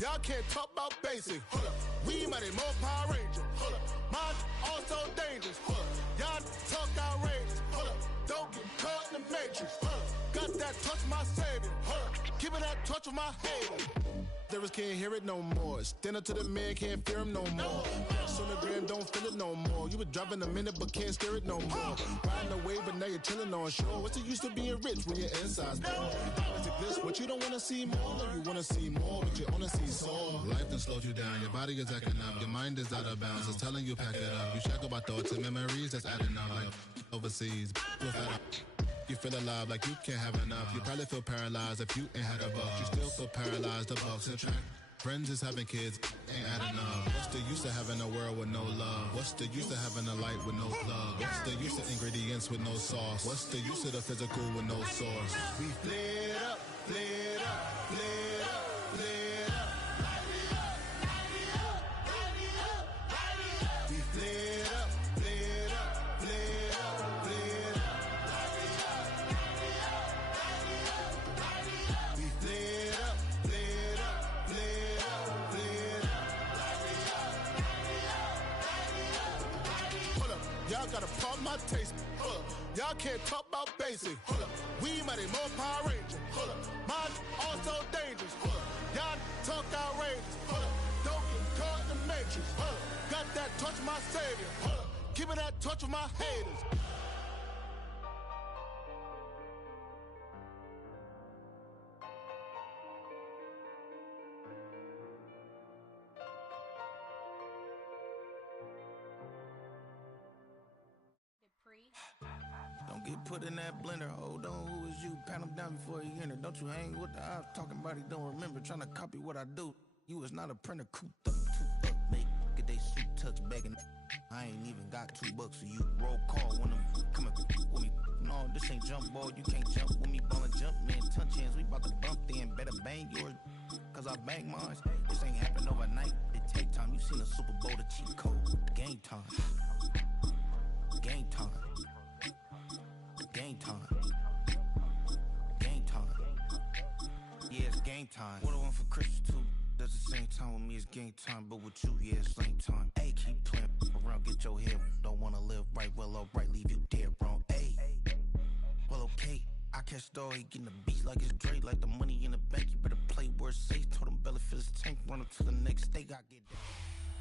Y'all can't talk about basic. Hold up. We mighty more Power Ranger. Hold up. Mine also dangerous. Hold up. Y'all talk outrageous. Hold up. Don't get caught in the matrix. Hold up. Got that touch my savior. Hold up. Keeping that touch with my haters. Lyrics can't hear it no more. Stand up to the man, can't fear him no more. Sonogram don't feel it no more. You were driving a minute but can't steer it no more. Riding away but now you're chilling on shore. What's the use of being rich when your inside's poor? Is it this what you don't want to see more? No, you want to see more but you only see sore. Life done slowed you down. Your body is acting up. Your mind is out of bounds. It's telling you pack it up. You shackle by thoughts and memories that's adding up. Like overseas. You feel alive like you can't have enough. You probably feel paralyzed if you ain't had a buck. You still feel paralyzed, the bucks and track. Friends is having kids, ain't adding up. What's the use of having a world with no love? What's the use of having a light with no plug? What's the use of ingredients with no sauce? What's the use of the physical with no source? We flared up, flared up, flared up, flared up. Light it up, light it up, light it up, light it up. We flared up, flared up, flared up, flared up. Y'all got a problem, my taste. Y'all can't talk about basic. We mighty more Power Ranger. Mine also dangerous. Y'all talk outrageous. Don't get caught in the matrix. Got that touch my savior. Keeping that touch with my haters. Don't get put in that blender. Hold on, who is you? Pat him down before he enter. Don't you hang with the ops talking about he don't remember. Trying to copy what I do. You is not a printer. Cooped up, too up, make. Get they suit tucks begging. I ain't even got $2 for you. Roll call when I'm coming with me. No, this ain't jump ball. You can't jump with me. Ballin' jump, man. Touch hands. We about to bump then. Better bang yours. Cause I bang mine. This ain't happen overnight. It take time. You seen a Super Bowl, the cheat code. Game time. Game time. Game time. Game time. Yeah, it's game time. What I want for Christmas too. That's the same time with me, it's game time. But with you, yeah, it's same time. Hey, keep playing around, get your head. Don't wanna live right, well, alright, leave you dead wrong. Hey, well, okay. I catch the dog, he getting the beat like it's Dre, like the money in the bank. You better play where it's safe. Told him Bella fill his tank, run up to the next state. I get that.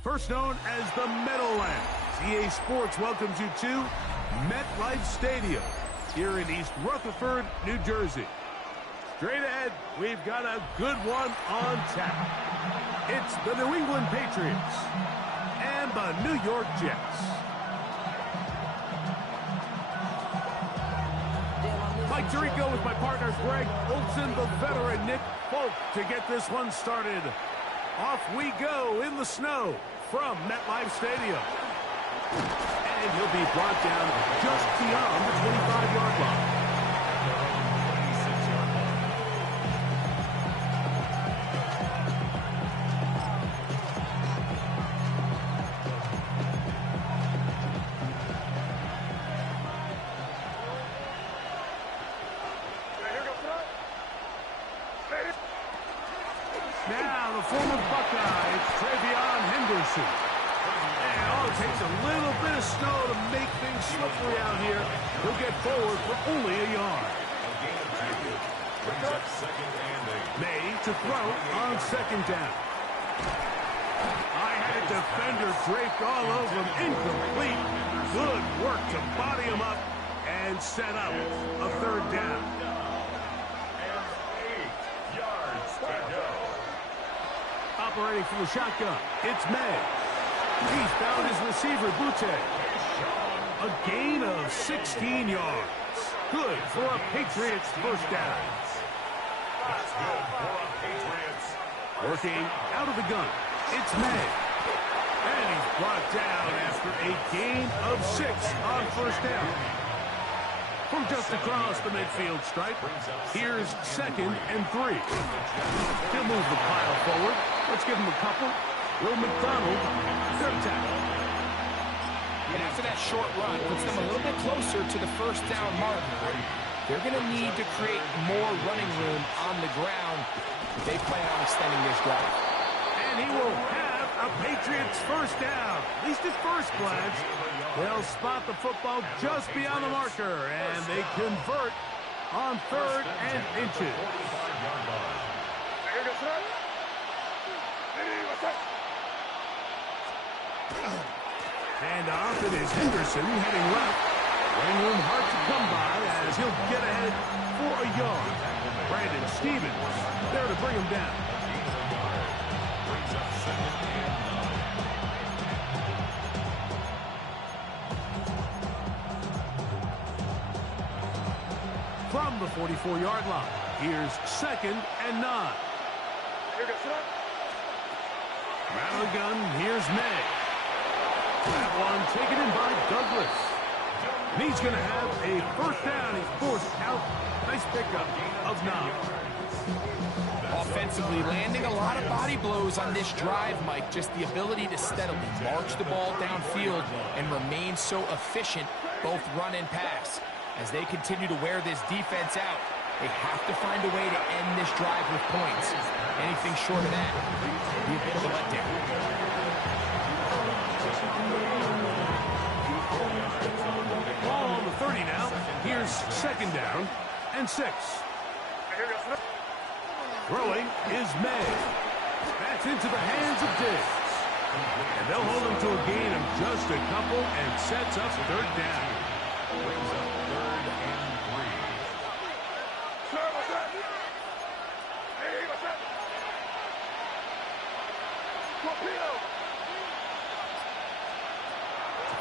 First known as the Meadowlands, EA Sports welcomes you to MetLife Stadium here in East Rutherford, New Jersey. Straight ahead, we've got a good one on tap. It's the New England Patriots and the New York Jets. Mike Tirico with my partner Greg Olson, the veteran Nick Folk to get this one started. Off we go in the snow from MetLife Stadium. And he'll be brought down just beyond the 25-yard line. Now the former Buckeye, Henderson. And it takes a little bit of snow to make things slippery out here. He'll get forward for only a yard. May to throw on second down. I had a defender draped all over him. Incomplete. Good work to body him up and set up a third down. Operating from the shotgun, it's May. He's found his receiver, Butte. A gain of 16 yards. Good for a Patriots first down. Working out of the gun, it's May. And he's brought down after a gain of 6 on first down. From just across the midfield stripe, here's 2nd and 3. He'll move the pile forward. Let's give him a couple. Will McDonald, third tackle. And after that short run, puts them a little bit closer to the first down marker. They're going to need to create more running room on the ground if they plan on extending this drive. And he will have a Patriots first down. At least at first glance, they'll spot the football just beyond the marker, and they convert on 3rd and inches. And off it is Henderson heading left. Running room hard to come by as he'll get ahead for a yard. Brandon Stevens there to bring him down. From the 44-yard line, here's 2nd and 9. Out of the gun, here's May. That one taken in by Douglas. And he's going to have a first down. He's forced out. Nice pickup of 9. Offensively, landing a lot of body blows on this drive, Mike. Just the ability to steadily march the ball downfield and remain so efficient, both run and pass. As they continue to wear this defense out, they have to find a way to end this drive with points. Anything short of that would be a bit of a letdown. Ball on the 30 now. Here's 2nd down and 6. Throwing is May. That's into the hands of Diggs. And they'll hold him to a gain of just a couple and sets up 3rd down. Brings up 3rd and 3.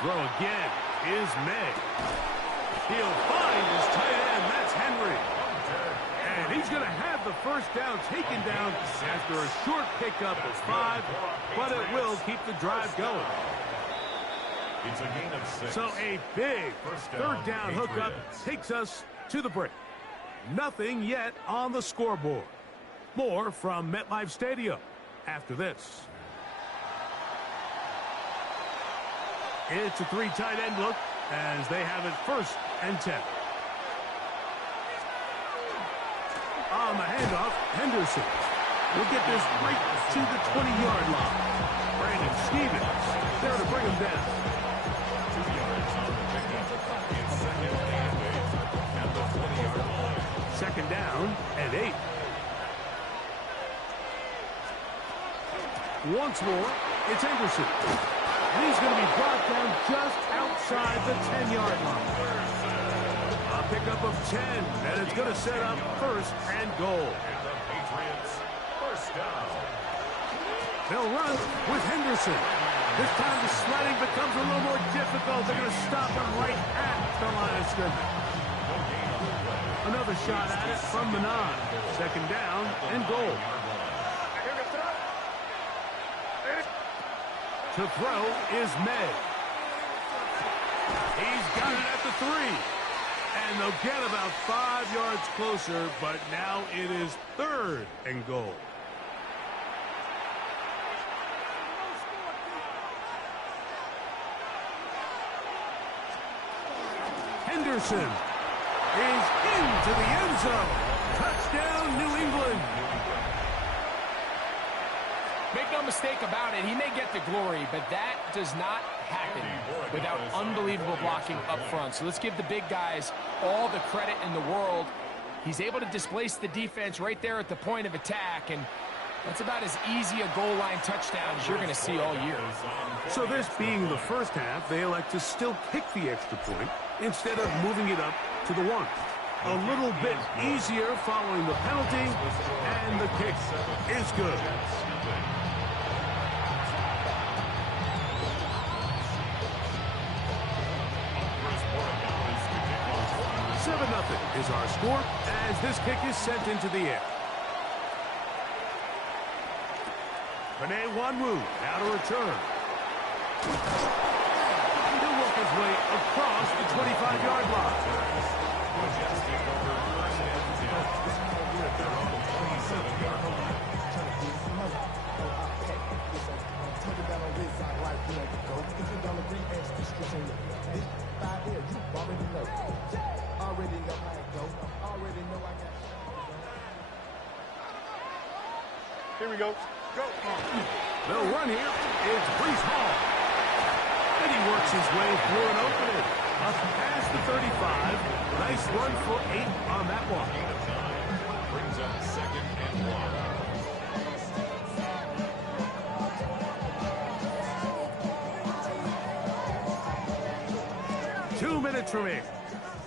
Throw again is May. He'll find his tight end. That's Henry. And he's going to have the first down taken down after a short pickup of 5, but it will keep the drive going. It's a gain of 6. So a big 3rd down hookup takes us to the break. Nothing yet on the scoreboard. More from MetLife Stadium after this. It's a 3 tight end look as they have it 1st and 10. On the handoff, Henderson will get this right to the 20-yard line. Brandon Stevens there to bring him down. 2 yards on the pickup. It's 2nd and 8 at the 20-yard line. 2nd down and 8. Once more, it's Henderson. And he's going to be brought down just outside the 10-yard line. A pickup of 10, and it's going to set up 1st and goal. And the Patriots first down. They'll run with Henderson. This time the sledding becomes a little more difficult. They're going to stop him right at the line of scrimmage. Another shot at it from the 9. 2nd down and goal. To throw is May. He's got it at the 3. And they'll get about 5 yards closer, but now it is 3rd and goal. Henderson is into the end zone. Touchdown, New England. Make no mistake about it, he may get the glory, but that does not happen without unbelievable blocking up front. So let's give the big guys all the credit in the world. He's able to displace the defense right there at the point of attack, and that's about as easy a goal line touchdown as you're going to see all year. So this being the first half, they elect to still kick the extra point instead of moving it up to the 1. A little bit easier following the penalty, and the kick is good. 7-0 is our score as this kick is sent into the air. Panay Wanwu now to return. He'll work his way across the 25-yard line. Here we go. The run here is Brees Hall. And he works his way through an opening. Up past the 35. Nice run for 8 on that one. Brings up 2nd and 1. 2 minutes remaining.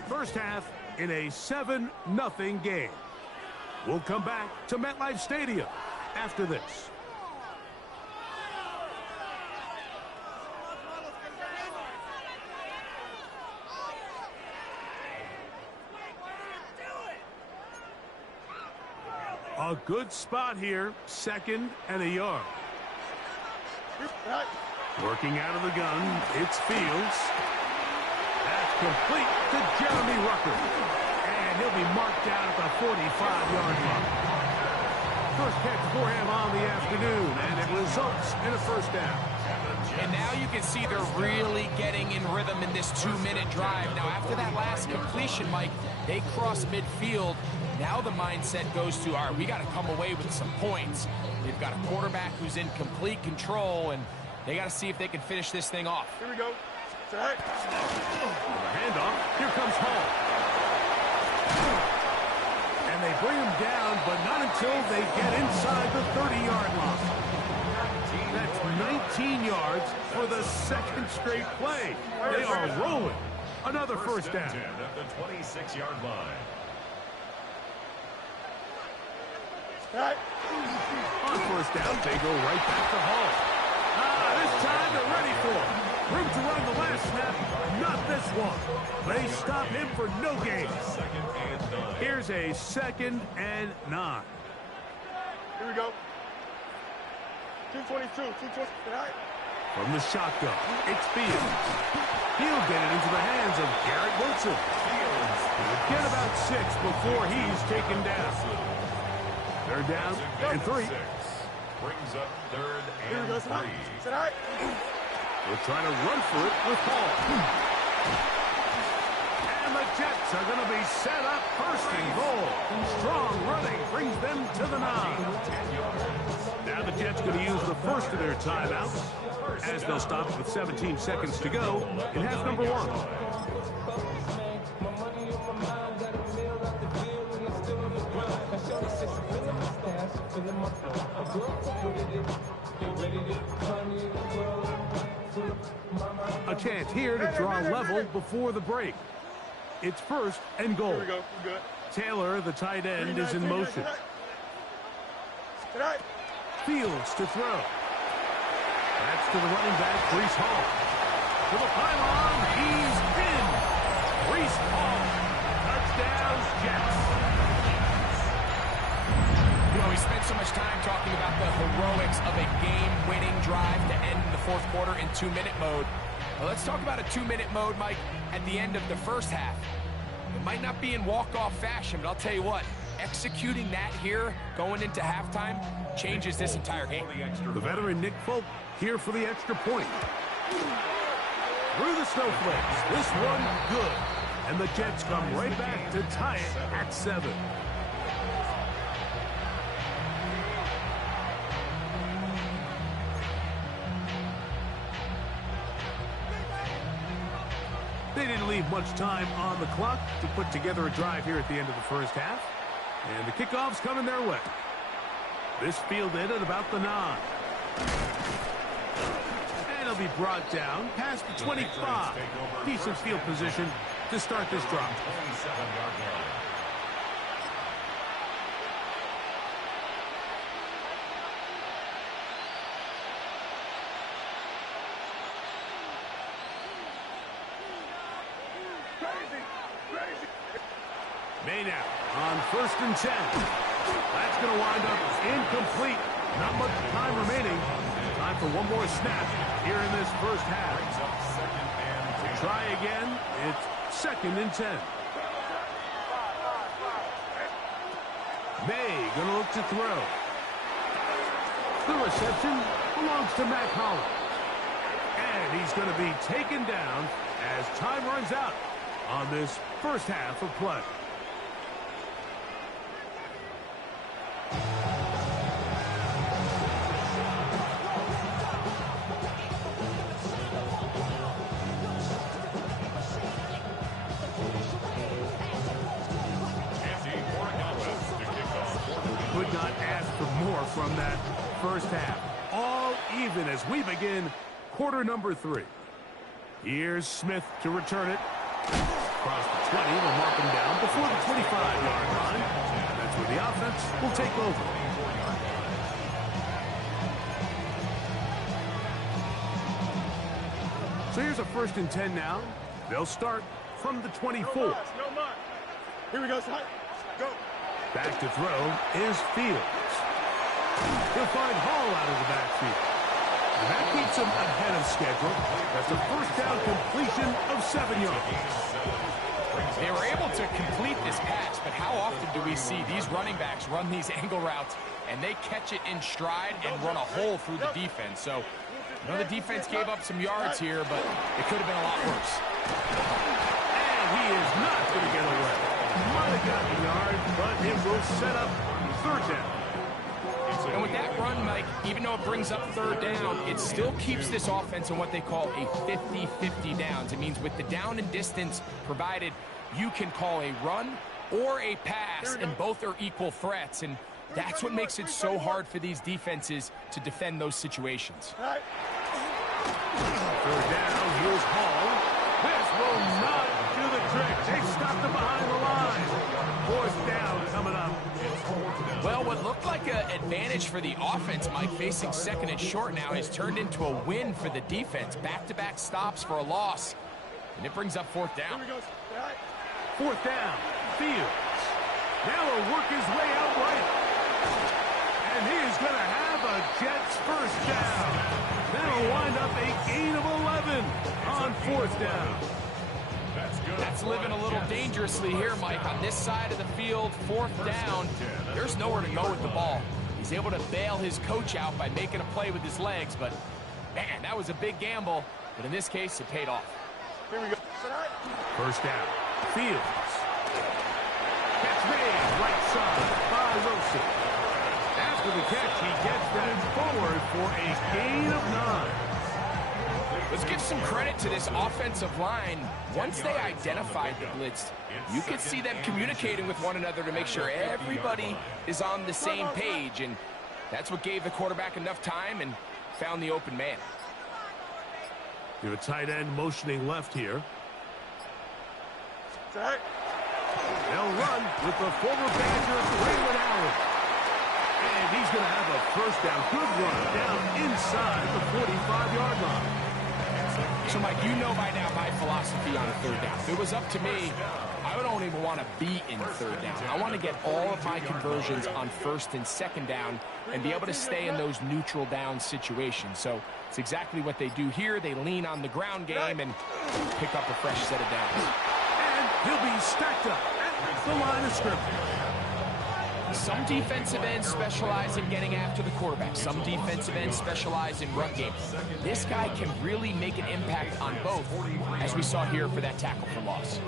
First half in a 7-0 game. We'll come back to MetLife Stadium after this. A good spot here, 2nd and a yard. Working out of the gun, it's Fields. That's complete to Jeremy Rucker. And he'll be marked down at the 45-yard line. First catch for him on the afternoon, and it results in a first down. And now you can see they're really getting in rhythm in this 2-minute drive. Now, after that last completion, Mike, they cross midfield. Now the mindset goes to, all right, we got to come away with some points. They've got a quarterback who's in complete control, and they got to see if they can finish this thing off. Here we go. Set. Handoff. Here comes Hall. And they bring him down, but not until they get inside the 30-yard line. That's 19 yards for the 2nd straight play. They are rolling. Another first down. At the 26-yard line. On first down, they go right back to Hall. This time they're ready for it. Room to run the last snap, not this one. They stop him for no gain. Here's a 2nd and 9. Here we go. 222, 220. From the shotgun, it's Fields. He'll get it into the hands of Garrett Wilson. He'll get about 6 before he's taken down. Third down and 3. Brings up 3rd Here we go. and 3. Set out. They're trying to run for it with Hall. And the Jets are going to be set up 1st and goal. Strong running brings them to the 9. Now the Jets going to use the first of their timeouts as they'll stop with 17 seconds to go in half number 1. A chance here to draw level before the break. It's 1st and goal. Here we go. We're good. Taylor, the tight end, is in motion. Fields to throw. That's to the running back, Brees Hall. To the pylon, he's in. Brees Hall. Touchdowns, Jets. You know, we spent so much time talking about the heroics of a game-winning drive to end the 4th quarter in 2-minute mode. Well, let's talk about a 2-minute mode, Mike, at the end of the first half. It might not be in walk-off fashion, but I'll tell you what, executing that here, going into halftime, changes this entire game. The veteran Nick Folk here for the extra point. Through the snowflakes, this one good. And the Jets come right back to tie it at 7. They didn't leave much time on the clock to put together a drive here at the end of the first half. And the kickoff's coming their way. This fielded at about the 9. And it'll be brought down past the 25. Decent field position to start this drive. 27-yard line. Maynard on 1st and 10. That's going to wind up incomplete. Not much time remaining. Time for one more snap here in this first half. Try again. It's 2nd and 10. May going to look to throw. The reception belongs to Matt Collins. And he's going to be taken down as time runs out on this first half of play. from that first half. All even as we begin quarter number 3. Here's Smith to return it. Across the 20, they'll mark him down before the 25-yard line. That's where the offense will take over. So here's a 1st and 10 now. They'll start from the 24. No mark. Here we go, son. Go. Back to throw is Fields. He'll find Hall out of the backfield. And that keeps him ahead of schedule. That's a 1st down completion of 7 yards. They were able to complete this pass, but how often do we see these running backs run these angle routes and they catch it in stride and run a hole through the defense? So, I know the defense gave up some yards here, but it could have been a lot worse. And he is not going to get away. Might have gotten a yard, but it will set up 3rd down. And with that run, Mike, even though it brings up 3rd down, it still keeps this offense in what they call a 50-50 downs. It means with the down and distance provided, you can call a run or a pass, and both are equal threats. And that's what makes it so hard for these defenses to defend those situations. 3rd down, here's Hall. This will not do the trick. They stopped him behind the line. 4th down coming up. Well, what looked like an advantage for the offense, Mike, facing 2nd and short now, has turned into a win for the defense. Back-to-back stops for a loss. And it brings up 4th down. 4th down, Fields. Now he'll work his way out right. And he is going to have a Jets 1st down. That'll wind up a gain of 11 on 4th down. That's living a little dangerously here, Mike. On this side of the field, 4th down, there's nowhere to go with the ball. He's able to bail his coach out by making a play with his legs, but, man, that was a big gamble. But in this case, it paid off. Here we go. 1st down, Fields. Catch made, right side by Wilson. After the catch, he gets that forward for a gain of 9. Let's give some credit to this offensive line. Once they identified the blitz, you could see them communicating with one another to make sure everybody is on the same page, and that's what gave the quarterback enough time and found the open man. You have a tight end motioning left here. They'll run with the former Badger, Raymond Allen. And he's going to have a 1st down. Good run down inside the 45-yard line. So, Mike, you know by now my philosophy on a 3rd down. If it was up to me, I don't even want to be in 3rd down. I want to get all of my conversions on 1st and 2nd down and be able to stay in those neutral down situations. So it's exactly what they do here. They lean on the ground game and pick up a fresh set of downs. And he'll be stacked up at the line of scrimmage. Some defensive ends specialize in getting after the quarterback. Some defensive ends specialize in run game. This guy can really make an impact on both, as we saw here for that tackle for loss.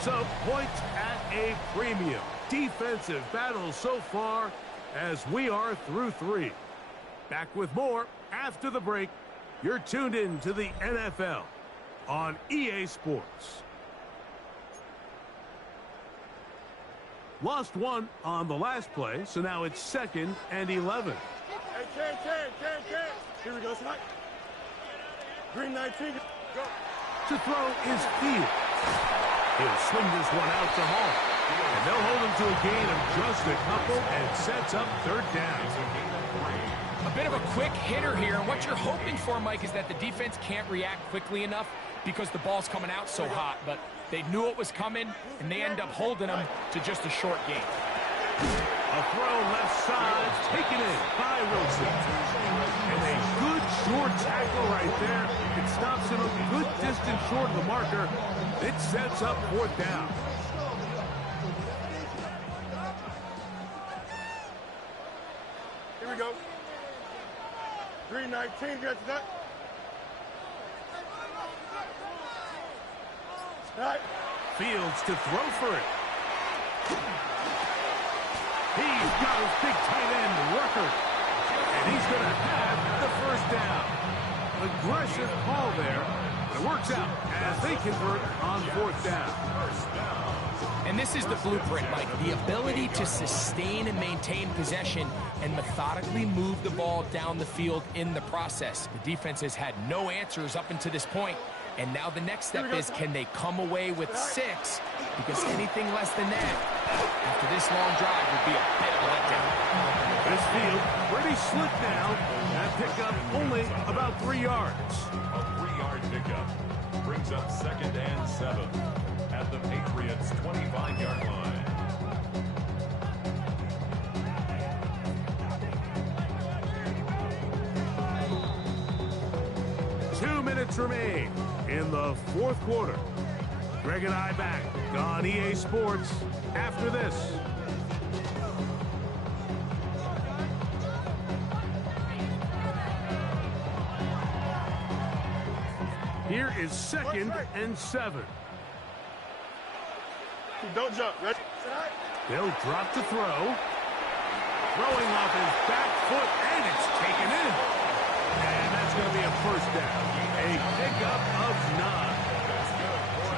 So, points at a premium. Defensive battle so far as we are through 3. Back with more after the break. You're tuned in to the NFL on EA Sports. Lost 1 on the last play, so now it's 2nd and 11. Hey, Ken. Here we go, son. Green 19. Go. To throw is Fields. He'll swing this one out to Hall. And they'll hold him to a gain of just a couple and sets up 3rd down. A bit of a quick hitter here, and what you're hoping for, Mike, is that the defense can't react quickly enough because the ball's coming out so hot, but they knew it was coming, and they end up holding them to just a short gain. A throw left side, taken in by Wilson. And a good short tackle right there. It stops him a good distance short of the marker. It sets up 4th down. Here we go. Green 19, got that. Right. Fields to throw for it. He's got his big tight end, Rucker. And he's going to have the first down. Aggressive call there. It works out as they convert on fourth down. And this is the blueprint, Mike. The ability to sustain and maintain possession and methodically move the ball down the field in the process. The defense has had no answers up until this point. And now the next step is, can they come away with 6? Because anything less than that, after this long drive, would be a bit of a letdown. This field pretty slick now. That pickup only about 3 yards. A 3-yard pickup brings up 2nd and 7 at the Patriots' 25-yard line. Two minutes remain in the fourth quarter. Greg and I back on EA Sports after this. Here is 2nd and 7. Don't jump. Ready? They'll drop to throw. Throwing off his back foot, and it's taken in. And that's going to be a first down. A pickup of 9.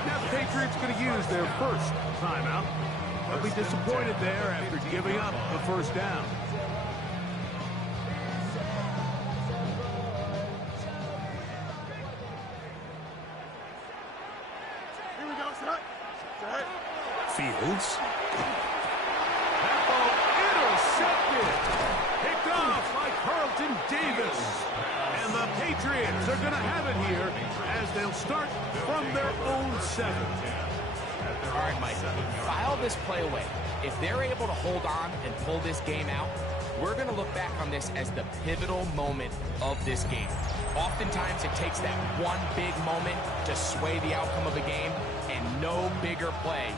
Now the Patriots going to use their first timeout. They'll be disappointed there after giving up the first down. Here we go. Set. Fields. That ball intercepted. Picked off by Carlton Davis. And the Patriots are going to have it here as they'll start from their own 7. All right, Mike, file this play away. If they're able to hold on and pull this game out, we're going to look back on this as the pivotal moment of this game. Oftentimes, it takes that one big moment to sway the outcome of a game, and no bigger play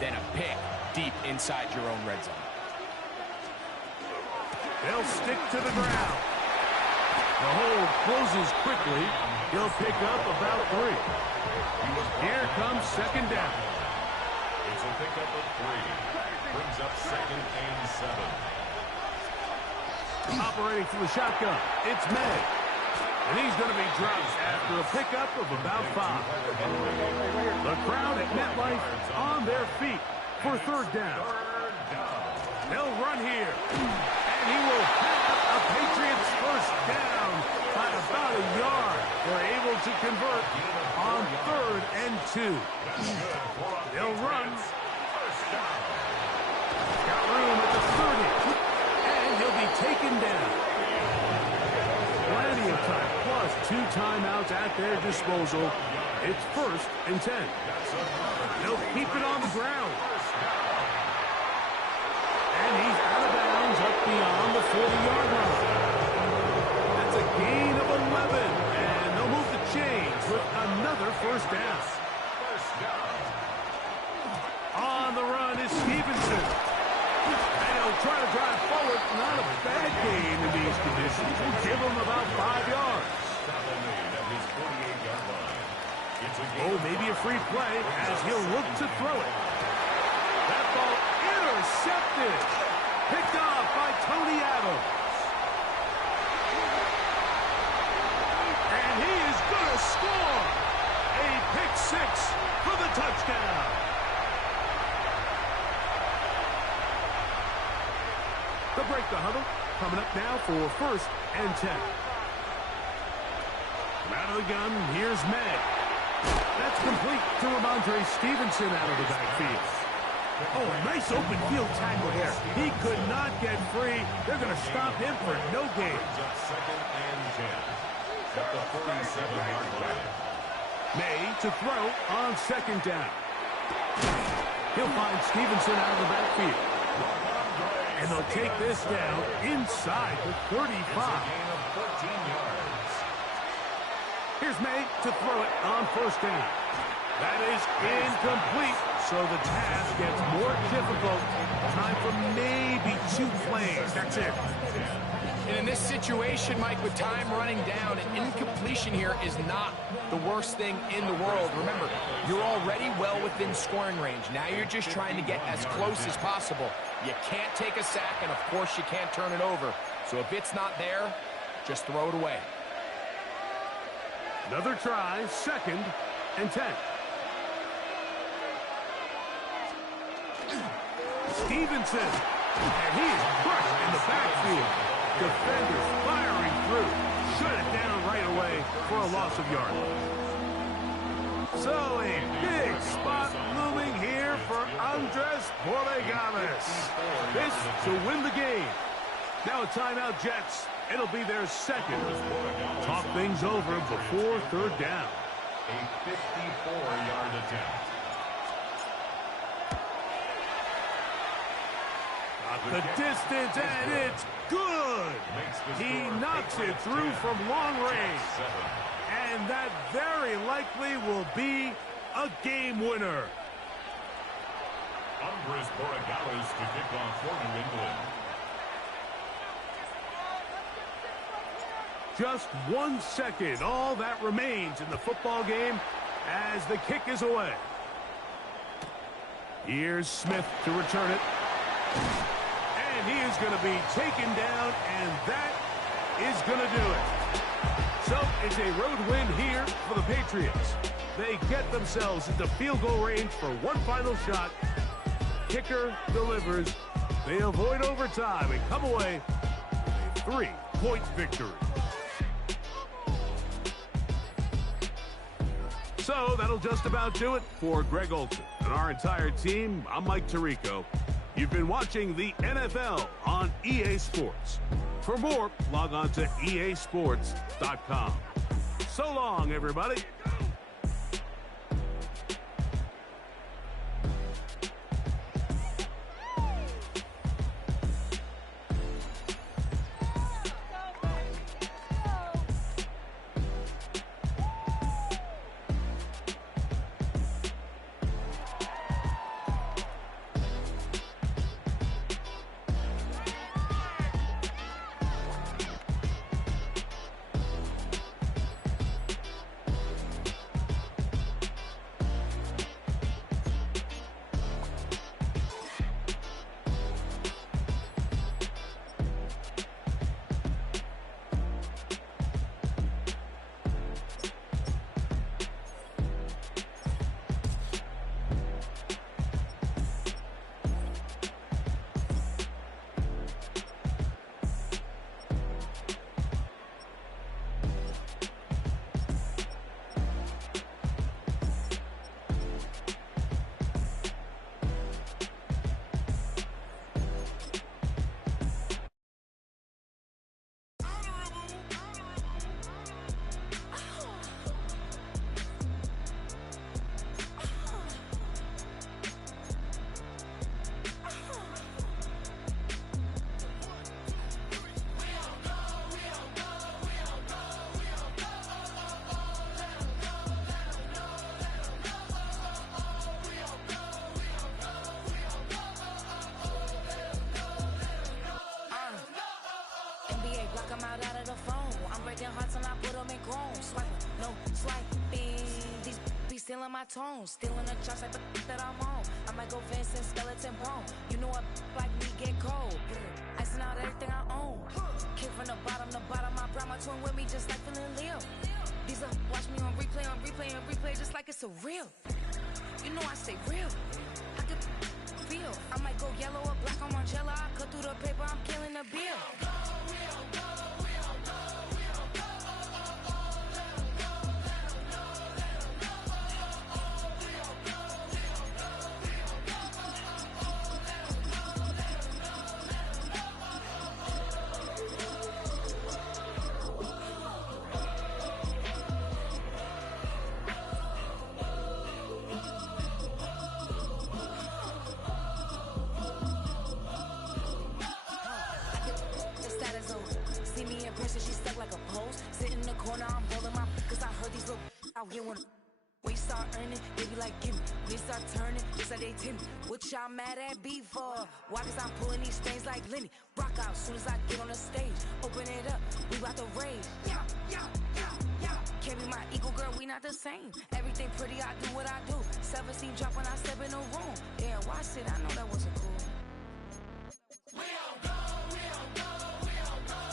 than a pick deep inside your own red zone. They'll stick to the ground. The hole closes quickly. He'll pick up about 3. Here comes 2nd down. It's a pickup of 3. Brings up 2nd and 7. Operating from the shotgun, it's May. And he's going to be dropped after a pickup of about 5. The crowd at MetLife on their feet for 3rd down. They'll run here. And he will have a Patriots first down by about a yard. They're able to convert on 3rd and 2. They'll run. Got room at the 30. And he'll be taken down. Plenty of time, plus 2 timeouts at their disposal. It's 1st and 10. They'll keep it on the ground. And he's out of bounds up beyond the 40-yard line. That's a gain of 11. And they'll move the chains with another first down. On the run is Stevenson. And he'll try to drive forward. Not a bad game in these conditions. We'll give him about 5 yards. Oh, maybe a free play as he'll look to throw it. That ball intercepted. Picked off by Tony Adams. And he is going to score. A pick 6 for the touchdown. They'll break the huddle. Coming up now for 1st and 10. From out of the gun, here's May. That's complete to Ramondre Stevenson out of the backfield. Oh, a nice open field tackle there. He could not get free. They're going to stop him for no gain. 2nd and 10 at the 47-yard line. May to throw on 2nd down. He'll find Stevenson out of the backfield. And they'll take this down inside the 35. Gain of 14 yards. Here's May to throw it on 1st down. That is incomplete, so the task gets more difficult. Time for maybe 2 plays. That's it. And in this situation, Mike, with time running down, an incompletion here is not the worst thing in the world. Remember, you're already well within scoring range. Now you're just trying to get as close as possible. You can't take a sack, and of course you can't turn it over. So if it's not there, just throw it away. Another try, 2nd and 10. Stevenson, and he is crushed in the backfield. Defenders firing through. Shut it down right away for a loss of yardage. So a big spot looming here for Andres Borregales. This to win the game. Now a timeout, Jets. It'll be their 2nd. Talk things over before 3rd down. A 54-yard attempt. The distance, and it's good. He knocks it through from long range. And that very likely will be a game winner. Andres Borregales to kick off for New England. Just 1 second, all that remains in the football game as the kick is away. Here's Smith to return it. And he is going to be taken down, and that is going to do it. So it's a road win here for the Patriots. They get themselves into field goal range for one final shot. Kicker delivers. They avoid overtime and come away with a 3-point victory. So that'll just about do it for Greg Olsen and our entire team. I'm Mike Tirico. You've been watching the NFL on EA Sports. For more, log on to easports.com. So long, everybody. Block 'em out of the phone. I'm breaking hearts and I put 'em in chrome. Swiping, no swiping. These be stealing my tones. Stealing the charts like the that I'm on. I might go Vincent Skeleton Bone. You know what like me get cold. Icing out everything I own. Kick from the bottom to bottom. I brought my twin with me just like feeling Leo. These up, watch me on replay, just like it's a real. You know I stay real. I can feel. I might go yellow or black on Marcella. I cut through the paper, I'm killing the bill. See me in person, she stuck like a post. Sit in the corner, I'm holding my cause I heard these little out here when we start earning, they be like, gimme. We start turning, just like they timid. What y'all mad at me for? Why? Cause I'm pulling these things like Lenny. Rock out soon as I get on the stage. Open it up, we about to rage. Yeah. Can't be my equal, girl, we not the same. Everything pretty, I do what I do. Self-esteem drop when I step in the room. Yeah, watch it, I know that wasn't cool. We don't go, we don't go, we don't go.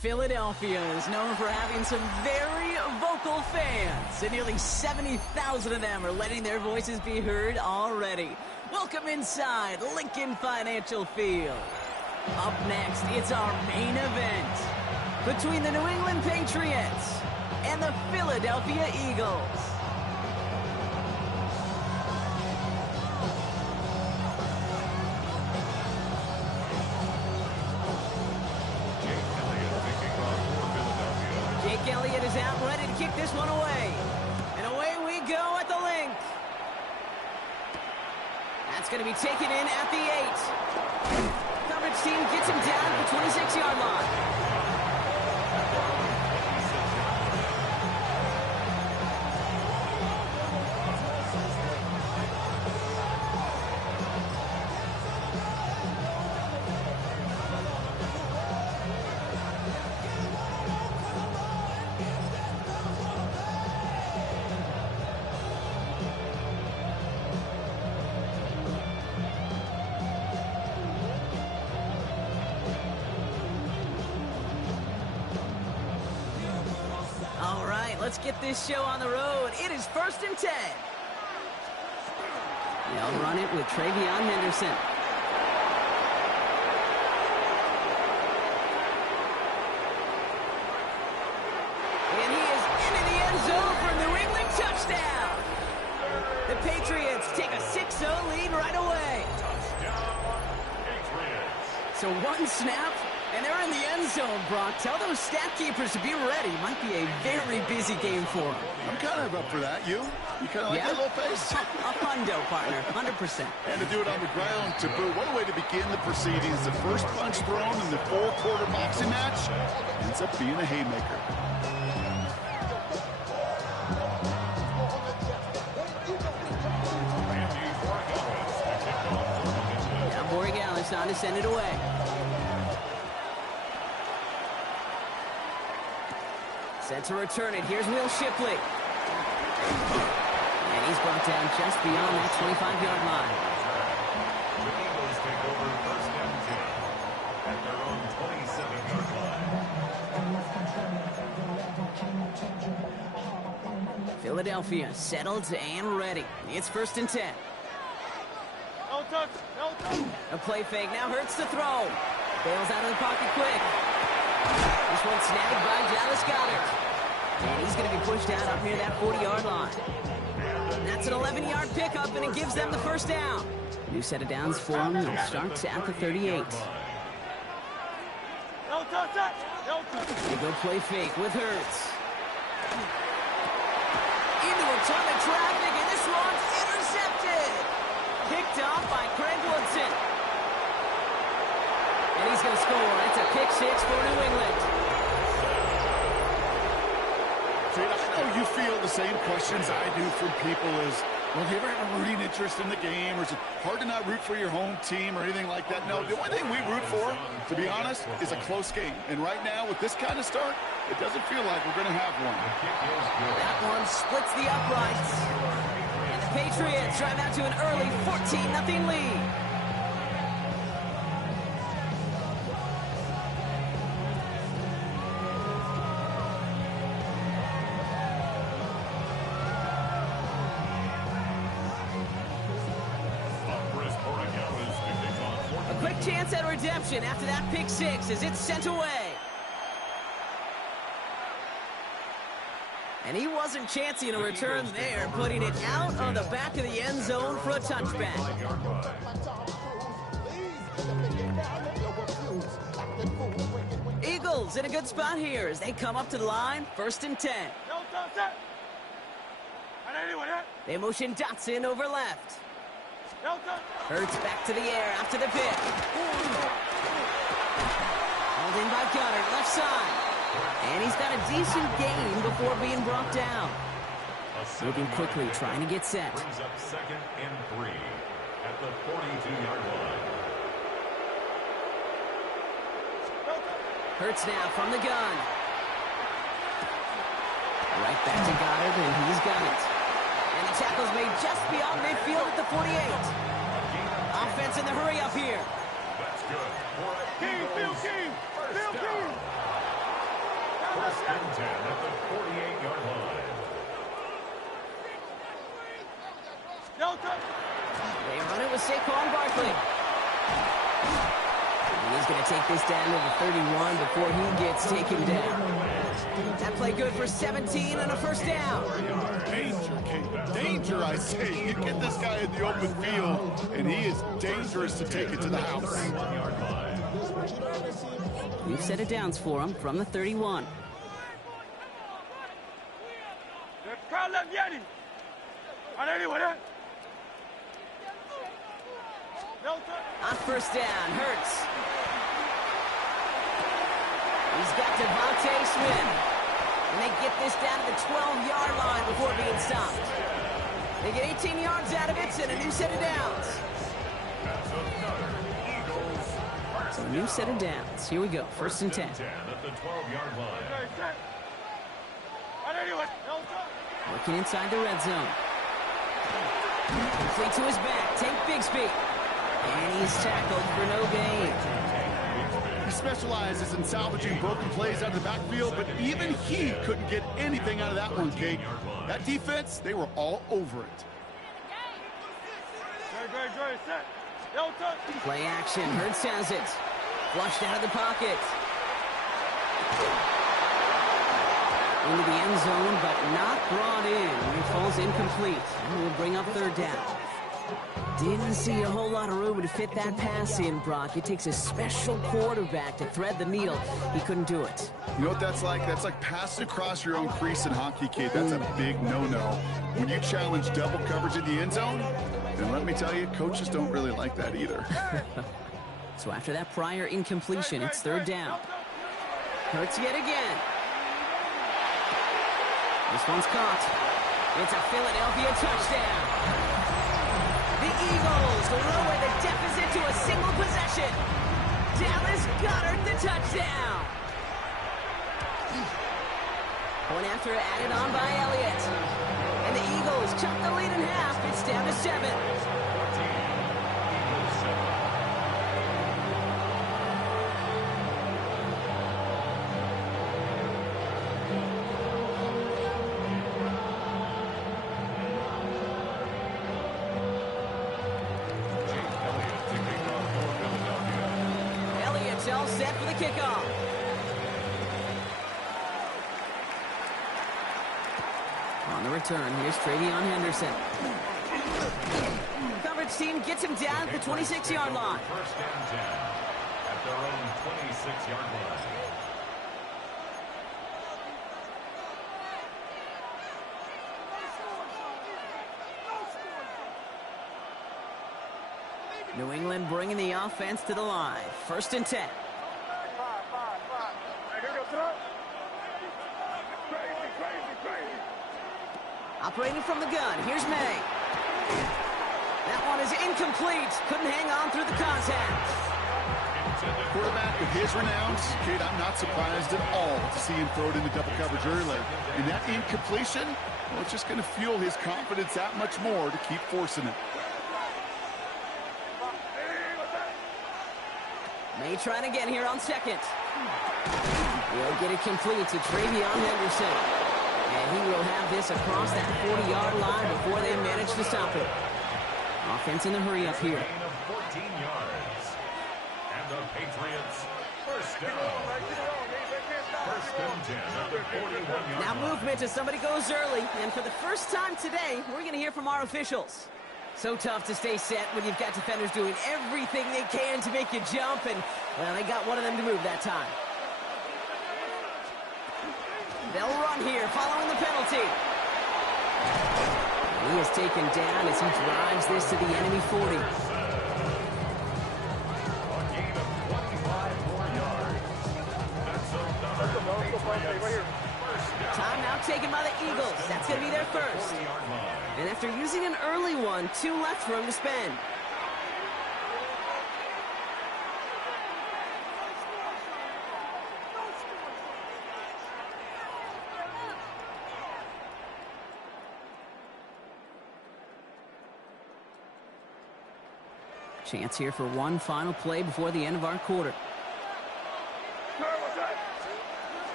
Philadelphia is known for having some very vocal fans, and nearly 70,000 of them are letting their voices be heard already. Welcome inside Lincoln Financial Field. Up next, it's our main event between the New England Patriots and the Philadelphia Eagles. Elliott is out, ready to kick this one away. And away we go at the link. That's going to be taken in at the 8. Coverage team gets him down at the 26-yard line. Let's get this show on the road. It is 1st and 10. They'll run it with Travion Henderson. And he is into the end zone for a New England touchdown. The Patriots take a 6-0 lead right away. So one snap, and they're in the end zone, Brock. Tell those stat keepers to be ready. Might be a very busy game for them. I'm kind of up for that. You kind of like that little pace? A hundo, partner, 100%. And to do it on the ground, to boot. What a way to begin the proceedings. The first punch thrown in the 4-quarter boxing match ends up being a haymaker. Now Borregales on to send it away. Set to return it. Here's Will Shipley. And he's brought down just beyond that 25-yard line. The Eagles take over 1st and 10 at their own 27-yard line. Philadelphia settled and ready. It's 1st and 10. No touch. A play fake. Now Hurts to throw. Bails out of the pocket quick. This one snagged by Dallas Goedert. And he's going to be pushed out up near that 40-yard line. That's an 11-yard pickup, and it gives them the first down. New set of downs for them. It starts at the 38. They go play fake with Hurts. Into a ton of traffic, and this one's intercepted. Picked off by Craig Woodson. And he's going to score. It's a pick 6 for New England. I know you feel the same questions I do from people as, well, do you ever have a rooting interest in the game, or is it hard to not root for your home team or anything like that? No, the only thing we root for, to be honest, is a close game. And right now, with this kind of start, it doesn't feel like we're going to have one. That one splits the uprights. And the Patriots drive out to an early 14-0 lead. Chance at redemption after that pick 6 as it's sent away. And he wasn't chancing a return there, putting it out on the back of the end zone for a touchback. Eagles in a good spot here as they come up to the line, 1st and 10. They motion Dotson over left. Hurts back to the air after the pick. Held in by Goedert, left side. And he's got a decent gain before being brought down. Moving quickly, trying to get set. Brings up 2nd and 3 at the 42-yard line. Hurts now from the gun. Right back to Goedert, and he's got it. And the tackle's made just beyond midfield at the 48. Offense in the hurry up here. That's good. King. First and 10 at the 48-yard line. They run it with Saquon Barkley. And he's going to take this down to the 31 before he gets taken down. That play good for 17 and a first down. Danger, Kate. Danger, I say. You get this guy in the open field, and he is dangerous to take it to the house. New set of downs for him from the 31. On first down, Hurts. He's got Devontae Smith. And they get this down to the 12-yard line before being stopped. They get 18 yards out of it and a new set of downs. So a new set of downs. Here we go. First and 10. At the 12-yard line. Working inside the red zone. Complete to his back. Tank Bigsby. And he's tackled for no gain. He specializes in salvaging broken plays out of the backfield, but even he couldn't get anything out of that one, Kate. That defense, they were all over it. Play action. Hurts has it. Flushed out of the pocket. Into the end zone, but not brought in. It falls incomplete. And will bring up third down. Didn't see a whole lot of room to fit that pass in, Brock. It takes a special quarterback to thread the needle. He couldn't do it. You know what that's like? That's like passing across your own crease in hockey, Kate. That's a big no-no. When you challenge double coverage in the end zone, then let me tell you, coaches don't really like that either. So after that prior incompletion, it's third down. Hurts yet again. This one's caught. It's a Philadelphia touchdown. The Eagles lower the deficit to a single possession. Dallas Goedert the touchdown. Point after added on by Elliott. And the Eagles cut the lead in half. It's down to 7. All set for the kickoff. On the return, here's Travion Henderson. Coverage team gets him down at the 26-yard line. First and 10 at their own 26-yard line. New England bringing the offense to the line. First and 10. Operating from the gun. Here's May. That one is incomplete. Couldn't hang on through the contact. Quarterback with his renowns, Kate, I'm not surprised at all to see him throw it into double coverage early. And that incompletion, well, it's just going to fuel his confidence that much more to keep forcing it. May trying again here on second. He'll get it complete to Travion Henderson. And he will have this across that 40-yard line before they manage to stop it. Offense in the hurry up here. Gain of 14 yards. And the Patriots first down. First and 10 at the 41-yard Now line. movement as somebody goes early. And for the first time today, we're going to hear from our officials. So tough to stay set when you've got defenders doing everything they can to make you jump. And, well, they got one of them to move that time. They'll run here following the penalty. He is taken down as he drives this to the enemy 40. A gain of 25 more yards. That's another Patriots first down. Timeout taken by the Eagles. That's going to be their first. 40-yard line. And after using an early one, 2 left for him to spend. Chance here for one final play before the end of our quarter.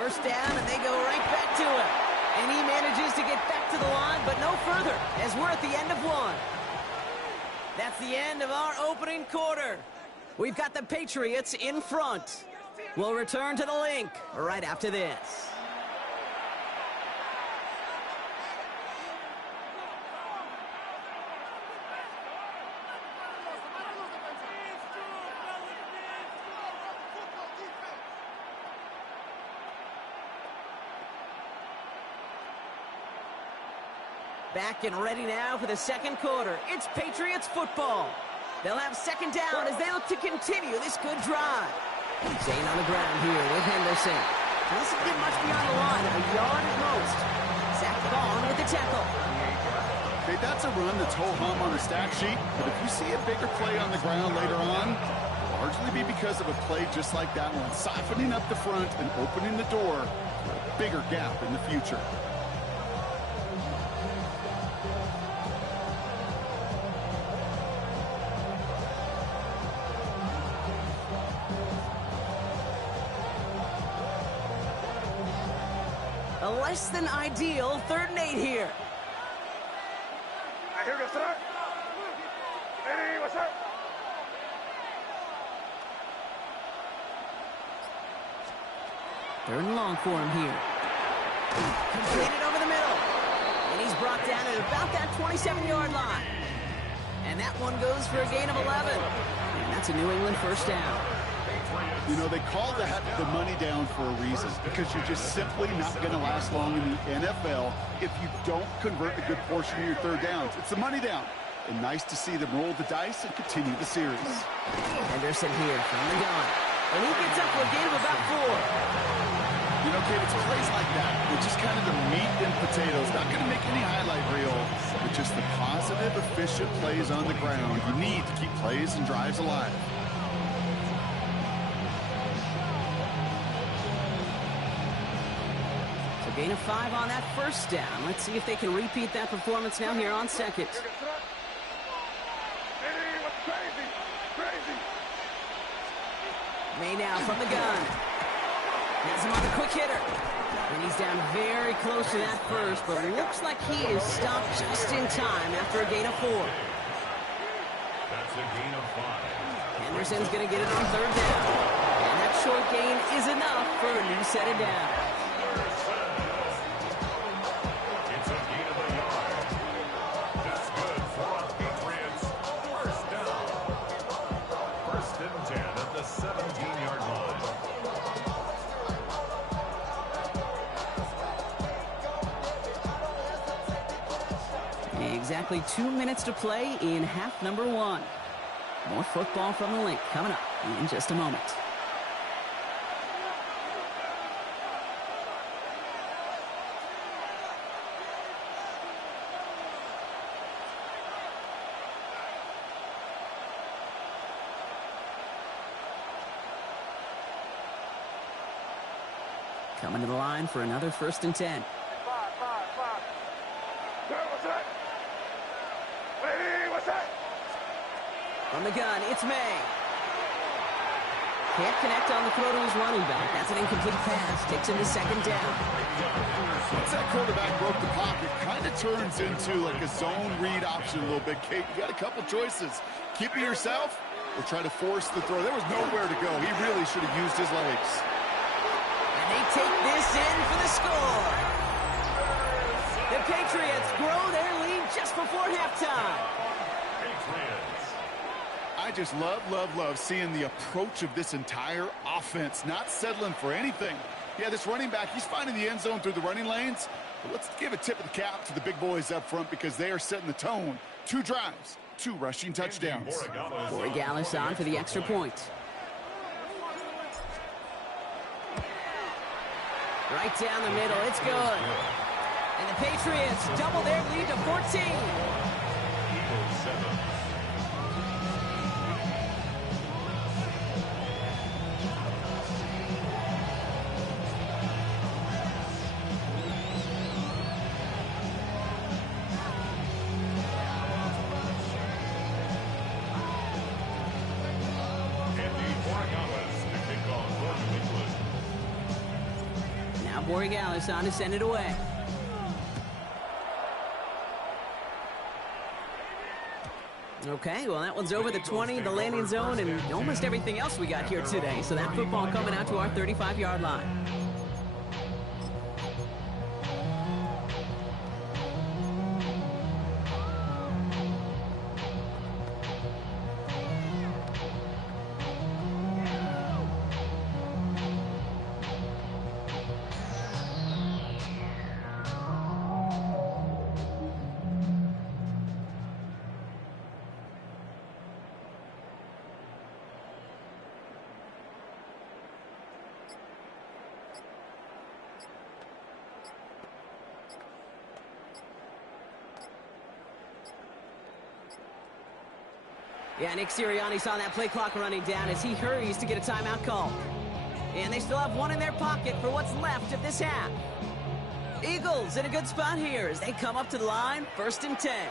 First down, and they go right back to it. And he manages to get back to the line, but no further, as we're at the end of one. That's the end of our opening quarter. We've got the Patriots in front. We'll return to the link right after this. Back and ready now for the second quarter. It's Patriots football. They'll have second down as they look to continue this good drive. Staying on the ground here with Henderson. Doesn't get much beyond the line, a yard at most. Zach Vaughn with the tackle. Okay, that's a run that's ho-hum on the stat sheet, but if you see a bigger play on the ground later on, it'll largely be because of a play just like that one, softening up the front and opening the door for a bigger gap in the future. A less than ideal 3rd and 8 here. Here goes start. Hey, what's up? Third and long for him here. Completed over the middle. And he's brought down at about that 27-yard line. And that one goes for a gain of 11. And that's a New England first down. You know, they call that the money down for a reason, because you're just simply not going to last long in the NFL if you don't convert a good portion of your third downs. It's the money down. And nice to see them roll the dice and continue the series. Henderson here from the gun. And he gets up for a gain of about 4. You know, Kate, it's plays like that. They're just kind of the meat and potatoes. Not going to make any highlight reel, but just the positive, efficient plays on the ground. You need to keep plays and drives alive. So gain of 5 on that first down. Let's see if they can repeat that performance now here on second. May now from the gun. Has him on the quick hitter. And he's down very close to that first, but looks like he is stopped just in time after a gain of 4. That's a gain of 5. Henderson's going to get it on third down. And that short gain is enough for a new set of downs. It's a gain of a yard. That's good for our Patriots. First down. First and 10 at the 17-yard line. Exactly 2 minutes to play in half number 1. More football from the link coming up in just a moment. Coming to the line for another first and 10. From the gun, it's May. Can't connect on the throw to his running back. That's an incomplete pass. Takes him to second down. Once that quarterback broke the pocket, kind of turns into like a zone read option a little bit. Kate, you got a couple choices. Keep it yourself or try to force the throw. There was nowhere to go. He really should have used his legs. And they take this in for the score. The Patriots grow their lead just before halftime. I just love seeing the approach of this entire offense, not settling for anything. Yeah, this running back, he's finding the end zone through the running lanes. But let's give a tip of the cap to the big boys up front because they are setting the tone. 2 drives, 2 rushing touchdowns. Borregales on for the extra point. Right down the middle, it's good. And the Patriots double their lead to 14. Borregales to send it away. Okay, well, that one's over the 20, the landing zone, and almost everything else we got here today. So that football coming out to our 35-yard line. Yeah, Nick Sirianni saw that play clock running down as he hurries to get a timeout call. And they still have one in their pocket for what's left of this half. Eagles in a good spot here as they come up to the line, 1st and 10.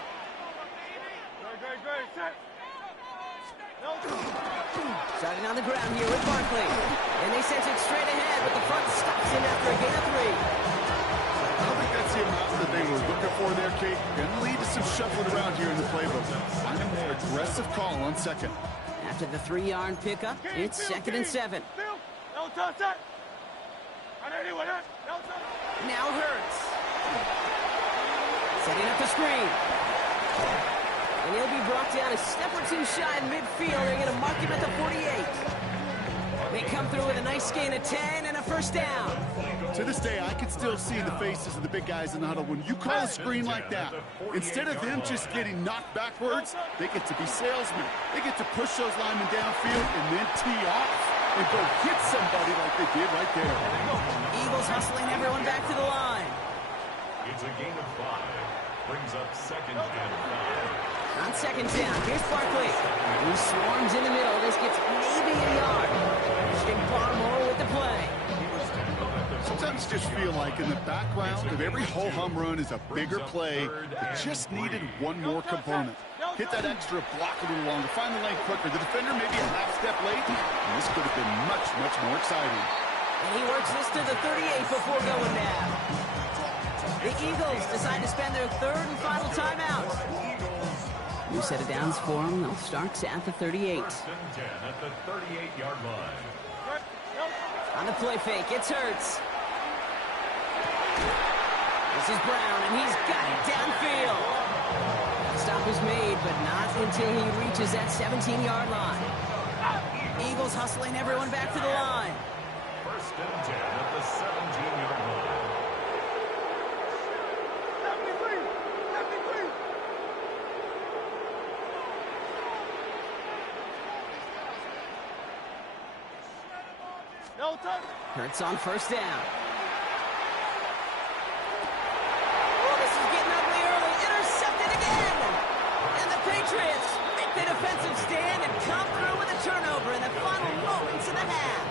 Starting on the ground here with Barkley. And they sent it straight ahead, but the front stops him after a gain of 3. I don't think that's the amount that they were looking for there, Kate. Going to lead to some shuffling around here in the playbook. I'm a more aggressive call on 2nd. After the 3-yard pickup, it's 2nd and 7. Now Hurts. Setting up the screen. And he'll be brought down a step or two shy in midfield. They're going to mark him at the 48. They come through with a nice gain of 10 and a 1st down. To this day, I can still see the faces of the big guys in the huddle. When you call a screen like that, instead of them just getting knocked backwards, they get to be salesmen. They get to push those linemen downfield and then tee off and go hit somebody like they did right there. Eagles hustling everyone back to the line. It's a gain of 5. Brings up 2nd and 5. On 2nd down, here's Barkley. He swarms in the middle. This gets maybe a yard. Stick Barmore with the play. Sometimes you just feel like in the background of every ho-hum run is a bigger play. It just needed one more component. Hit that extra block a little longer. Find the lane quicker. The defender maybe a half step late. And this could have been much, much more exciting. And he works this to the 38 before going down. The Eagles decide to spend their 3rd and final timeout. New set of downs for them. They'll start at the 38. 1st and 10 at the 38-yard line. On the play fake, it's Hurts. This is Brown, and he's got it downfield. Stop is made, but not until he reaches that 17-yard line. Eagles hustling everyone back to the line. 1st and 10 at the 17-yard line. Hurts on 1st down. Oh, this is getting ugly early. Intercepted again. And the Patriots make the defensive stand and come through with a turnover in the final moments of the half.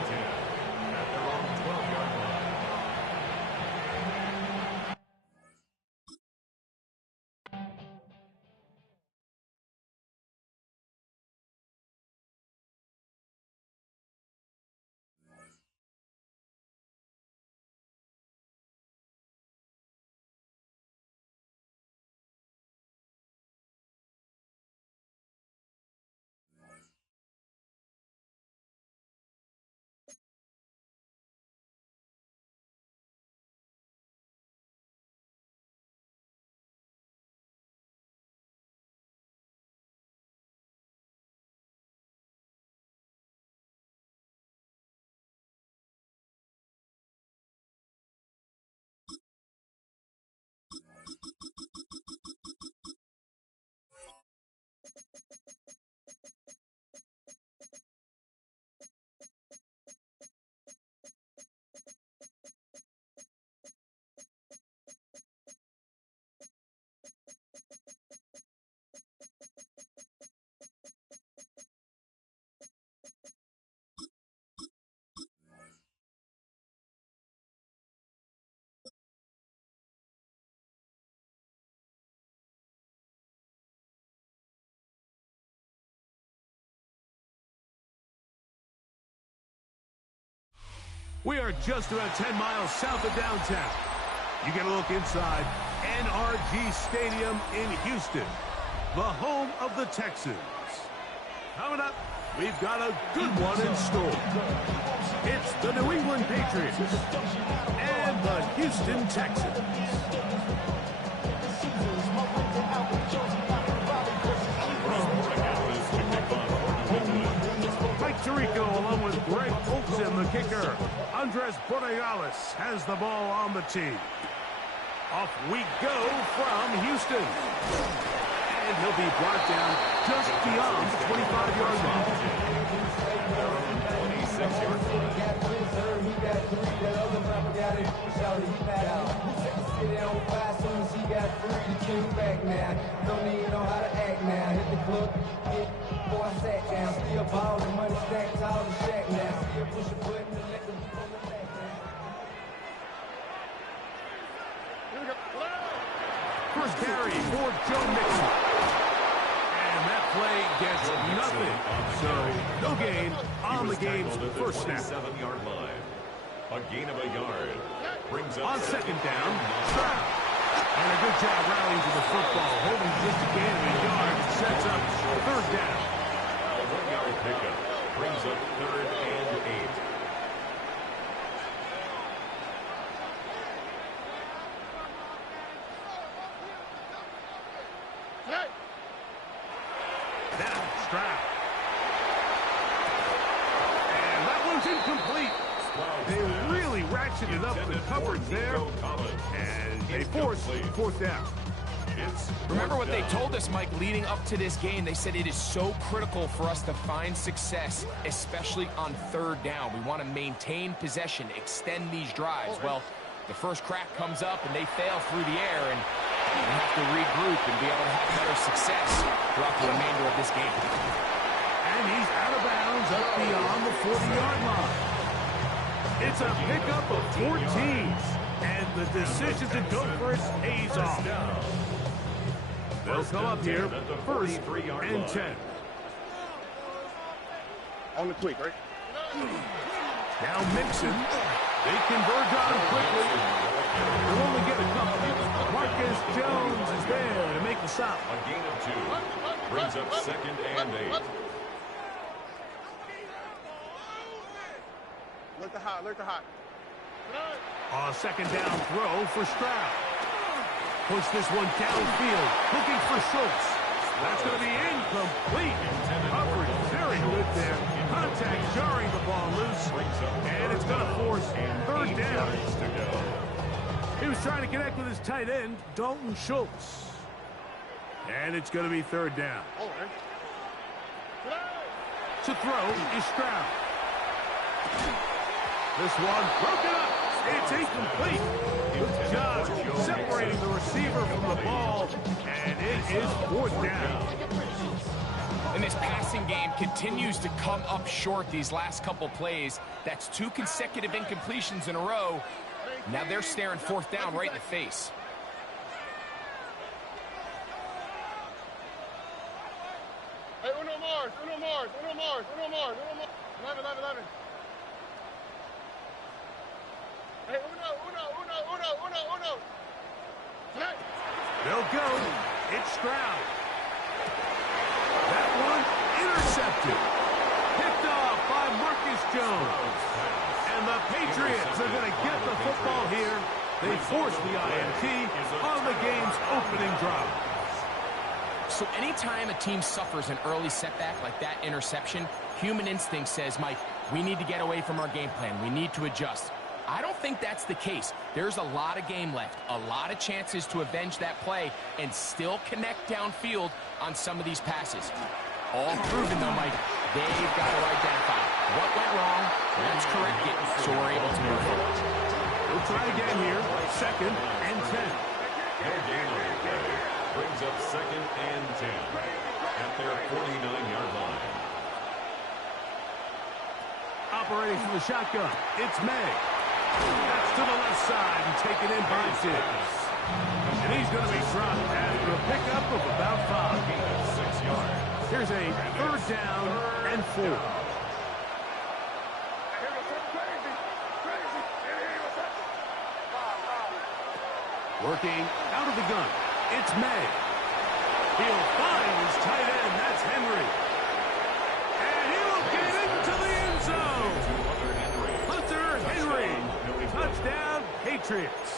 We are just about 10 miles south of downtown. You get a look inside NRG Stadium in Houston, the home of the Texans. Coming up, we've got a good one in store. It's the New England Patriots and the Houston Texans. Mike Tirico along with Greg Olsen, the kicker. Andres Borregales has the ball on the tee. Off we go from Houston. And he'll be brought down just beyond the 25-yard line. 26-yard line. First carry for Joe Mixon. And that play gets nothing. So no gain on the game's first snap. 7-yard line. A gain of a yard. Brings up On second down, Stroud. And a good job rallying to the football, holding just a gain of a yard, and sets up third down. a 1-yard pickup. Brings up 3rd and 8. Now, Stroud. And that one's incomplete. They really ratcheted up the coverage there, and they forced fourth down. Remember what they told us, Mike, leading up to this game. They said it is so critical for us to find success, especially on third down. We want to maintain possession, extend these drives. Well, the first crack comes up, and they fail through the air, and we have to regroup and be able to have better success throughout the remainder of this game. And he's out of bounds up beyond the 40-yard line. It's a pickup of 14, and the decision to go for it pays off. They'll come up here, first and 10. On the quick, right? Now Mixon. They converge on him quickly. They'll only get a couple. Marcus Jones is there to make the stop. A gain of 2. Brings up 2nd and 8. Look the hot, look the hot. A second down throw for Stroud. Push this one downfield, looking for Schultz. That's going to be incomplete. Coverage very good there. Contact jarring the ball loose, and it's going to force third down. He was trying to connect with his tight end, Dalton Schultz. And it's going to be third down. To throw is Stroud. This one broken up. It's incomplete. Good job separating the receiver from the ball, and it is fourth down. And this passing game continues to come up short these last couple plays. That's 2 consecutive incompletions in a row. Now they're staring fourth down right in the face. Hey, uno more. 11. Hey, uno. They'll go. It's Stroud. That one intercepted. Picked off by Marcus Jones. And the Patriots are going to get the football here. They force the INT on the game's opening drive. So anytime a team suffers an early setback like that interception, human instinct says, Mike, we need to get away from our game plan. We need to adjust. I don't think that's the case. There's a lot of game left, a lot of chances to avenge that play and still connect downfield on some of these passes. All proven, though, Mike, they've got to identify what went wrong, let's correct it, so we're able to move forward. We'll try again here, 2nd and 10. No gain on the play. Brings up 2nd and 10 at their 49-yard line. Operating from the shotgun, it's May. That's to the left side and taken in by Diggs. And he's going to be dropped after a pickup of about 5. Gain of 6 yards. Here's a third down and 4. Working out of the gun. It's May. He'll find his tight end. That's Henry. And he'll get into the end zone. Hunter Henry. Touchdown, Patriots.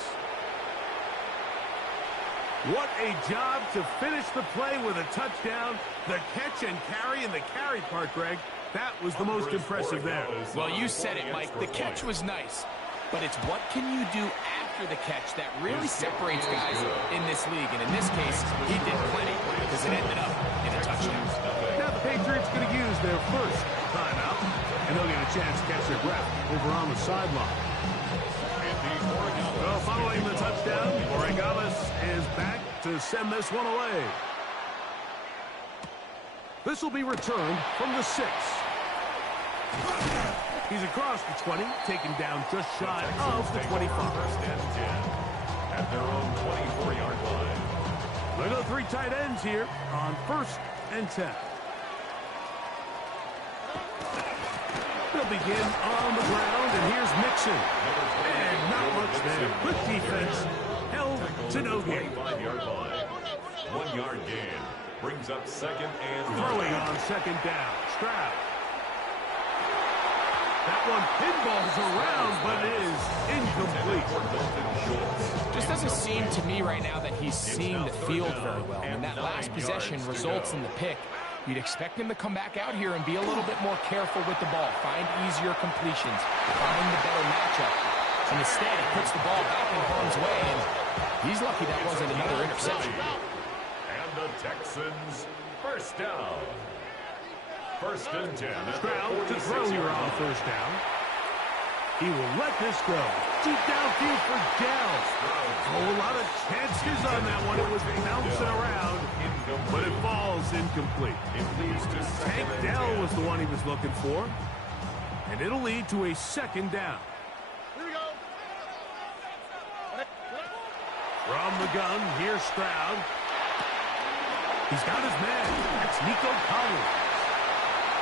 What a job to finish the play with a touchdown. The catch and carry, and the carry part, Greg, that was the most impressive there. Well, you said it, Mike. The catch was nice. But it's what can you do after the catch that really separates guys in this league. And in this case, he did plenty because it ended up in a touchdown. Now the Patriots going to use their first timeout, and they'll get a chance to catch their breath over on the sideline. So following the touchdown, Oregalis is back to send this one away. This will be returned from the 6. He's across the 20, taken down just shy of the 25. First and 10 at their own 24-yard line. There go 3 tight ends here on 1st and 10. They'll begin on the ground, and here's Mixon. And not much there. Good defense. Held to no gain. 25-yard line. 1-yard gain. Brings up 2nd and 9. Throwing on 2nd down. Stroud. That one pinballs around, but is incomplete. Just doesn't seem to me right now that he's seeing the field very well. And that last possession results in the pick. You'd expect him to come back out here and be a little bit more careful with the ball, find easier completions, find the better matchup. And instead, he puts the ball back in harm's way, and he's lucky that wasn't another interception. And the Texans, first down. 1st and 10. Stroud to throw here on 1st down. He will let this go. Deep downfield for Dell. Oh, a lot of chances on that one. It was bouncing around, but it falls incomplete. Tank Dell was the one he was looking for, and it'll lead to a 2nd down. Here we go. From the gun, here's Stroud. He's got his man. That's Nico Collins.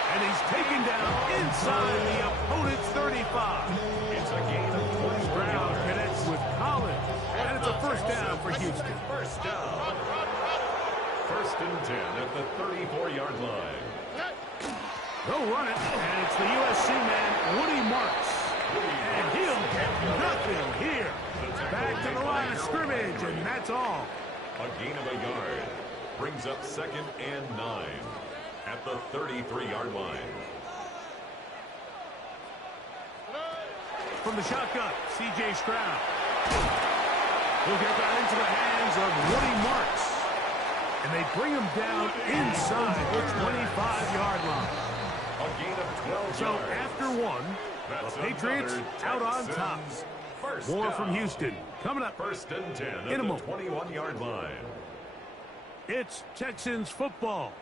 And he's taken down inside the opponent's 35. It's a gain of 20. Stroud connects with Collins. And it's a 1st down for Houston. First down. 1st and 10 at the 34-yard line. They'll run it. And it's the USC man, Woody Marks. And he'll get nothing here. Back to the line of scrimmage, and that's all. A gain of a yard. Brings up 2nd and 9. At the 33-yard line. From the shotgun, C.J. Stroud. He'll get that into the hands of Woody Marks. And they bring him down inside the 25-yard line. A gain of 12 So yards. after one, the Patriots out on top. More from Houston coming up 1st and 10 in a at the moment. 21-yard line. It's Texans football.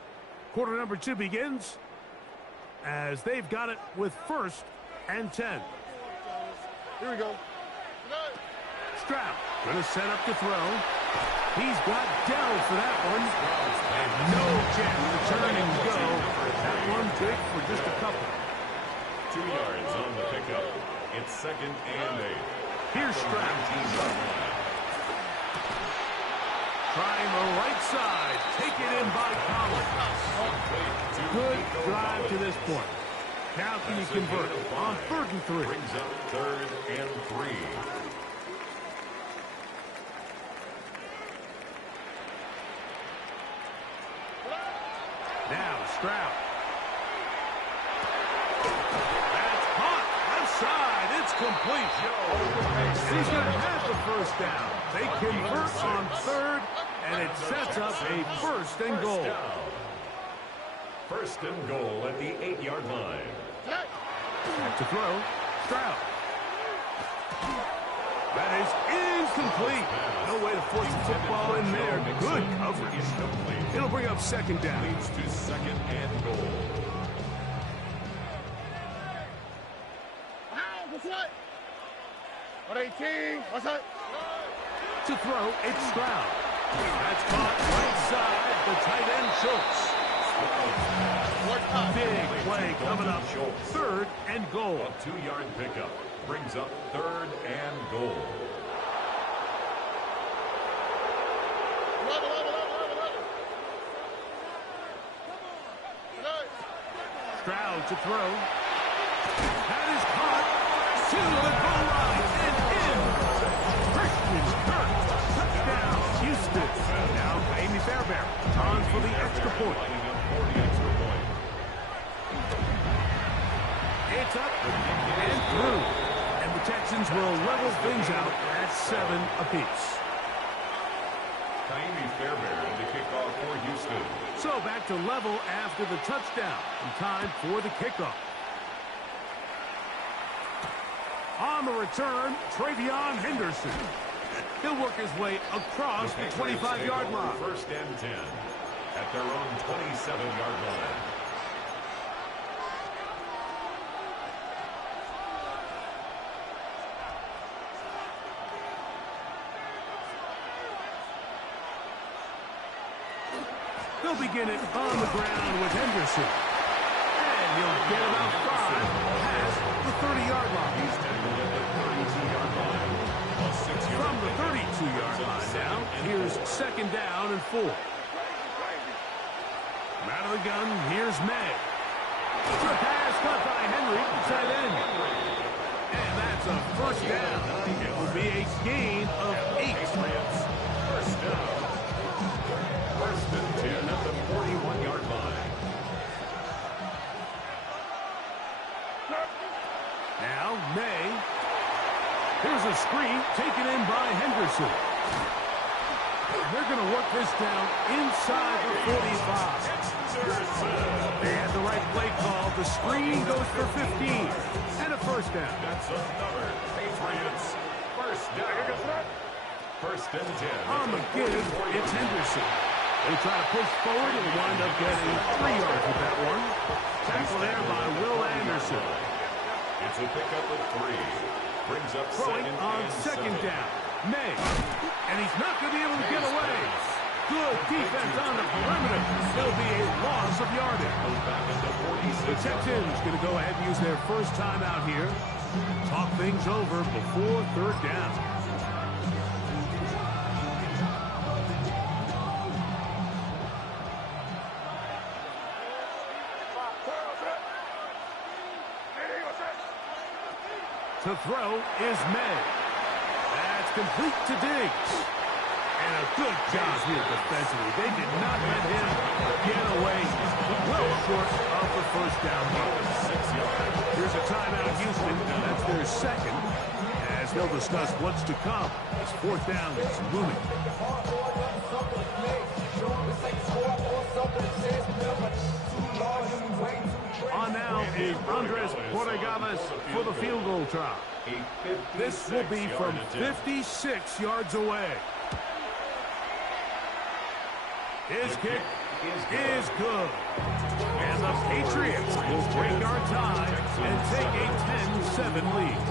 Quarter number 2 begins as they've got it with 1st and 10. Here we go. Stroud going to set up to throw. He's got Dell for that one. And no chance to turn and go. That one good for just a couple. 2 yards on the pickup. It's 2nd and 8. Here's Stroud. Trying the right side. Taken in by Collins. Good drive to this point. Now can you convert on 3rd and 3? Brings up 3rd and 3. Now Stroud. That's caught. Left side. It's complete. And he's going to have the 1st down. They convert on 3rd, and it sets up a 1st and goal. 1st and goal at the 8-yard line. Back to throw. Stroud. That is incomplete. No way to force the football in there. Good coverage. It'll bring up 2nd down. Leads to 2nd and goal. What's that? 118. What's that? To throw, it's Stroud. That's caught right side. The tight end Schultz. Big play coming up. 3rd and goal. A 2-yard pickup brings up 3rd and goal. to throw. That is caught to the goal line and in. Christian Kirk. Touchdown, Houston. Now Amy Fairbairn on for the extra point. It's up and through. And the Texans will level things out at 7 apiece. Amy Fairbairn to kick off for Houston. So back to level after the touchdown. And time for the kickoff. On the return, Travion Henderson. He'll work his way across the 25-yard line. First and 10 at their own 27-yard line. They'll begin it on the ground with Henderson. And he'll get about 5 past the 30-yard line. He's tackled at the 32-yard line. From the 32-yard line now, here's second down and 4. Out of the gun, here's May. The pass caught by Henry, tight end. And that's a first down. It will be a gain of 8. First down. First and 10 at the 41-yard line. Now, May. Here's a screen taken in by Henderson. They're going to work this down inside the 45. They had the right play call. The screen goes for 15. And a first down. That's another Patriots first down. First and 10. On the give, it's Henderson. They try to push forward and wind up getting 3 yards with that one. Tackle there by Will Anderson. It's a pickup of 3. Brings up Throwing on second down. May. And he's not going to be able to get away. Good defense on the perimeter. There'll be a loss of yardage. The Texans going to go ahead and use their first time out here. Talk things over before third down. To throw is May. That's complete to Diggs. And a good job here defensively. They did not let him get away. Well short of the first down. 6 yards. Here's a timeout, Houston. That's their second. As they'll discuss what's to come as fourth down is looming. On now is Andres Borregales for the field goal try. This will be from 56 yards away. His kick is good. And the Patriots will break our tie and take a 10-7 lead.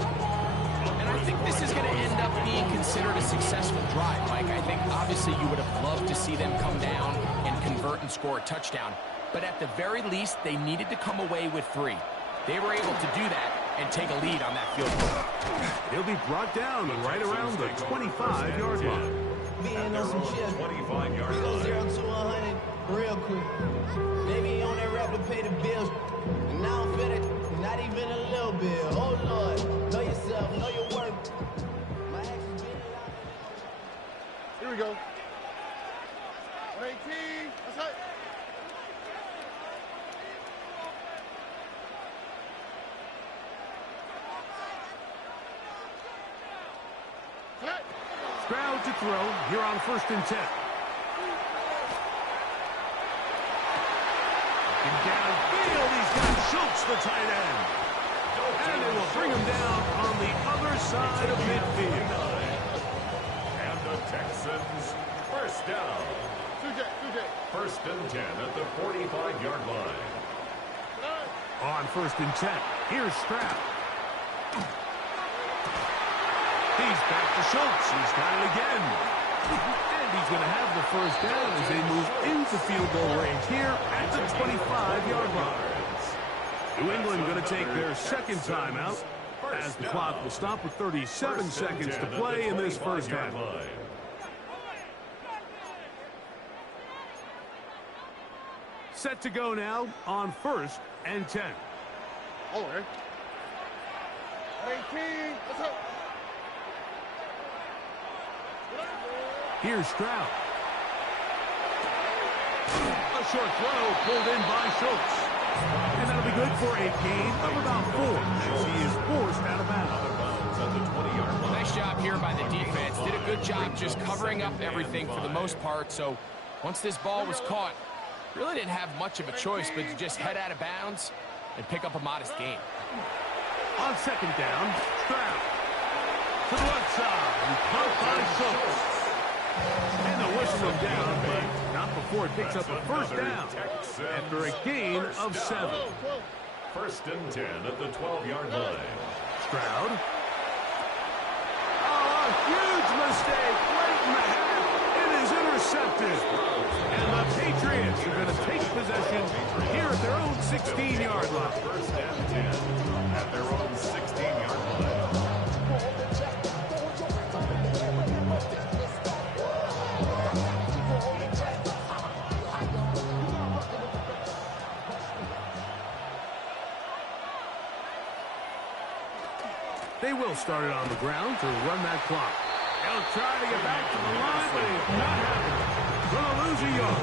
And I think this is going to end up being considered a successful drive, Mike. I think obviously you would have loved to see them come down and convert and score a touchdown. But at the very least, they needed to come away with 3. They were able to do that and take a lead on that field goal. He'll be brought down right around the 25-yard line. Being on some shit. 25-yard line. 0 to 100 real quick. Maybe on that rap to pay the bills. And now I'm fit it, not even a little bit. Oh Lord, know yourself, know your work. My actions been a lot. Here we go. 118. That's right. Crowd to throw here on first and 10. Looking downfield, he's got Schultz, the tight end. And they will bring him down on the other side of midfield. And the Texans first down. First and 10 at the 45-yard line. On first and 10, here's Stroud. He's back to Schultz. He's got it again. And he's going to have the first down as they move into field goal range here at the 25-yard line. New England going to take their second timeout as the clock will stop with 37 seconds to play in this first half. Set to go now on first and 10. Here's Stroud. A short throw pulled in by Schultz. And that'll be good for a gain of about 4 as he is forced out of bounds. Nice job here by the defense. Did a good job just covering up everything for the most part. So once this ball was caught, really didn't have much of a choice but to just head out of bounds and pick up a modest gain. On second down, Stroud to the left side. Caught by Schultz. And the whistle him down, but not before it picks up a first down after a gain of 7. First and 10 at the 12-yard line. Stroud. Oh, a huge mistake late in the half. It is intercepted. And the Patriots are going to take possession here at their own 16-yard line. First and 10 at their own 16-yard line. They will start it on the ground to run that clock. They'll try to get back to the line, but he's not happening. Going to lose a yard.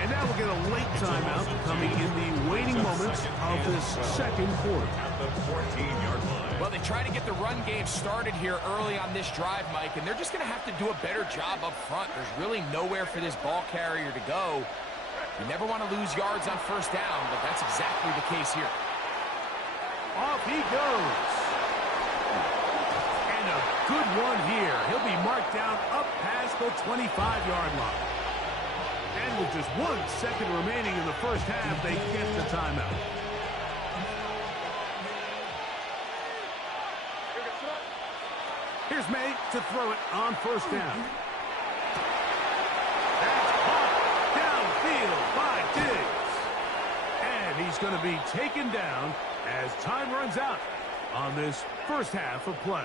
And now we'll get a late timeout coming in the waning moments of this second quarter. At the 14-yard line. Well, they try to get the run game started here early on this drive, Mike, and they're just going to have to do a better job up front. There's really nowhere for this ball carrier to go. You never want to lose yards on first down, but that's exactly the case here. Off he goes. And a good one here. He'll be marked down up past the 25-yard line. And with just 1 second remaining in the first half, they get the timeout. Here's May to throw it on first down. That's caught downfield by Diggs. And he's going to be taken down as time runs out on this first half of play.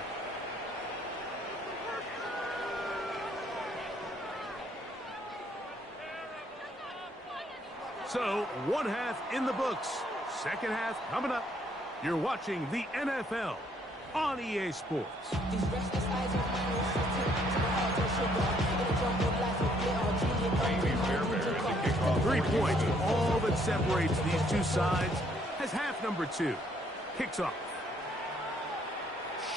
So, one half in the books. Second half coming up. You're watching the NFL on EA Sports. 3 points, all that separates these two sides as half number 2 kicks off.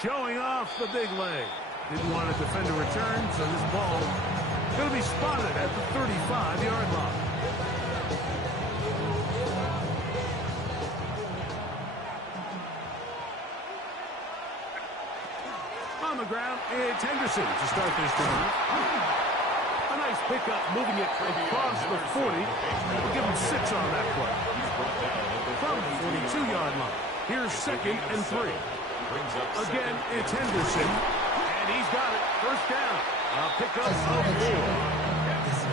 Showing off the big leg. Didn't want to defend a return, so this ball going to be spotted at the 35-yard line. On the ground, it's Henderson to start this drive. A nice pickup, moving it across the 40. We'll give him 6 on that play. From the 42-yard line. Here's second and 3. Again, it's Henderson. And he's got it. First down. A pickup of 4.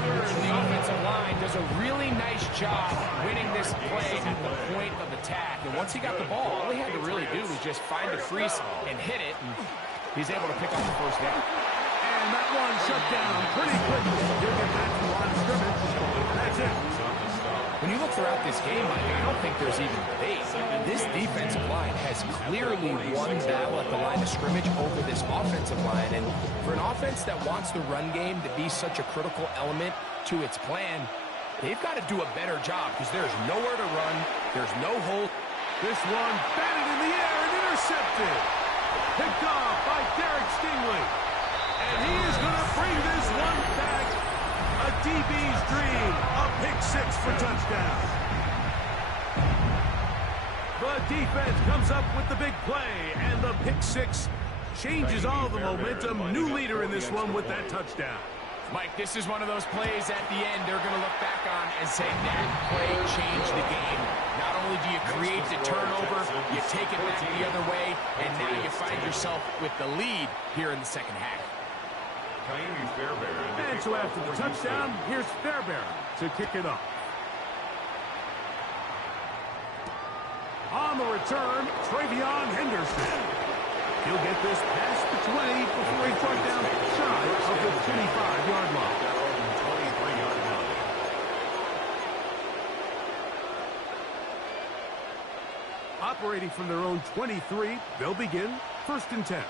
The offensive line does a really nice job winning this play at the point of attack. And once he got the ball, all he had to really do was just find a crease and hit it. And he's able to pick up the first down. And that one shut down pretty quickly. He'll get back to the line of scrimmage. That's it. When you look throughout this game, Mike, I don't think there's even debate. This defensive line has clearly won battle at the line of scrimmage over this offensive line. And for an offense that wants the run game to be such a critical element to its plan, they've got to do a better job because there's nowhere to run. There's no hole. This one batted in the air and intercepted. Picked off by Derek Stingley. And he is going to bring this one back. A DB's dream. A pick 6 for touchdown. The defense comes up with the big play. And the pick 6 changes all the momentum. New leader in this one with that touchdown. Mike, this is one of those plays at the end they're going to look back on and say that play changed the game. Not only do you create the turnover, you take it back the other way, and now you find yourself with the lead here in the second half. And so after the touchdown, here's Fairbairn to kick it off. On the return, Travion Henderson. He'll get this past the 20 before he's brought down shy of the 25-yard line. Operating from their own 23, they'll begin 1st and 10.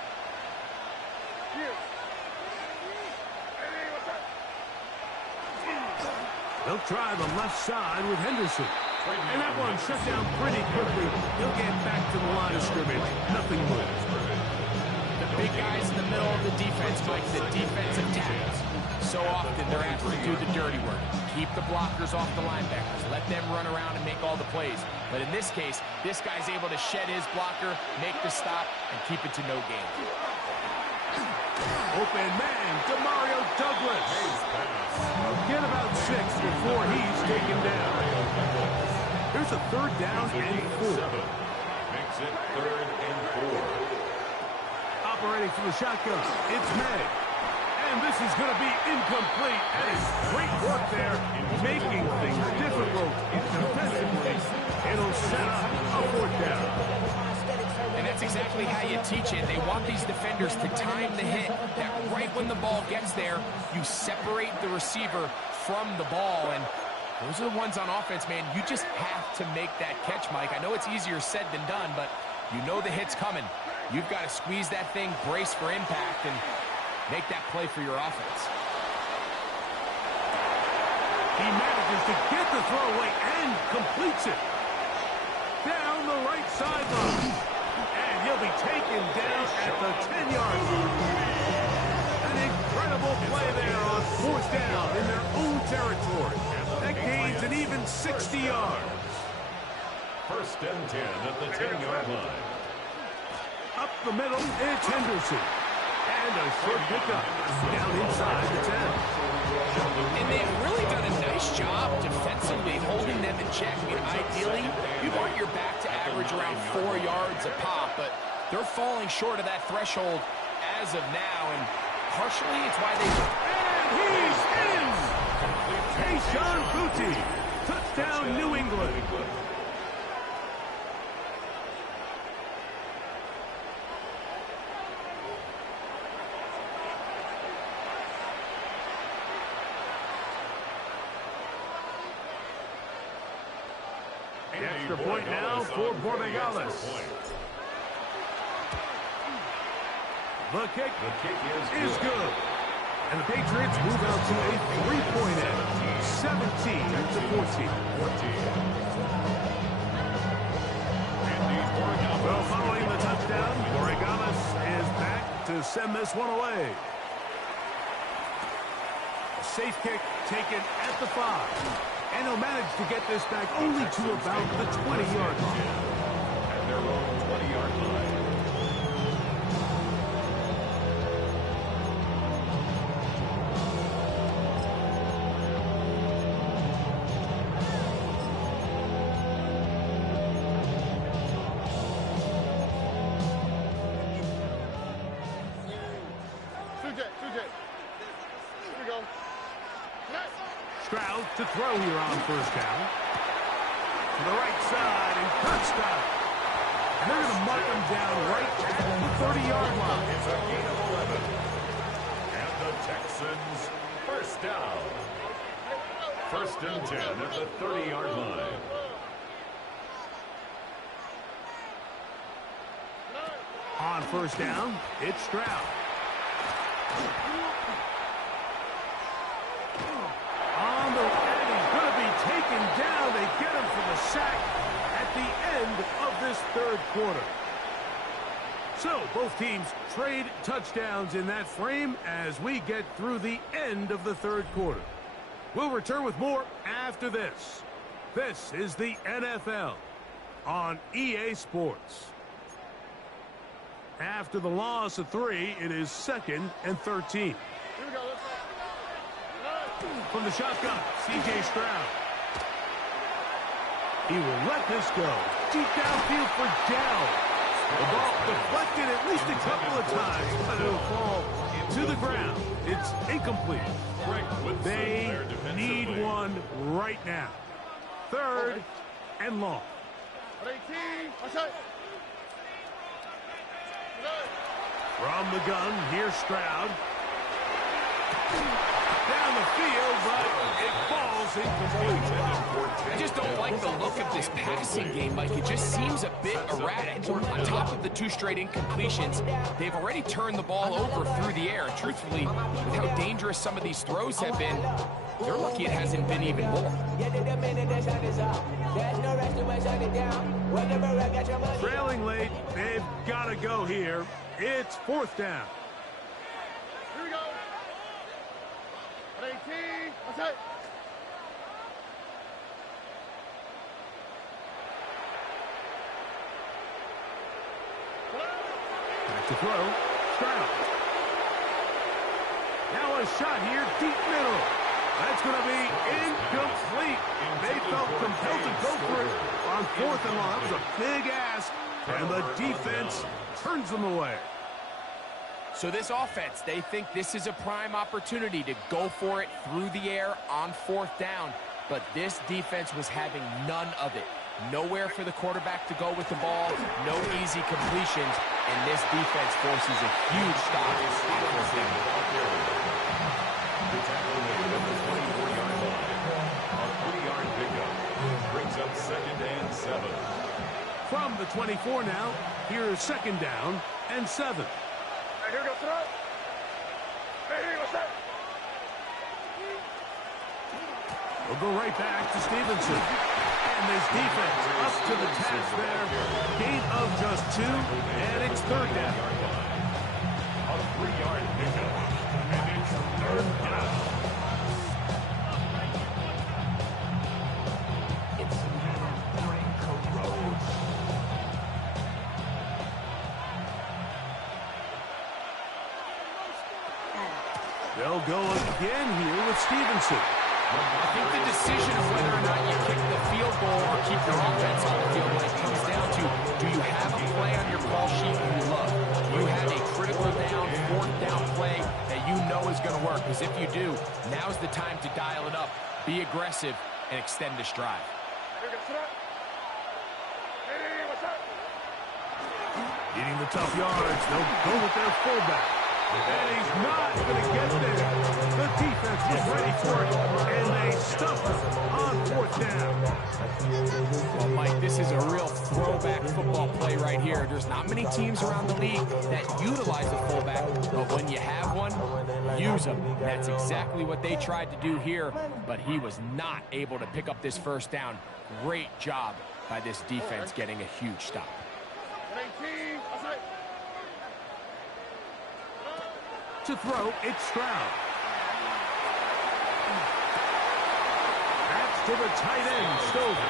They'll try the left side with Henderson. And that one shut down pretty quickly. He'll get back to the line of scrimmage. Nothing more. The big guys in the middle of the defense, Mike, the defensive tackles. So often they're asked to do the dirty work. Keep the blockers off the linebackers. Let them run around and make all the plays. But in this case, this guy's able to shed his blocker, make the stop, and keep it to no gain. Open man, Demario Douglas. Get about 6 before he's taken down. Here's a 3rd down and 4. Makes it 3rd and 4. Operating from the shotgun, it's May. And this is going to be incomplete. That is great work there, making things difficult defensively. It'll set up a 4th down. And that's exactly how you teach it. They want these defenders to time the hit, that right when the ball gets there, you separate the receiver from the ball. And those are the ones on offense, man. You just have to make that catch, Mike. I know it's easier said than done, but you know the hit's coming. You've got to squeeze that thing, brace for impact, and make that play for your offense. He manages to get the throw away and completes it. Down the right sideline. And he'll be taken down at the 10-yard line. An incredible play there on 4th down in their own territory. That gains an even 60 yards. 1st and 10 at the 10-yard line. Up the middle, it's Henderson. And a short pickup down inside the 10. And they've really done a nice job defensively holding them in check. I mean, ideally, you want your back to average around 4 yards a pop, but they're falling short of that threshold as of now, and partially it's why they... And he's in! Tayshaun Boutte, touchdown New England. The extra point now for Borregales. The kick is good. And the Patriots move out to a 3-point edge, 17-14. Well, following the touchdown, Borregales is back to send this one away. A safe kick taken at the 5. And he'll manage to get this back only to about the 20-yard line. At their own 20-yard line. Stroud to throw here on 1st down. To the right side, and Kirk's got it. And they're going to mark him down right at the 30-yard line. It's a gain of 11. And the Texans, 1st down. 1st and 10 at the 30-yard line. On 1st down, it's Stroud. On the and he's going to be taken down. They get him for the sack at the end of this 3rd quarter. So both teams trade touchdowns in that frame as we get through the end of the 3rd quarter. We'll return with more after this. This is the NFL on EA Sports. After the loss of 3, it is 2nd and 13. From the shotgun, C.J. Stroud. He will let this go. Deep downfield for Dell. The ball deflected at least a couple of times, but it'll fall to the ground. It's incomplete. They need one right now. 3rd and long. From the gun, here's Stroud. down the field, but it falls incomplete. I just don't like the look of this passing game, Mike. It just seems a bit erratic. On top of the 2 straight incompletions, they've already turned the ball over through the air. Truthfully, with how dangerous some of these throws have been, they're lucky it hasn't been even more. Trailing late, they've got to go here. It's 4th down. Here we go. 18. That's it. Back to throw. Stroud. Now a shot here, deep middle. That's going to be incomplete. They felt compelled to go for it on 4th and long. That was a big ask, and the defense turns them away. So this offense, they think this is a prime opportunity to go for it through the air on 4th down. But this defense was having none of it. Nowhere for the quarterback to go with the ball, no easy completions, and this defense forces a huge stop on 4th down. The tackle made at the 24-yard line. A 3-yard pickup brings up 2nd and 7. From the 24 now, here is 2nd down and 7. Here we go, throw. Hey, what's that? We'll go right back to Stevenson. And this defense up to the task there. Gain of just 2, and it's 3rd down. A 3-yard pickup, and it's 3rd down. It's Raincoat Road. They'll go again here with Stevenson. I think the decision of whether or not you kick the field goal or keep your offense on the field when it comes down to, do you have a play on your call sheet you love? Do you have a critical down, 4th down play that you know is going to work? Because if you do, now's the time to dial it up, be aggressive, and extend this drive. Eating the tough yards, they'll go with their fullback. And he's not going to get there. The defense was ready for it, and they stuffed him on 4th down. Well, Mike, this is a real throwback football play right here. There's not many teams around the league that utilize a fullback, but when you have one, use them. That's exactly what they tried to do here, but he was not able to pick up this 1st down. Great job by this defense getting a huge stop. 18. That's it. To throw, it's Stroud. That's to the tight end, Stover.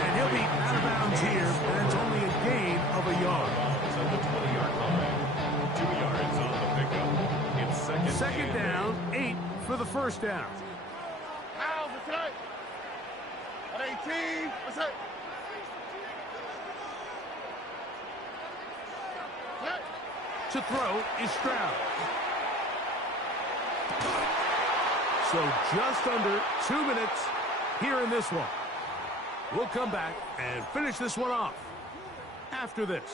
And he'll be out of bounds here, and it's only a gain of a yard. It's on the 20-yard line. 2 yards on the pickup. It's 2nd down, 8 for the 1st down. How's it tonight? 18. What's it? To throw is Stroud. So just under 2 minutes here in this one. We'll come back and finish this one off after this.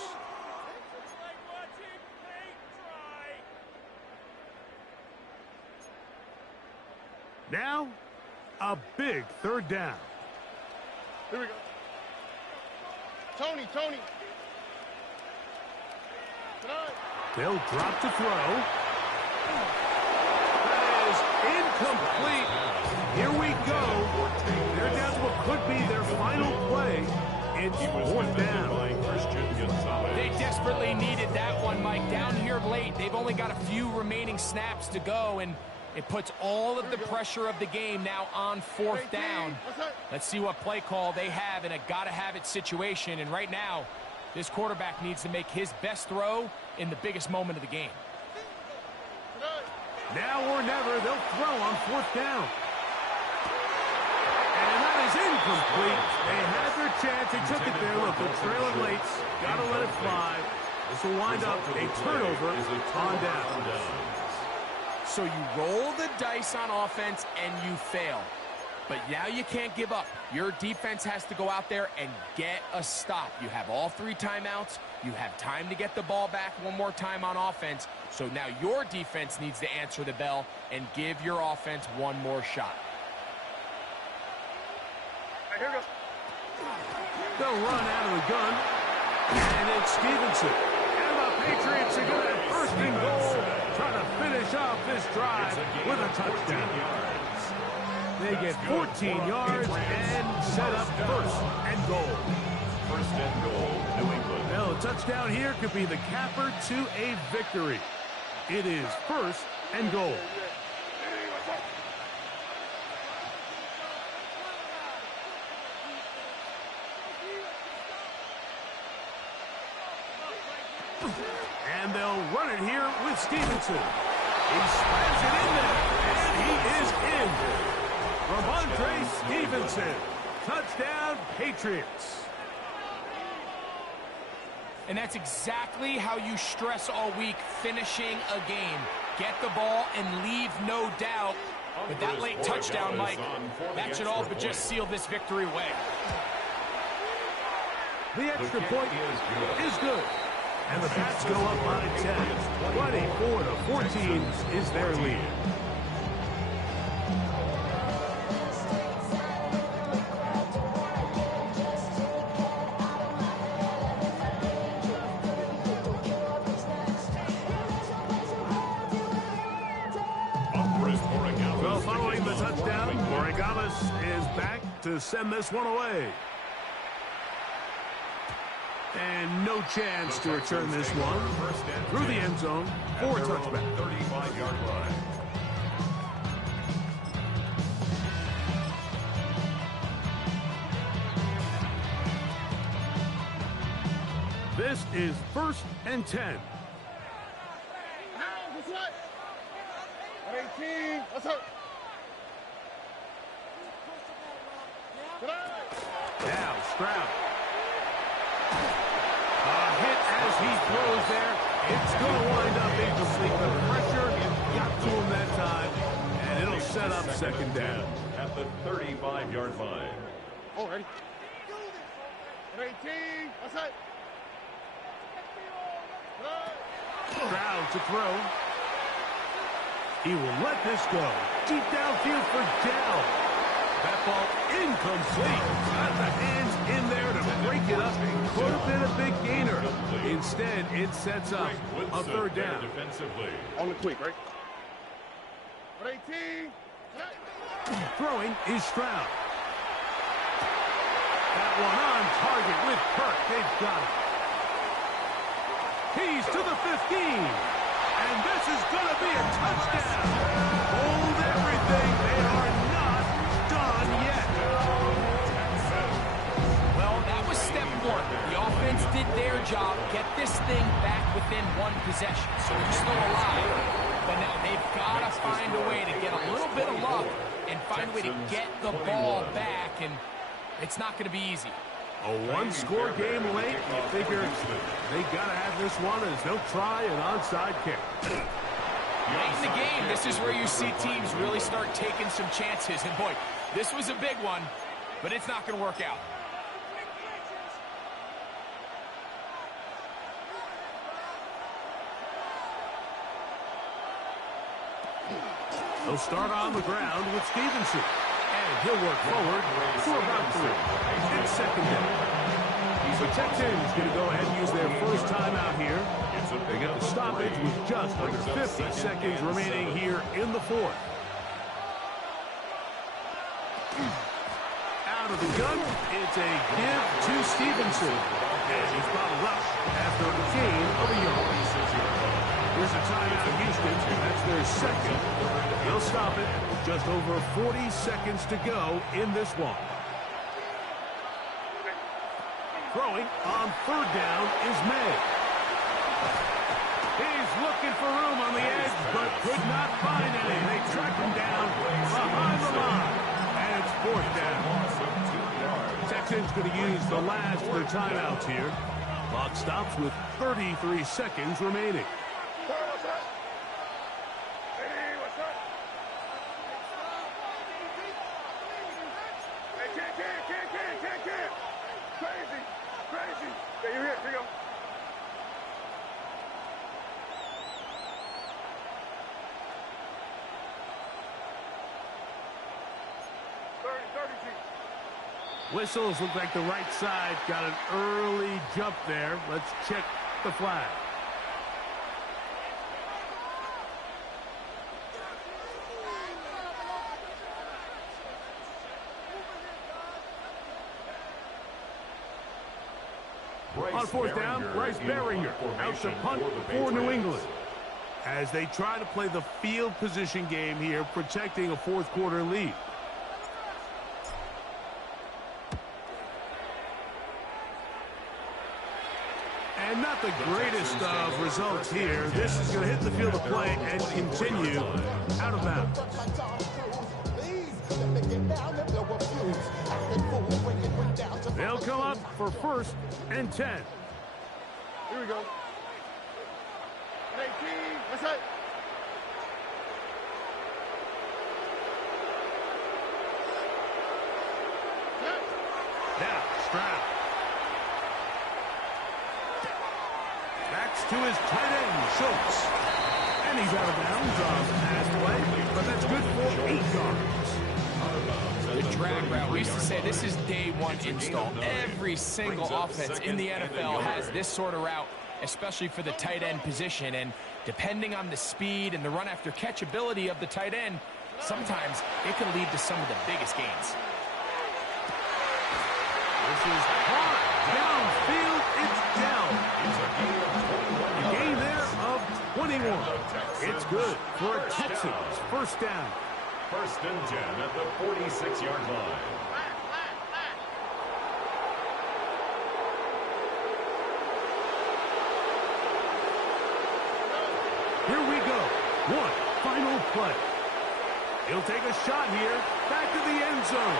Now, a big 3rd down. Here we go. Tony. Tonight. They'll drop to throw. That is incomplete. Here we go. They're down to what could be their final play. It's 4th down. They desperately needed that one, Mike. Down here late, they've only got a few remaining snaps to go, and it puts all of the pressure of the game now on 4th down. Let's see what play call they have in a gotta-have-it situation, and right now, this quarterback needs to make his best throw in the biggest moment of the game. Now or never, they'll throw on 4th down. And that is incomplete. They had their chance. They took it there. Look, they're trailing late. Got to let it fly. This will wind up a turnover on down. So you roll the dice on offense and you fail. But now you can't give up. Your defense has to go out there and get a stop. You have all 3 timeouts. You have time to get the ball back one more time on offense. So now your defense needs to answer the bell and give your offense one more shot. Here we go. They'll run out of the gun. And it's Stevenson. And the Patriots are going to have first and goal, trying to finish off this drive with a touchdown. They get 14 yards and set up first and goal. First and goal, New England. Well, a touchdown here could be the capper to a victory. It is first and goal. And they'll run it here with Stevenson. He slams it in there, and he is in. Ramondre Stevenson. Touchdown, Patriots. And that's exactly how you stress all week, finishing a game. Get the ball and leave no doubt. But that late touchdown, Mike, that should all but just seal this victory away. The extra point is good. And the Pats go up by 10. 24-14 is their lead. Well, following the touchdown, Morales is back to send this one away. And no chance to return this one through the end zone for a touchback. 35-yard line. This is first and 10. Now Stroud. Hit as he throws there. It's going to wind up incomplete. The pressure got to him that time, and it'll set up second down. At the 35-yard line. Oh, ready? 18. What's that? Stroud to throw. He will let this go. Deep downfield for Dell. That ball incomplete. Got the hands in there to break it up. Could have been a big gainer. Instead, it sets up a third down. Defensively. On the quick, right? 18. Throwing is Stroud. That one on target with Kirk. They've got it. He's to the 15. And this is going to be a touchdown. Hold everything. They are not done yet. Well, that was step 1. The offense did their job. Get this thing back within one possession. So they're still alive. But now they've got to find a way to get a little bit of luck and find a way to get the ball back. And it's not going to be easy. A one-score game late. You figure they got to have this one as they'll try an onside kick. Late in the game, this is where you see teams really start taking some chances. And boy, this was a big one, but it's not going to work out. They'll start on the ground with Stevenson. And he'll work forward for about 3. It's second down. The Texans going to go ahead and use their first timeout here. They get the stoppage with just under 50 seconds remaining here in the fourth. Out of the gun, it's a give to Stevenson. And he's bottled up after a gain of a yard. Here's a timeout, Houston. That's their second. They'll stop it with just over 40 seconds to go in this one. Throwing on third down is May. He's looking for room on the edge, but could not find any. They track him down behind the line. And it's fourth down. Texans going to use the last of their timeouts here. Clock stops with 33 seconds remaining. Okay, you're here. Here you go. Whistles look like the right side. Got an early jump there. Let's check the flag. On fourth down, Bryce Baringer out to punt for New England as they try to play the field position game here, protecting a fourth quarter lead. And not the greatest of results here. This is going to hit the field of play and continue out of bounds. They'll come up for 1st and 10. Here we go. 18, that's it. Now, Stroud. Backs to his tight end, Schultz. And he's out of bounds on the pass play, but that's good for 8 yards. The drag route, we used to say this is day one install. Every single offense in the NFL has this sort of route, especially for the tight end position. And depending on the speed and the run after catch ability of the tight end, sometimes it can lead to some of the biggest gains. This is hard. Downfield, it's down. A gain there of 21. It's good for a Texans 1st down. 1st and 10 at the 46-yard line. Here we go. One final play. He'll take a shot here. Back to the end zone.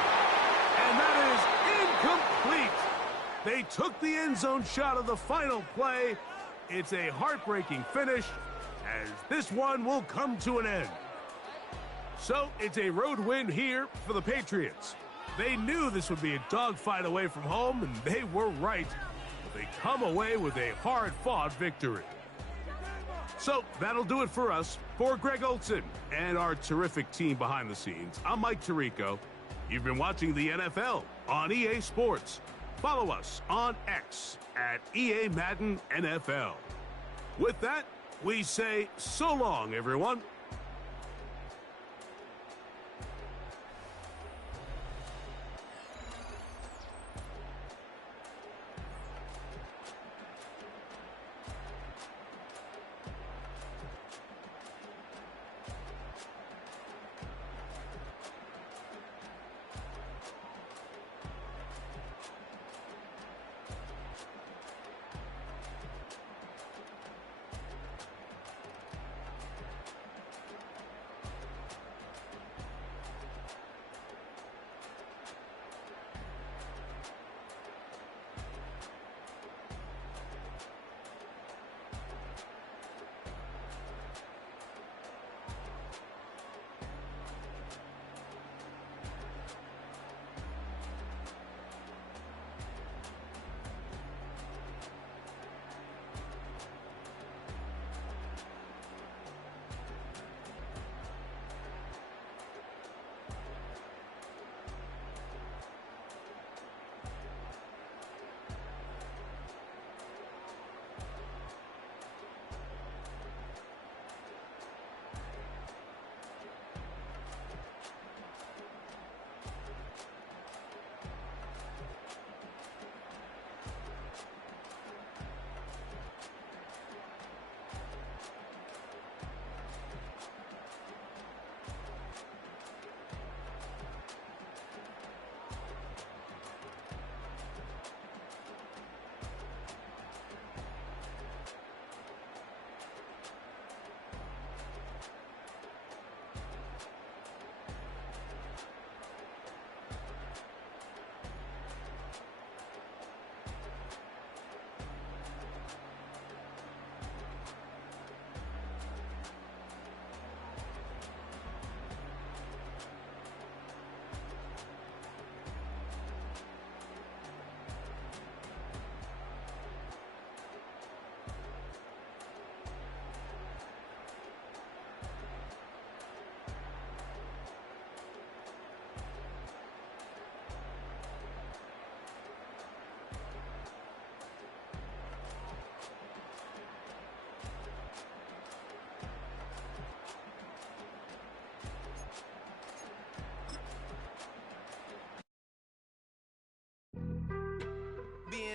And that is incomplete. They took the end zone shot of the final play. It's a heartbreaking finish, as this one will come to an end. So it's a road win here for the Patriots. They knew this would be a dogfight away from home, and they were right. But they come away with a hard-fought victory. So that'll do it for us. For Greg Olson and our terrific team behind the scenes, I'm Mike Tirico. You've been watching the NFL on EA Sports. Follow us on X at EA Madden NFL. With that, we say so long, everyone.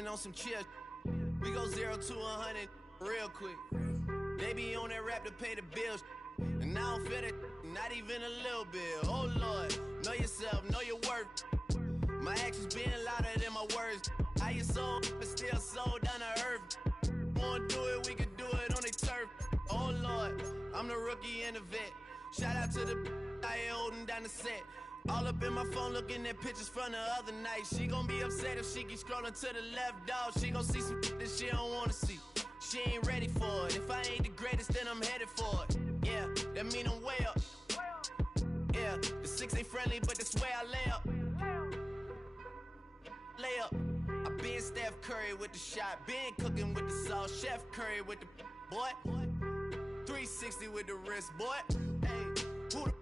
been on some chill. We go 0 to 100 real quick. They be on that rap to pay the bills. And I don't feel it, not even a little bit. Oh Lord, know yourself, know your worth. My actions being louder than my words. How you sold, but still sold down to earth. Wanna do it, we can do it on the turf. Oh Lord, I'm the rookie and the vet. Shout out to the I ain't holding down the set. All up in my phone looking at pictures from the other night. She gon' be upset if she keep scrolling to the left, dog. She gon' see some that she don't wanna see. She ain't ready for it. If I ain't the greatest, then I'm headed for it. Yeah, that mean I'm way up. Yeah, the 6 ain't friendly, but that's where I lay up. Lay up. I been Steph Curry with the shot. Been cooking with the sauce. Chef Curry with the boy. 360 with the wrist, boy. Hey, who the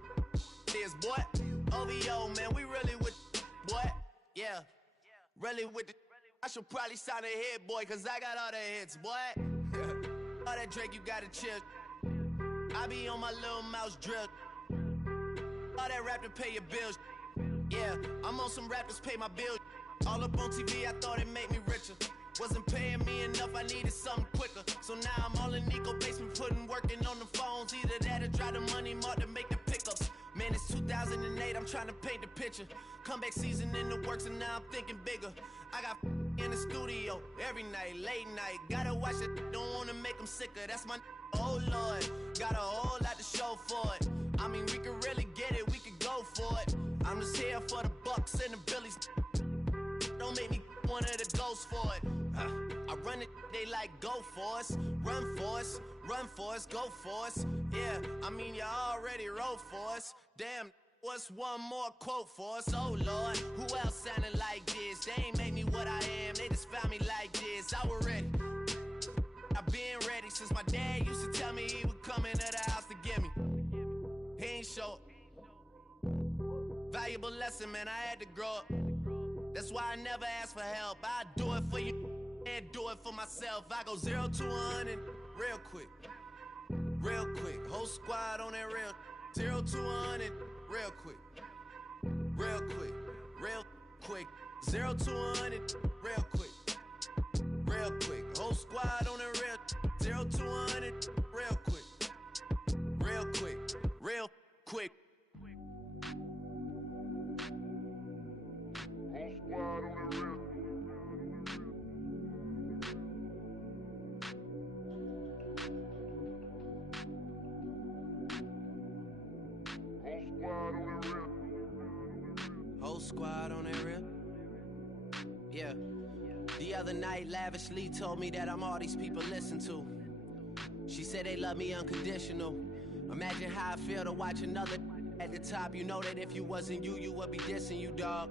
is, boy? OVO, man, we really with boy. Yeah, really with the. I should probably sign a hit, boy, cause I got all the hits, boy. All that Drake, you gotta chill. I be on my little mouse drill. All that rap to pay your bills. Yeah, I'm on some rappers pay my bills. All up on TV, I thought it made me richer. Wasn't paying me enough, I needed something quicker. So now I'm all in Nico basement, working on the phones. Either that or try the money mark to make the pickups. Man, it's 2008, I'm trying to paint the picture. Comeback season in the works and now I'm thinking bigger. I got in the studio every night, late night. Gotta watch it, don't wanna make them sicker. That's my oh Lord, got a whole lot to show for it. I mean, we could really get it, we could go for it. I'm just here for the Bucks and the Billies. Don't make me one of the ghosts for it. I run it, they like go for us. Run for us, run for us, go for us. Yeah, I mean, you already wrote for us. Damn, what's one more quote for us? Oh Lord, who else sounded like this? They ain't made me what I am, they just found me like this. I was ready. I've been ready since my dad used to tell me he would come into the house to get me. He ain't show up. Valuable lesson, man, I had to grow up. That's why I never ask for help. I do it for you and do it for myself. I go 0 to 100 real quick. Real quick. Whole squad on that real. 0 to 100 real quick. Real quick. Real quick. 0 to 100 real quick. Real quick. Whole squad on that real. 0 to 100 real quick. Real quick. Real quick. Whole squad on that real. Yeah. The other night, lavishly told me that I'm all these people listen to. She said they love me unconditional. Imagine how I feel to watch another at the top. You know that if you wasn't you, you would be dissing you, dog.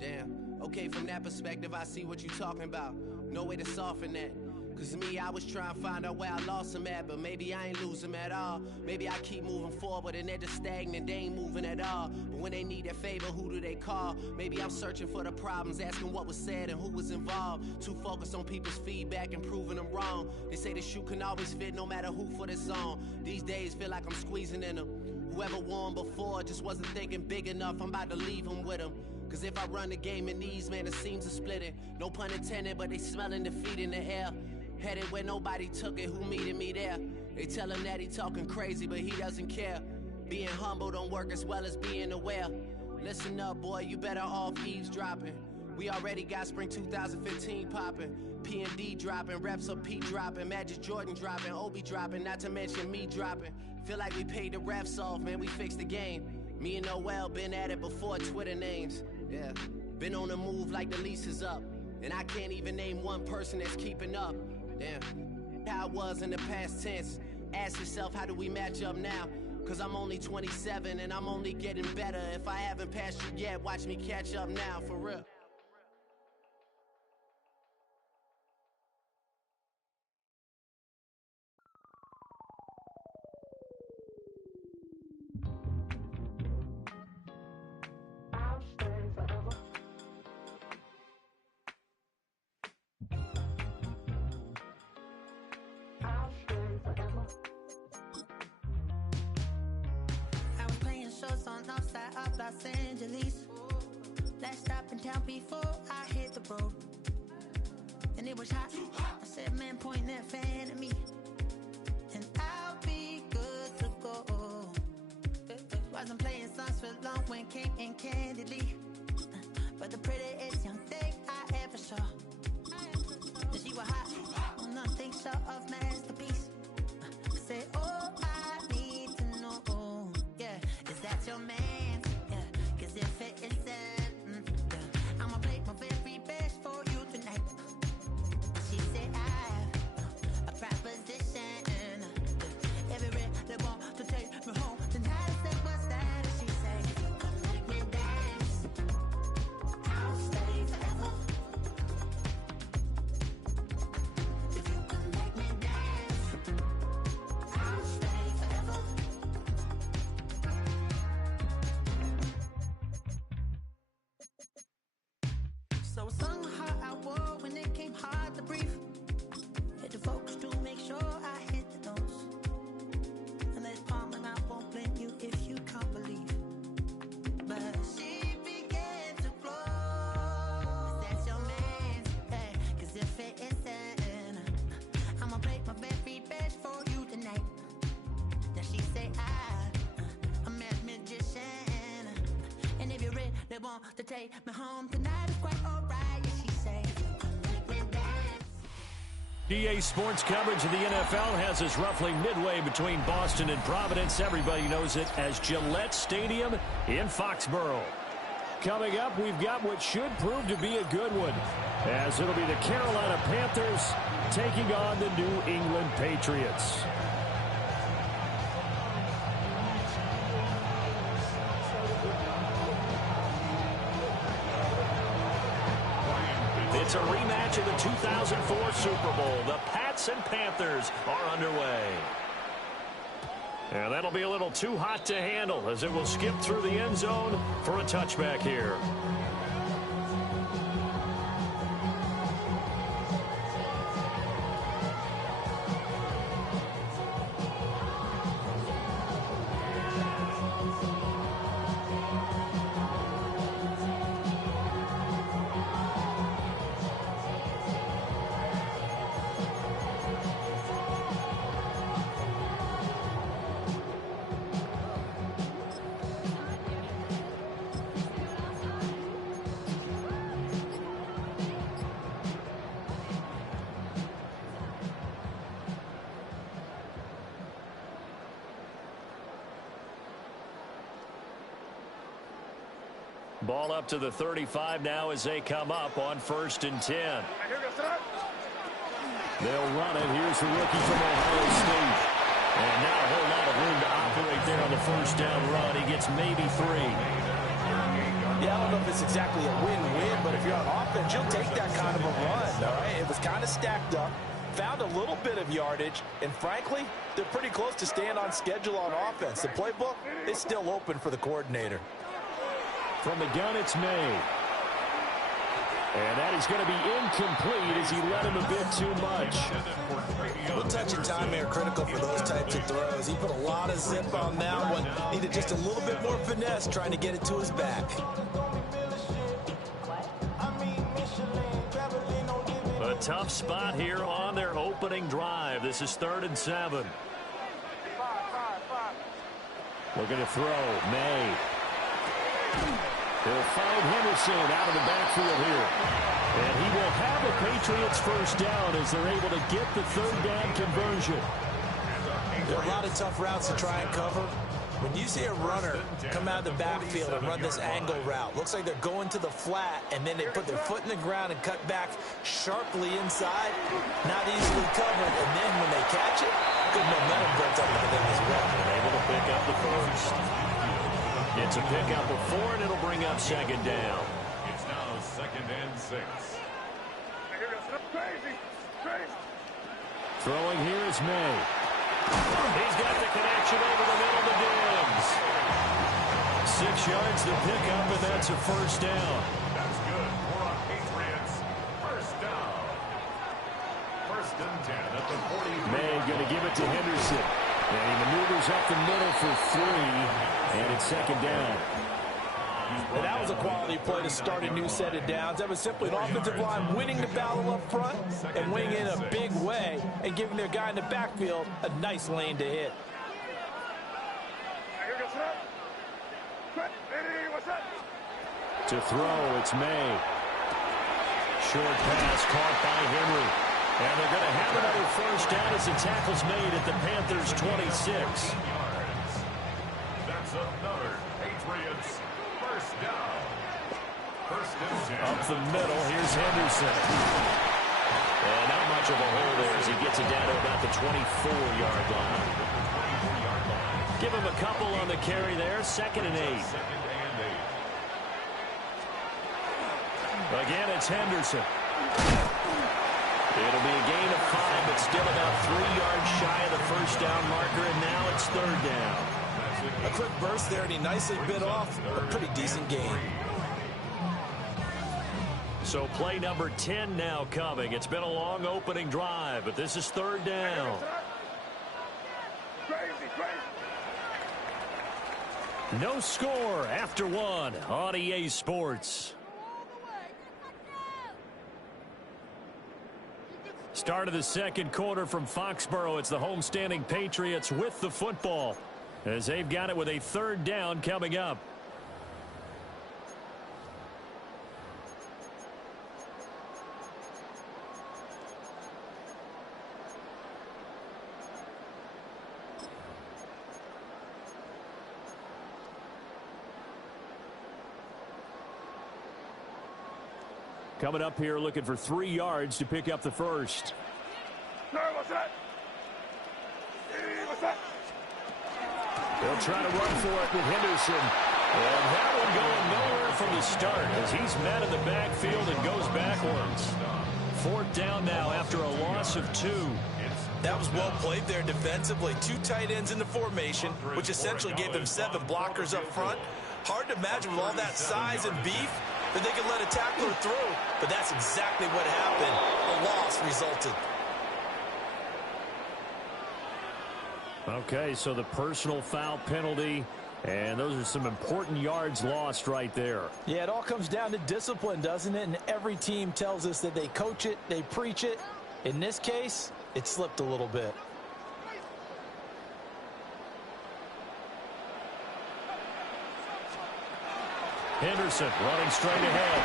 Damn. Okay, from that perspective, I see what you talking about. No way to soften that. Cause me, I was trying to find out where I lost them at, but maybe I ain't lose them at all. Maybe I keep moving forward and they're just stagnant, they ain't moving at all. But when they need their favor, who do they call? Maybe I'm searching for the problems, asking what was said and who was involved. Too focused on people's feedback and proving them wrong. They say the shoe can always fit no matter who for the song. These days feel like I'm squeezing in them. Whoever won before just wasn't thinking big enough, I'm about to leave them with them. Cause if I run the game in these, man, the seams are splitting. No pun intended, but they smelling defeat in the air. Headed where nobody took it, who meeted me there? They tell him that he talking crazy, but he doesn't care. Being humble don't work as well as being aware. Listen up, boy, you better off eavesdropping. We already got spring 2015 popping. P&D dropping, reps of P dropping, Magic Jordan dropping, Obi dropping, not to mention me dropping. Feel like we paid the refs off, man, we fixed the game. Me and Noel been at it before Twitter names. Yeah, been on the move like the lease is up. And I can't even name one person that's keeping up. Damn, how it was in the past tense. Ask yourself, how do we match up now? Cause I'm only 27 and I'm only getting better. If I haven't passed you yet, watch me catch up now, for real. Los Angeles. Last stop in town before I hit the road. and it was hot. I said, man, point that fan at me, and I'll be good to go. Wasn't playing songs for long when came in candidly, but the prettiest young thing I ever saw. She was hot, nothing short of masterpiece. I said, oh, I need to know, yeah, is that your man? Yeah, 'cause if it isn't, yeah, I'ma play my very best for you tonight. She said, I have a proposition. Every red they want to take me home tonight. I said, what's that? She said, come make me dance, I'll stay forever. If you can make me dance, I'll stay forever. So I sung the heart I wore when it came hard to breathe. Hit the focus to make sure I hit the notes. And there's palm and I won't blame you if you can't believe. But she began to flow. That's your man, hey, 'cause if it isn't, I'ma play my very best for you tonight. Then she say I'm a magician, and if you're ready, they want to take me home tonight. It's quite alright. Yeah, she say, make me dance. EA Sports coverage of the NFL has us roughly midway between Boston and Providence. Everybody knows it as Gillette Stadium in Foxborough. Coming up, we've got what should prove to be a good one, as it'll be the Carolina Panthers taking on the New England Patriots. It's a rematch of the 2004 Super Bowl. The Pats and Panthers are underway. And that'll be a little too hot to handle as it will skip through the end zone for a touchback here. Ball up to the 35 now as they come up on 1st and 10. They'll run it. Here's the rookie from Ohio State. And not a whole lot of room to operate there on the first down run. He gets maybe 3. Yeah, I don't know if it's exactly a win-win, but if you're on offense, you'll take that kind of a run, all right? It was kind of stacked up, found a little bit of yardage, and frankly, they're pretty close to staying on schedule on offense. The playbook is still open for the coordinator. From the gun, it's May. And that is going to be incomplete as he led him a bit too much. Well, touch and time are critical for those types of throws. He put a lot of zip on that one. Needed just a little bit more finesse trying to get it to his back. A tough spot here on their opening drive. This is 3rd and 7. Looking to throw. May. He'll find Henderson out of the backfield here. And he will have a Patriots first down as they're able to get the 3rd down conversion. There are a lot of tough routes to try and cover. When you see a runner come out of the backfield and run this angle route, looks like they're going to the flat, and then they put their foot in the ground and cut back sharply inside, not easily covered. And then when they catch it, good momentum built up into them as well. And able to pick up the first. It's a pickup of 4, and it'll bring up 2nd down. It's now 2nd and 6. Throwing here is May. He's got the connection over the middle to Diggs. 6 yards the pickup, and that's a first down. That's good for a Patriots first down. 1st and 10 at the 40. May going to give it to Henderson. And he maneuvers up the middle for 3, and it's 2nd down. And that was a quality play to start a new set of downs. That was simply an offensive line winning the battle up front and winning in a big way and giving their guy in the backfield a nice lane to hit. To throw, it's May. Short pass caught by Henry. And they're going to have another first down as the tackle's made at the Panthers' 26. That's another Patriots first down. First and 10. Up the middle, here's Henderson. And not much of a hole there as he gets it down to about the 24-yard line. Give him a couple on the carry there, 2nd and 8. Again, it's Henderson. It'll be a gain of 5, but still about 3 yards shy of the first down marker, and now it's 3rd down. A quick burst there, and he nicely bit off a pretty decent gain. So play number 10 now coming. It's been a long opening drive, but this is 3rd down. No score after 1 on EA Sports. Start of the second quarter from Foxborough. It's the homestanding Patriots with the football as they've got it with a 3rd down coming up. Coming up here looking for 3 yards to pick up the first. They'll try to run for it with Henderson. And that one going nowhere from the start as he's met in the backfield and goes backwards. 4th down now after a loss of 2. That was well played there defensively. 2 tight ends in the formation, which essentially gave them 7 blockers up front. Hard to imagine with all that size and beef that they could let a tackler through, but that's exactly what happened. A loss resulted. Okay, so the personal foul penalty, and those are some important yards lost right there. Yeah, it all comes down to discipline, doesn't it? And every team tells us that they coach it, they preach it. In this case, it slipped a little bit. Henderson running straight ahead.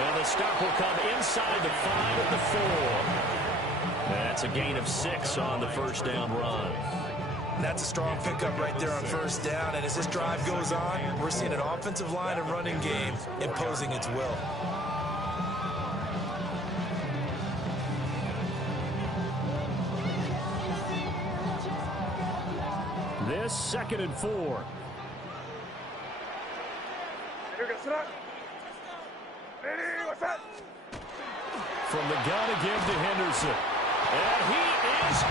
And the stop will come inside the 5 at the 4. That's a gain of 6 on the first down run. That's a strong pickup right there on first down. And as this drive goes on, we're seeing an offensive line and running game imposing its will. This 2nd and 4. From the gun again to Henderson. And he is in.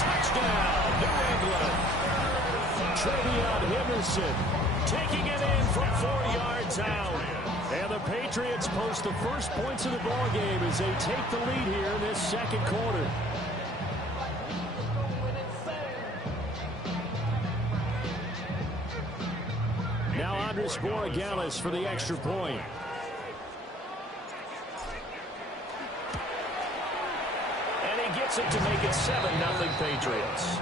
Touchdown, New England. Travion Henderson taking it in from 4 yards out. And the Patriots post the first points of the ballgame as they take the lead here in this second quarter. Now Andres Borregales for the extra point. And he gets it to make it 7-0 Patriots.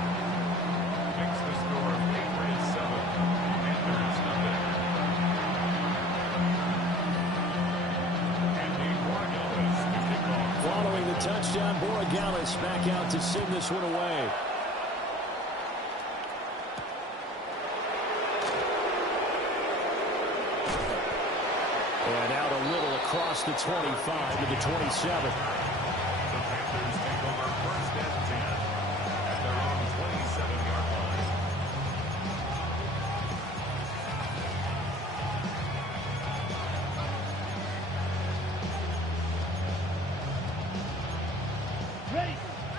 Following the touchdown, Borregales back out to send this one away. And out a little across the 25 to the 27.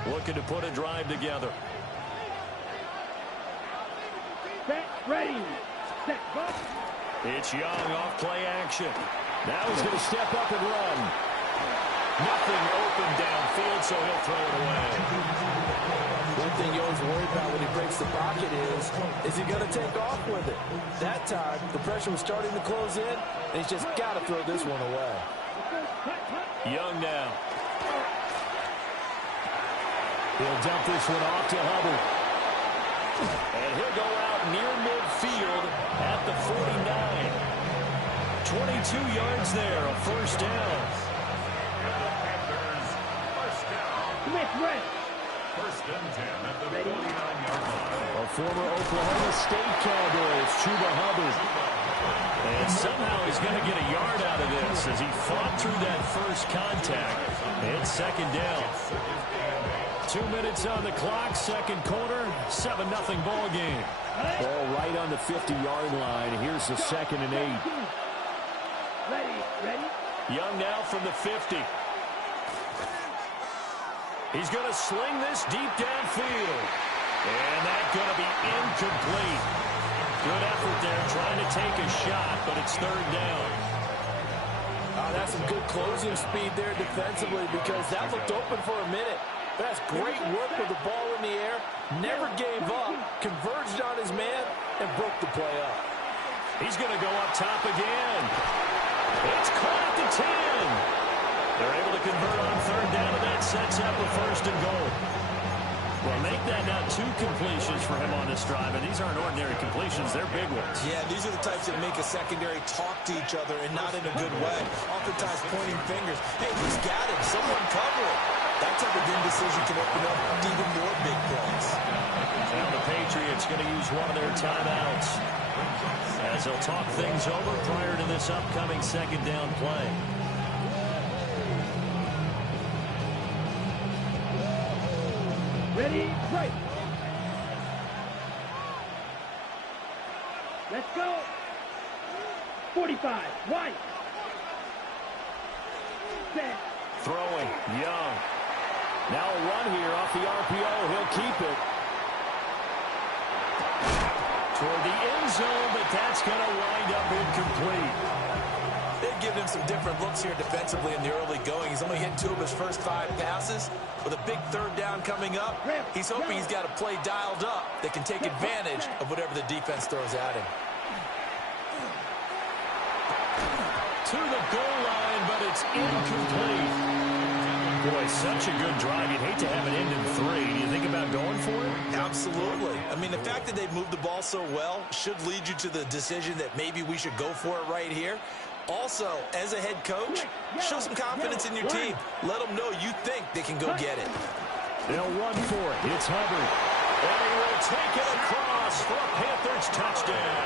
Looking to put a drive together. Ready. Set. It's Young off play action. Now he's going to step up and run. Nothing open downfield, so he'll throw it away. One thing you always worry about when he breaks the pocket is he going to take off with it? That time, the pressure was starting to close in, and he's just got to throw this one away. Young now. He'll dump this one off to Hubbard. And he'll go out near midfield at the 49. 22 yards there, a first down. First and 10 at the 49-yard line. A former Oklahoma State Cowboy, it's Chuba Hubbard. And somehow he's going to get a yard out of this as he fought through that first contact. It's second down. 2 minutes on the clock, second quarter, 7-0 ball game. Ball right on the 50-yard line. Here's the 2nd and 8. Young now from the 50. He's going to sling this deep downfield. And that's going to be incomplete. Good effort there trying to take a shot, but it's third down. That's some good closing speed there defensively because that looked open for a minute. That's great work with the ball in the air. Never gave up, converged on his man, and broke the play up. He's going to go up top again. It's caught at the 10. They're able to convert on third down, and that sets up a first and goal. Well, make that now 2 completions for him on this drive, and these aren't ordinary completions. They're big ones. Yeah, these are the types that make a secondary talk to each other and not in a good way. Oftentimes pointing fingers. Hey, he's got it. Someone cover it. That type of indecision can open up even more big plays. Now the Patriots going to use one of their timeouts as they'll talk things over prior to this upcoming second down play. Ready, break. Let's go. 45, right. Set. Throwing, Young. Now a run here off the RPO. He'll keep it. Toward the end zone, but that's going to wind up incomplete. They've given him some different looks here defensively in the early going. He's only hit 2 of his first 5 passes. With a big third down coming up, he's hoping he's got a play dialed up that can take advantage of whatever the defense throws at him. To the goal line, but it's incomplete. Boy, such a good drive. You'd hate to have it end in 3. Do you think about going for it? Absolutely. I mean, the fact that they've moved the ball so well should lead you to the decision that maybe we should go for it right here. Also, as a head coach, show some confidence in your team. Let them know you think they can go get it. They'll run for it. It's Hubbard. And he will take it across for a Panthers touchdown.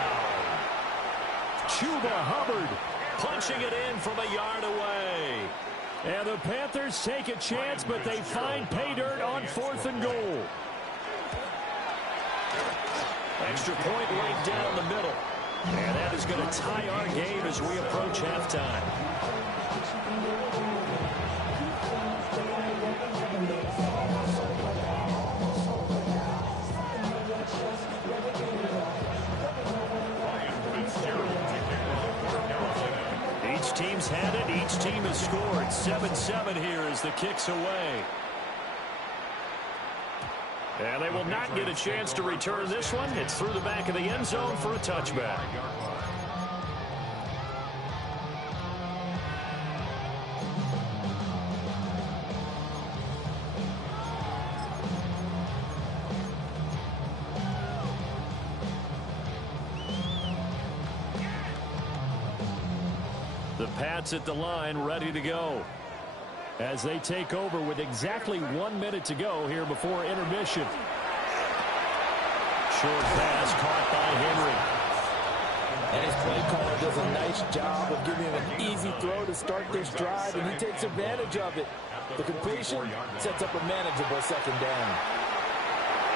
Chuba Hubbard punching it in from a yard away. And the Panthers take a chance, but they find pay dirt on 4th and goal. Extra point right down the middle. And that is going to tie our game as we approach halftime. Each team's had it. Each team has scored. 7-7 here as the kick's away. And they will not get a chance to return this one. It's through the back of the end zone for a touchback. The Pats at the line, ready to go, as they take over with exactly 1 minute to go here before intermission. Short pass caught by Henry. And his play caller does a nice job of giving him an easy throw to start this drive, and he takes advantage of it. The completion sets up a manageable second down.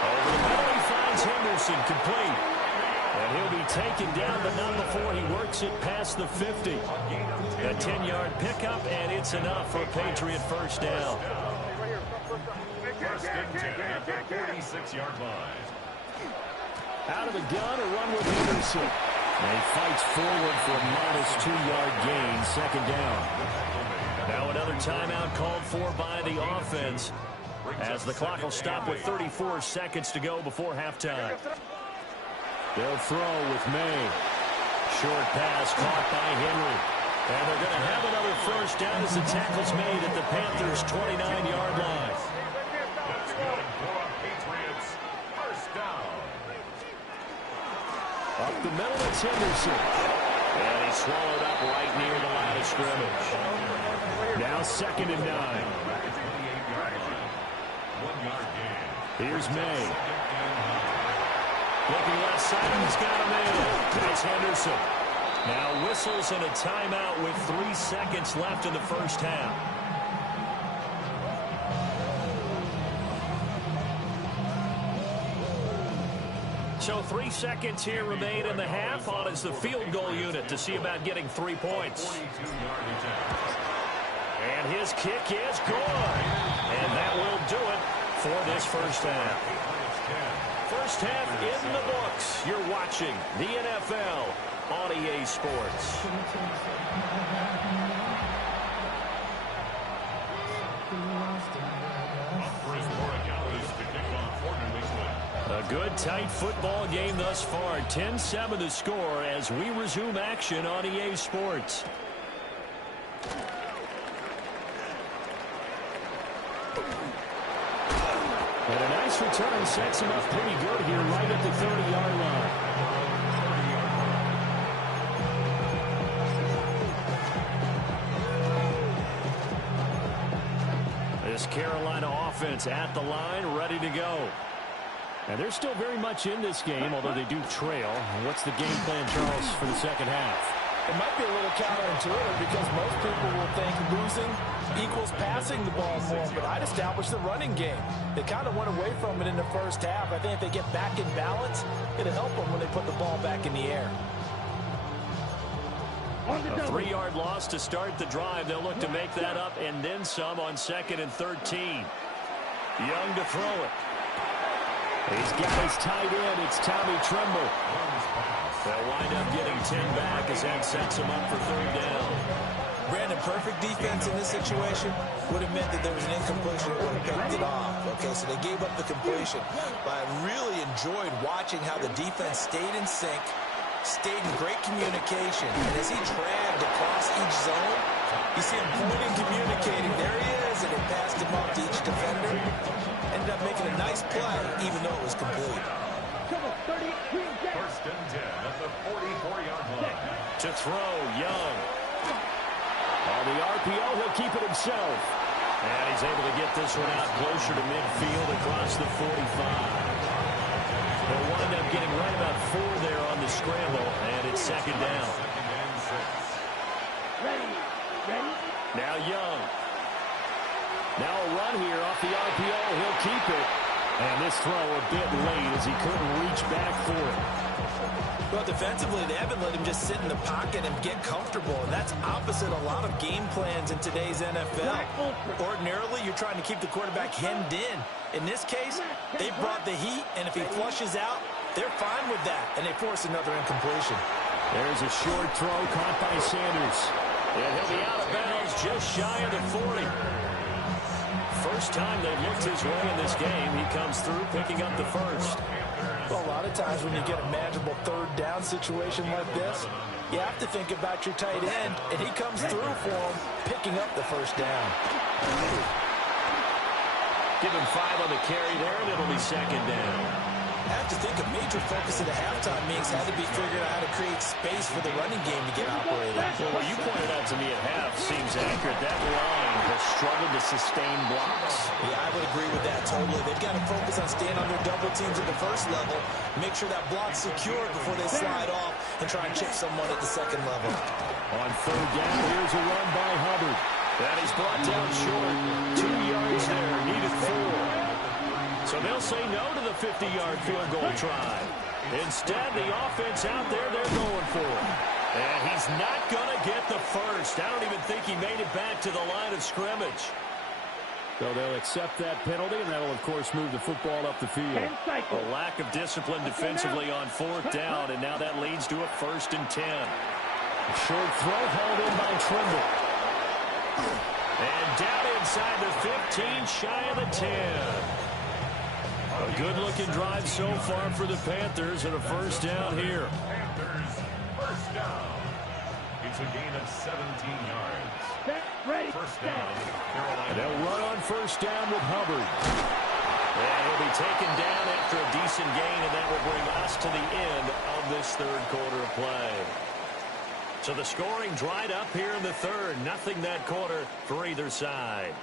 Over the middle, he finds Henderson, complete. And he'll be taken down, but not before he works it past the 50. A 10-yard pickup, and it's enough for a Patriot first down. First and 10 at the 46-yard line. Out of the gun, a run with Henderson. And he fights forward for a modest 2-yard gain, second down. Now another timeout called for by the offense. as the clock will stop with 34 seconds to go before halftime. They'll throw with May. Short pass caught by Henry. And they're going to have another first down as the tackle's made at the Panthers' 29-yard line. That's good for Patriots. First down. Up the middle, it's Henderson. And he's swallowed up right near the line of scrimmage. Now 2nd and 9. 1 yard gain. Here's May. Looking left side, and he's got him in. That's Henderson. Now whistles and a timeout with 3 seconds left in the first half. So 3 seconds here remain in the half on as the field goal unit to see about getting 3 points. And his kick is good. And that will do it for this first half. First half in the books. You're watching the NFL on EA Sports. A good, tight football game thus far. 10-7 the score as we resume action on EA Sports. And a nice return sets him up pretty good here right at the 30-yard line. This Carolina offense at the line, ready to go. And they're still very much in this game, although they do trail. What's the game plan, Charles, for the second half? It might be a little counterintuitive because most people will think losing equals passing the ball more, but I'd establish the running game. They kind of went away from it in the first half. I think if they get back in balance, it'll help them when they put the ball back in the air. A 3-yard loss to start the drive. They'll look to make that up and then some on 2nd and 13. Young to throw it. He's got his tight end. It's Tommy Tremble. They'll wind up getting 10 back as that sets him up for 3rd down. Brandon, perfect defense in this situation would have meant that there was an incompletion that would have picked it off. Okay, so they gave up the completion. But I really enjoyed watching how the defense stayed in sync, stayed in great communication. And as he dragged across each zone, you see him pointing, communicating. There he is, and it passed him off to each defender. Ended up making a nice play, even though it was complete. First and 10 at the 44-yard line. To throw, Young. On the RPO, he'll keep it himself. And he's able to get this one out closer to midfield across the 45. They'll wind up getting right about 4 there on the scramble, and it's 2nd down. Now Young. Now a run here off the RPO. He'll keep it. And this throw a bit late as he couldn't reach back for it. Well, defensively, they haven't let him just sit in the pocket and get comfortable, and that's opposite a lot of game plans in today's NFL. Ordinarily, you're trying to keep the quarterback hemmed in. In this case, they brought the heat, and if he flushes out, they're fine with that, and they force another incompletion. There's a short throw caught by Sanders. And he'll be out of bounds just shy of the 40. First time they've looked his way in this game. He comes through picking up the first. Well, a lot of times when you get a manageable 3rd down situation like this, you have to think about your tight end, and he comes through for him, picking up the first down. Give him 5 on the carry there, and it'll be 2nd down. I have to think a major focus of the halftime meetings had to be figuring out how to create space for the running game to get operating. Well, what you pointed out to me at half seems accurate. That line has struggled to sustain blocks. Yeah, I would agree with that totally. They've got to focus on staying on their double teams at the first level, make sure that block's secure before they slide off and try and chip someone at the 2nd level. On 3rd down, here's a run by Hubbard. That is brought down short. 2 yards there, needed 4. So they'll say no to the 50-yard field goal try. Instead, the offense out there, they're going for it. And he's not going to get the first. I don't even think he made it back to the line of scrimmage. So they'll accept that penalty, and that'll, of course, move the football up the field. A lack of discipline defensively on 4th down, and now that leads to a 1st and 10. A short throw hauled in by Trimble. And down inside the 15, shy of the 10. A good-looking drive so far for the Panthers and a first down here. Panthers, first down. It's a gain of 17 yards. Ready. First down, Carolina. They'll run on first down with Hubbard. And he'll be taken down after a decent gain, and that will bring us to the end of this third quarter of play. So the scoring dried up here in the third. Nothing that quarter for either side.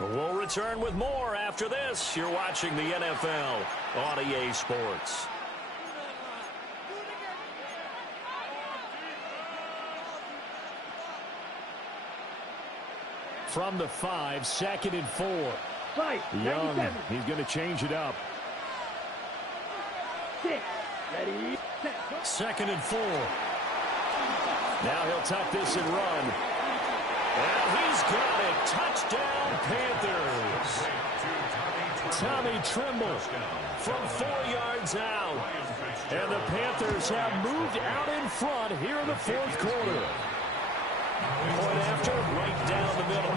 We'll return with more after this. You're watching the NFL on EA Sports. From the 5, 2nd and 4. Young, he's going to change it up. 6, ready, set. 2nd and 4. Now he'll tuck this and run. And he's got it. Touchdown, Panthers. Tommy Tremble from 4 yards out. And the Panthers have moved out in front here in the fourth quarter. Point after, right down the middle.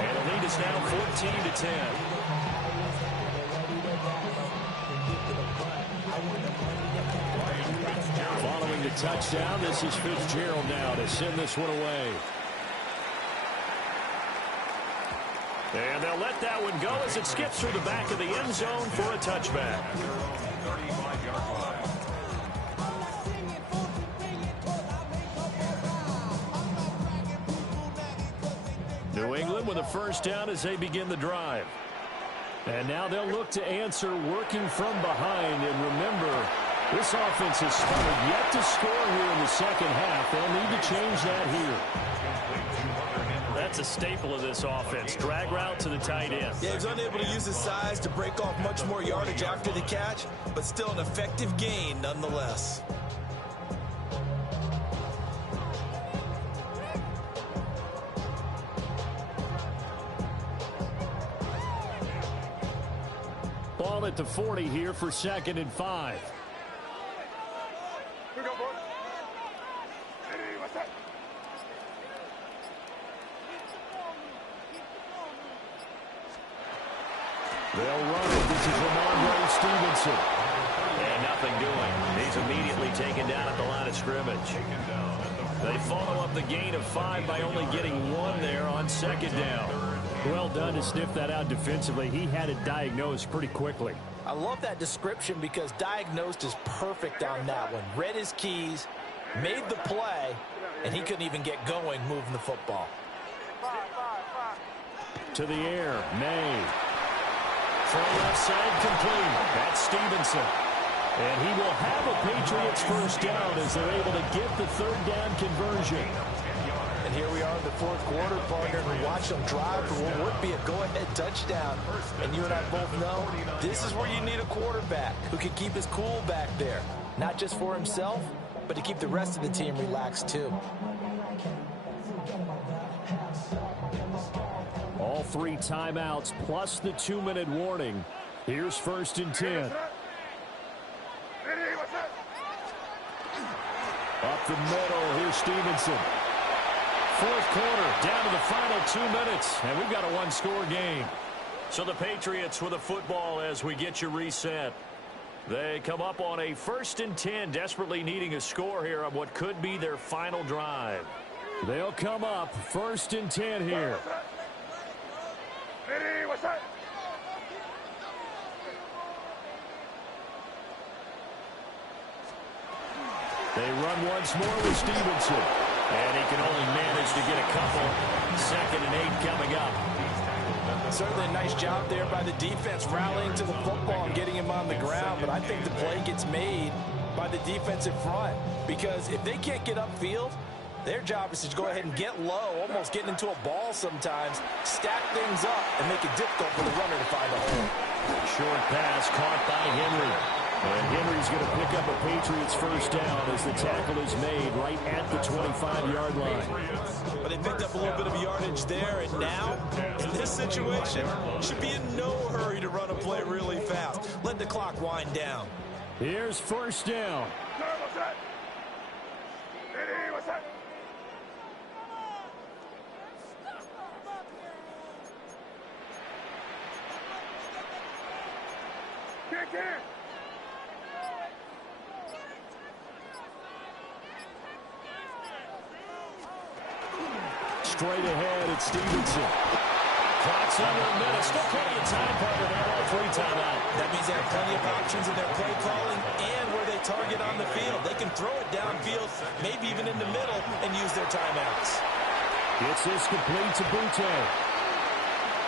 And the lead is now 14-10. Following the touchdown, this is Fitzgerald now to send this one away. And they'll let that one go as it skips through the back of the end zone for a touchback. New England with a first down as they begin the drive. And now they'll look to answer working from behind. And remember, this offense has struggled yet to score here in the second half. They'll need to change that here. That's a staple of this offense. Drag route to the tight end. Yeah, he's unable to use his size to break off much more yardage after the catch, but still an effective gain nonetheless. Ball at the 40 here for 2nd and 5. They'll run it. This is Ramondre Stevenson. And nothing doing. He's immediately taken down at the line of scrimmage. They follow up the gain of 5 by only getting 1 there on 2nd down. Well done to sniff that out defensively. He had it diagnosed pretty quickly. I love that description because diagnosed is perfect on that one. Read his keys, made the play, and he couldn't even get going moving the football. To the air, May. From left side, complete. That's Stevenson. And he will have a Patriots first down as they're able to get the third down conversion. And here we are in the fourth quarter, partner, and watch them drive for what would be a go-ahead touchdown. And you and I both know this is where you need a quarterback who can keep his cool back there. Not just for himself, but to keep the rest of the team relaxed too. All 3 timeouts plus the 2-minute warning. Here's 1st and 10. Up the middle, here's Stevenson. Fourth quarter, down to the final 2 minutes, and we've got a 1-score game. So the Patriots with a football as we get you reset. They come up on a 1st and 10, desperately needing a score here on what could be their final drive. They'll come up 1st and 10 here. They run once more with Stevenson. And he can only manage to get a couple. 2nd and 8 coming up. Certainly a nice job there by the defense rallying to the football and getting him on the ground. But I think the play gets made by the defensive front. Because if they can't get upfield, their job is to go ahead and get low, almost getting into a ball sometimes, stack things up, and make it difficult for the runner to find a hole. Short pass caught by Henry. And Henry's going to pick up a Patriots first down as the tackle is made right at the 25-yard line. But they picked up a little bit of yardage there, and now, in this situation, should be in no hurry to run a play really fast. Let the clock wind down. Here's first down. Straight ahead, it's Stevenson. Clock's under a minute. Still plenty of time, partner. They have all 3 timeout. That means they have plenty of options in their play calling and where they target on the field. They can throw it downfield, maybe even in the middle, and use their timeouts. Gets this complete to Butte.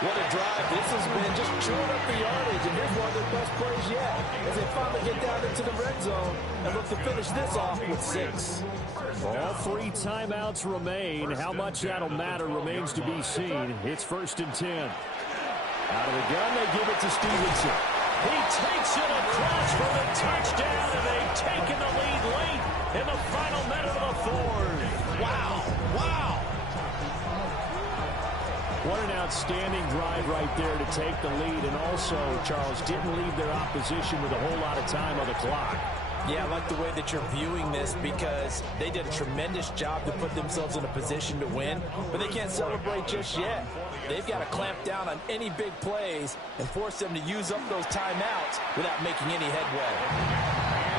What a drive. This has been just chewing up the yardage, and here's one of their best plays yet as they finally get down into the red zone and look to finish this off with 6. All 3 timeouts remain. How much that'll matter remains to be seen. It's 1st and 10. Out of the gun, they give it to Stevenson. He takes it across for the touchdown, and they've taken the lead late in the final minute of the 4th. Wow. Wow. What an outstanding drive right there to take the lead. And also, Charles, didn't leave their opposition with a whole lot of time on the clock. Yeah, I like the way that you're viewing this because they did a tremendous job to put themselves in a position to win, but they can't celebrate just yet. They've got to clamp down on any big plays and force them to use up those timeouts without making any headway.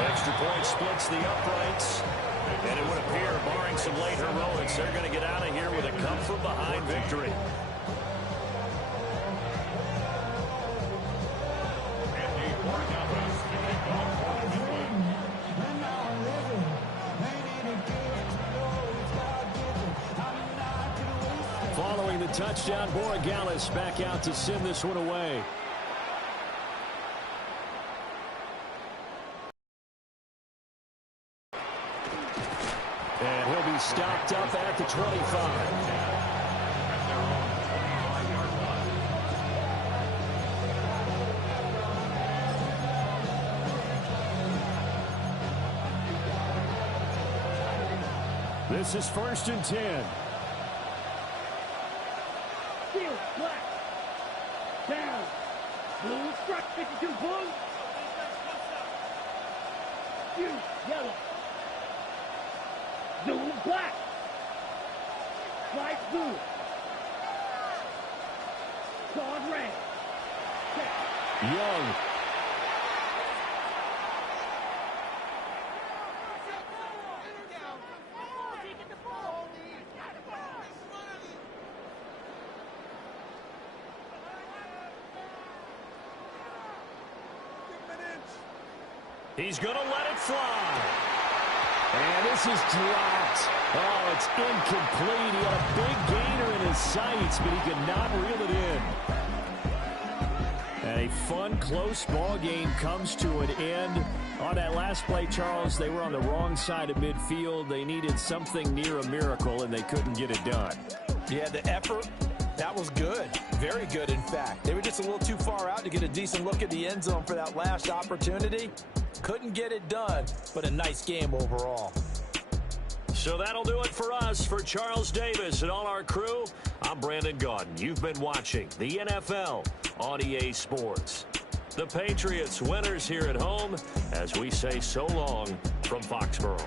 Extra point splits the uprights, and it would appear, barring some late heroics, they're going to get out of here with a come-from-behind victory. Following the touchdown, Borregales back out to send this one away. And he'll be stopped up at the 25. This is 1st and 10. Field, black. Down. Blue, strike 52, blue. You, yellow. Zoom, black. Light blue. Claude red. Young. He's going to let it fly. And this is dropped. Oh, it's incomplete. He had a big gainer in his sights, but he could not reel it in. And a fun, close ball game comes to an end. On that last play, Charles, they were on the wrong side of midfield. They needed something near a miracle, and they couldn't get it done. Yeah, the effort, that was good. Very good, in fact. They were just a little too far out to get a decent look at the end zone for that last opportunity. Couldn't get it done, but a nice game overall. So that'll do it for us. For Charles Davis and all our crew, I'm Brandon Gaudin. You've been watching the NFL on EA Sports. The Patriots winners here at home as we say so long from Foxborough.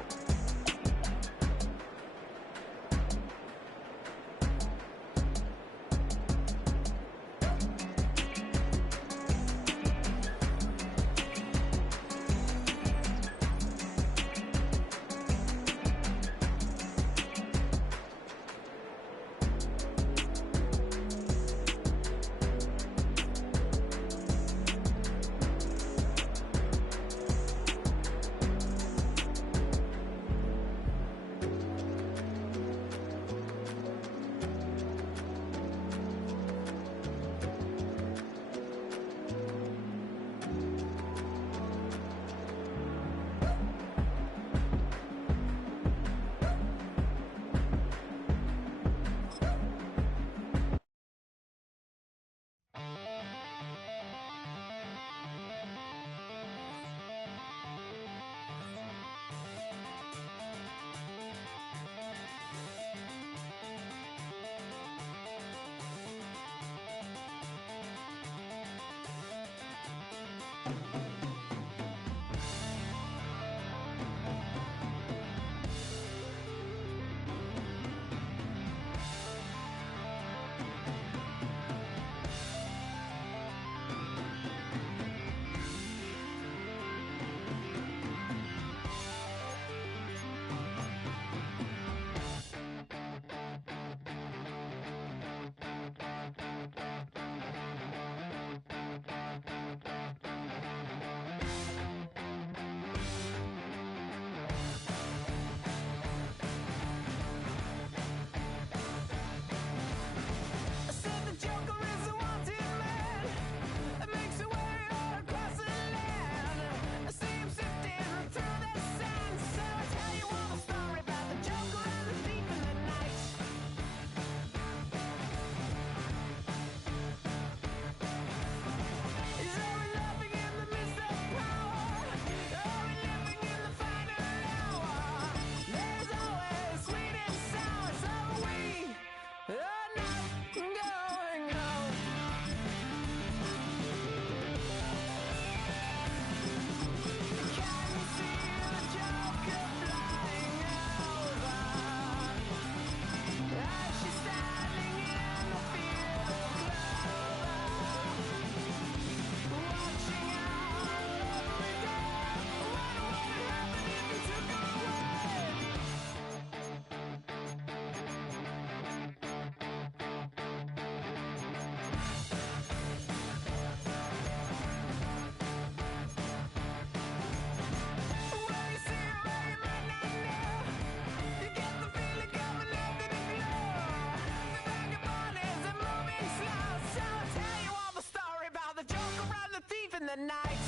thief in the night.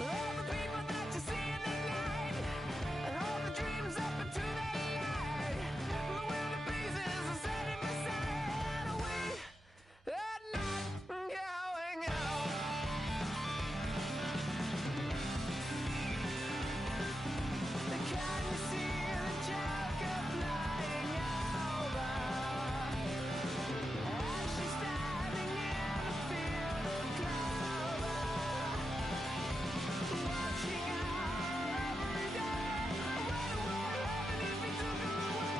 All the people that you see in the night, and all the dreams up into the yard. When the pieces are setting beside, we are not going out. Can you see the Joker flying over? And she's standing in a field of clover, watching our every day. What would happen if we took her away?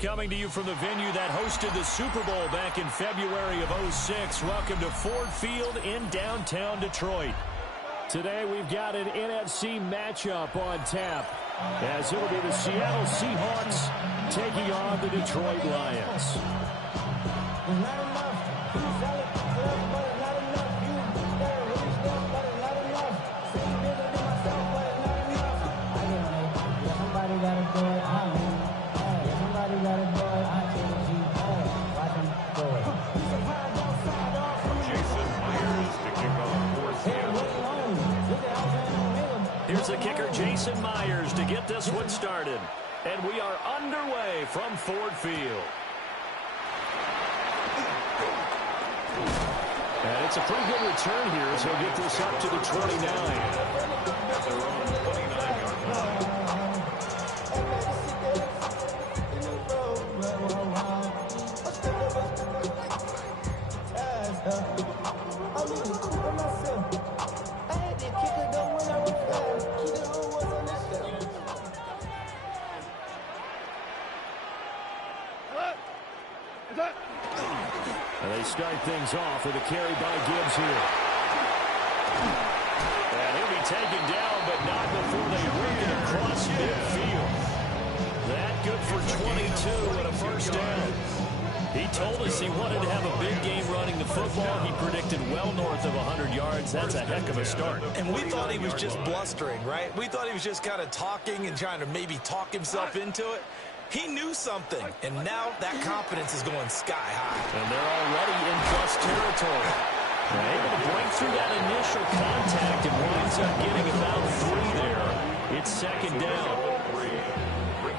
Coming to you from the venue that hosted the Super Bowl back in February of '06. Welcome to Ford Field in downtown Detroit. Today we've got an NFC matchup on tap, as it'll be the Seattle Seahawks taking on the Detroit Lions. Here's the kicker, Jason Myers, to get this one started. And we are underway from Ford Field. And it's a pretty good return here as he'll get this up to the 29. At their own 29-yard line. And they start things off with a carry by Gibbs here. And he'll be taken down, but not before they bring it across midfield. That good for 22 and a first down. He told us he wanted to have a big game running the football. He predicted well north of 100 yards. That's a heck of a start. And we thought he was just blustering, right? We thought he was just kind of talking and trying to maybe talk himself into it. He knew something, and now that confidence is going sky high. And they're already in plus territory. They're able to break through that initial contact and winds up getting about 3 there. It's second down.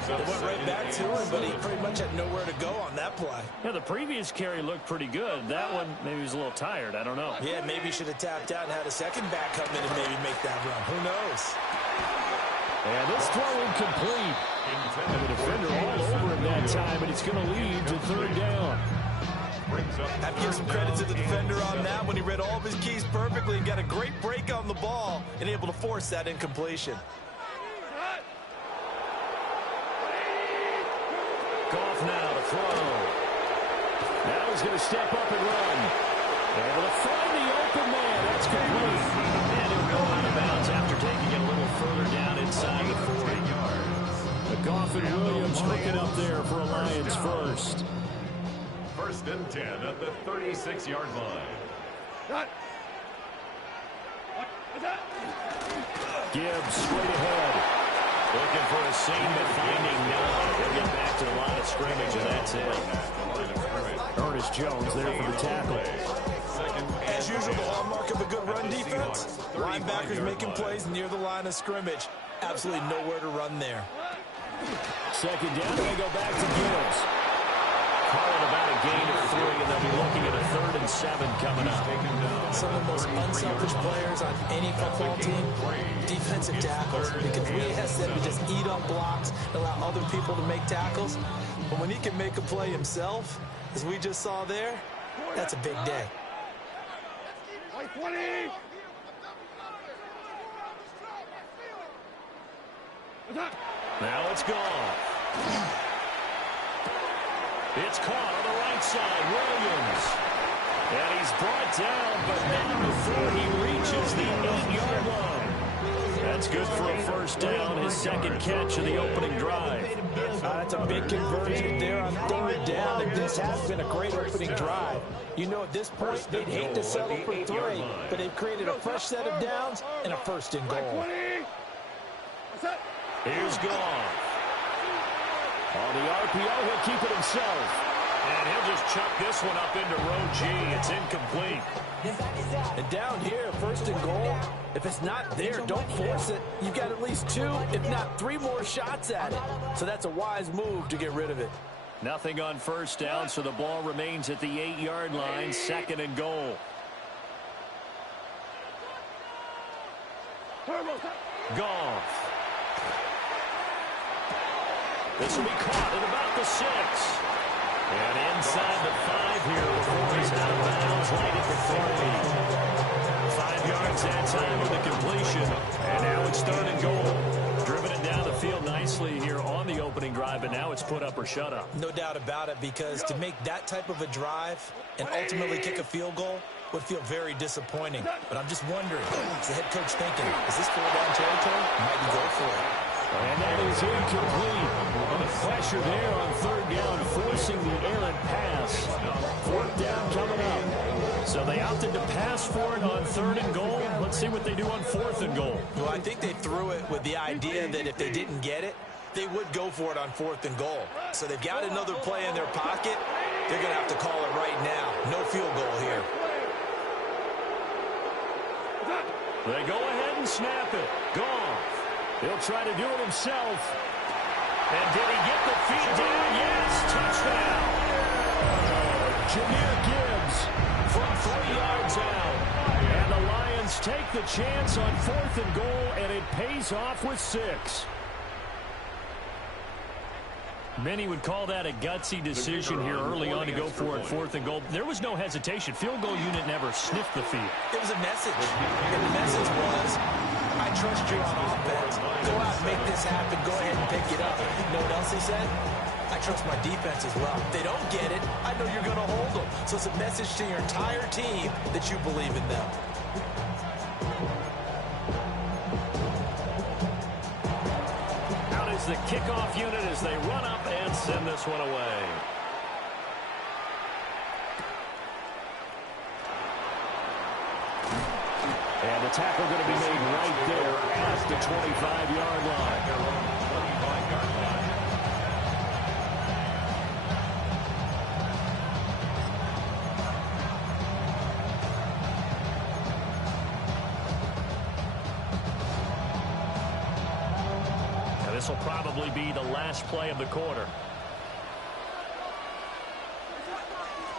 They went right back to him, but he pretty much had nowhere to go on that play. Yeah, the previous carry looked pretty good. That one, maybe he was a little tired. I don't know. Yeah, maybe he should have tapped out and had a second back come in and maybe make that run. Who knows? And this throw incomplete. And the defender all over him that time, and it's going to lead to third down. I have to give some credit to the defender on that when he read all of his keys perfectly and got a great break on the ball and able to force that incompletion. Goff now to throw. Now he's going to step up and run. Able to find the open man. That's complete. And he'll go out of bounds after taking it a little further down inside the 40 yards. Goff and Williams hooking up there for a Lions first. First and 10 at the 36-yard line. Gibbs straight ahead. Looking for a seam, but finding none. They'll get back to the line of scrimmage, and that's it. Ernest Jones there for the tackle. As usual, the hallmark of a good run defense. Linebackers making plays near the line of scrimmage. Absolutely nowhere to run there. Second down, they go back to Gibbs. Call it about a gain of 3, and they'll be looking at a 3rd and 7 coming up. Some of the most unselfish players on any football team, defensive tackles. Because we ask them to just eat up blocks and allow other people to make tackles. But when he can make a play himself, as we just saw there, that's a big day. Now it's gone. It's caught on the right side. Williams. And he's brought down, but not before he reaches the 8-yard line. That's good for a first down, his second catch of the opening drive. That's a big conversion there on third down, and this has been a great opening drive. You know, at this point, they'd hate to settle for 3, but they've created a fresh set of downs and a first and goal. Here's Goff. On the RPO, he'll keep it himself. And he'll just chuck this one up into row G. It's incomplete. And down here, first and goal, if it's not there, don't force it. You've got at least 2, if not 3 more shots at it. So that's a wise move to get rid of it. Nothing on first down, so the ball remains at the 8-yard line, second and goal. Goff. This will be caught at about the 6. And inside the 5 here before he's out of bounds right at the 30. 5 yards that time with the completion. And now it's third and goal. Driven it down the field nicely here on the opening drive, but now it's put up or shut up. No doubt about it, because to make that type of a drive and ultimately kick a field goal would feel very disappointing. But I'm just wondering, is the head coach thinking, is this 4-down territory? Might he go for it? And that is incomplete. The pressure there on third down, forcing the errant pass. Fourth down coming up. So they opted to pass for it on third and goal. Let's see what they do on fourth and goal. Well, I think they threw it with the idea that if they didn't get it, they would go for it on fourth and goal. So they've got another play in their pocket. They're going to have to call it right now. No field goal here. They go ahead and snap it. Gone. He'll try to do it himself. And did he get the feet down? Yes, touchdown. Jahmyr Gibbs from 3 yards out. And the Lions take the chance on fourth and goal, and it pays off with 6. Many would call that a gutsy decision here early on to go for it, fourth and goal. There was no hesitation. Field goal unit never sniffed the field. It was a message. And the message was, I trust you on offense. Go out and make this happen. Go ahead and pick it up. You know what else he said? I trust my defense as well. If they don't get it, I know you're going to hold them. So it's a message to your entire team that you believe in them. Out is the kickoff unit as they run up and send this one away. And the tackle going to be made right there at the 25-yard line. And this will probably be the last play of the quarter.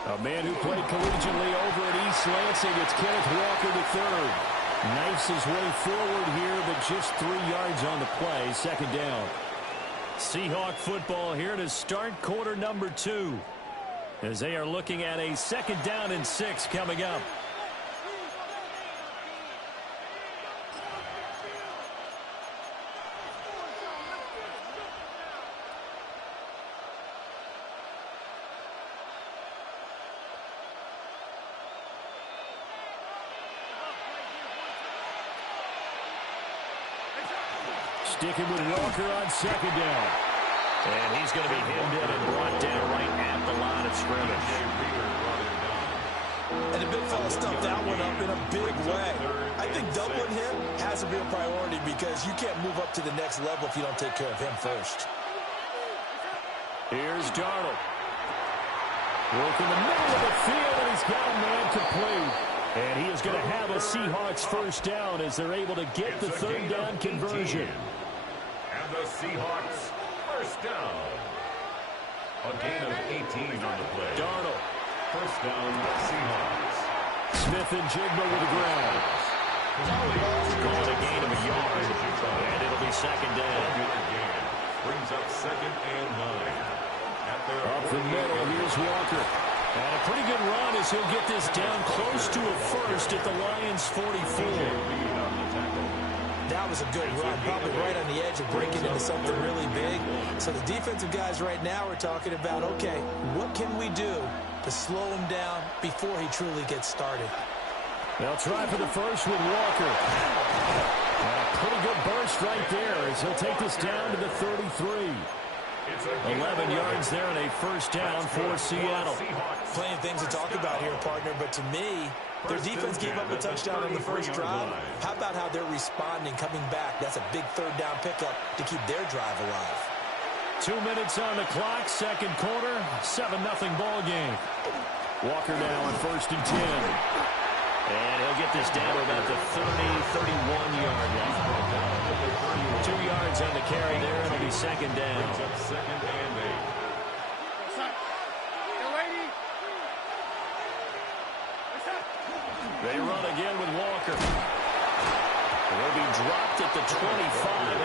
A man who played collegiately over at East Lansing, it's Kenneth Walker III. Knifes his way forward here, but just 3 yards on the play, second down. Seahawk football here to start quarter number 2, as they are looking at a second down and 6 coming up. Sticking with Walker on second down. And he's going to be hemmed in and brought down right at the line of scrimmage. And the big fella stuffed that one up in a big way. I think doubling him has to be a priority, because you can't move up to the next level if you don't take care of him first. Here's Darnold. Work in the middle of the field, and he's got a man complete. And he is going to have a Seahawks first down as they're able to get the third down conversion. And the Seahawks first down. A gain of 18 on the play. Darnold. First down, Seahawks. Smith and Jigba with the ground. Called a gain of a yard. And it'll be second down. Brings up second and 9. Up the middle, here's Walker. pretty good run as he'll get this down close to a first at the Lions' 44. That was a good run, probably right on the edge of breaking into something really big. So the defensive guys right now are talking about, okay, what can we do to slow him down before he truly gets started? They'll try for the first with Walker. And a pretty good burst right there as he'll take this down to the 33. 11 yards there and a first down for Seattle. Plenty of things to talk about here, partner, but to me, their defense gave up a touchdown on the first drive. How about how they're responding, coming back? That's a big third down pickup to keep their drive alive. 2 minutes on the clock, second quarter, 7-0 ball game. Walker now on 1st and 10. And he'll get this down to about the 31-yard line. 2 yards on the carry there, and it'll be second down. They run again with Walker. He'll be dropped at the 25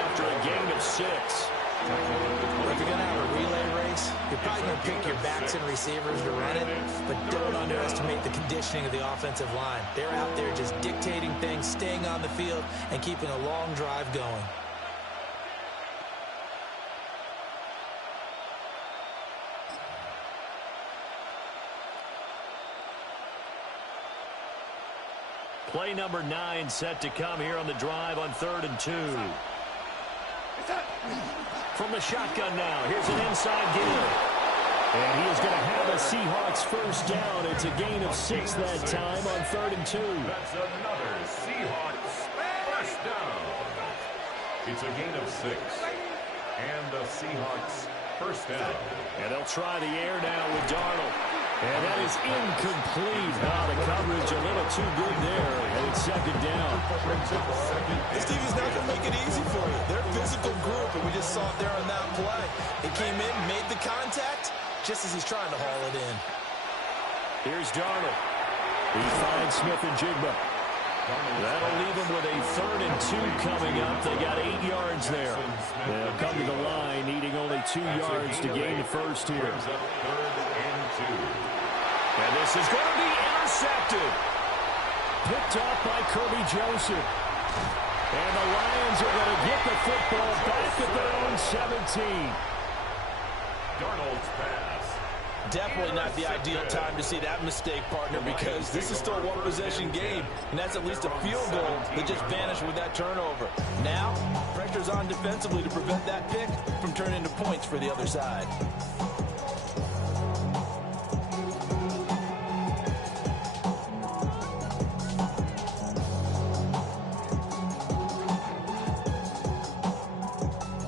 after a gain of 6. Well, if you're going to have a relay race, you're probably going to pick your backs and receivers to run it, but don't underestimate the conditioning of the offensive line. They're out there just dictating things, staying on the field, and keeping a long drive going. Play number 9 set to come here on the drive on 3rd and 2. From the shotgun now, here's an inside give. And he is going to have a Seahawks first down. It's a gain of 6 that time on 3rd and 2. That's another Seahawks first down. It's a gain of 6. And the Seahawks first down. And they'll try the air now with Darnold. And that is incomplete. The coverage a little too good there. And it's second down. This team is not going to make it easy for you. They're a physical group, and we just saw it there on that play. He came in, made the contact, just as he's trying to haul it in. Here's Darnold. He finds Smith and Jigba. That'll leave him with a 3rd and 2 coming up. They got 8 yards there. They'll come to the line, needing only 2 yards to gain the first here. And this is going to be intercepted. Picked up by Kirby Joseph. And the Lions are going to get the football back at their own 17. Darnold's pass. Definitely not the ideal time to see that mistake, partner, because this is still a one-possession game, and that's at least a field goal that just vanished with that turnover. Now, pressure's on defensively to prevent that pick from turning into points for the other side.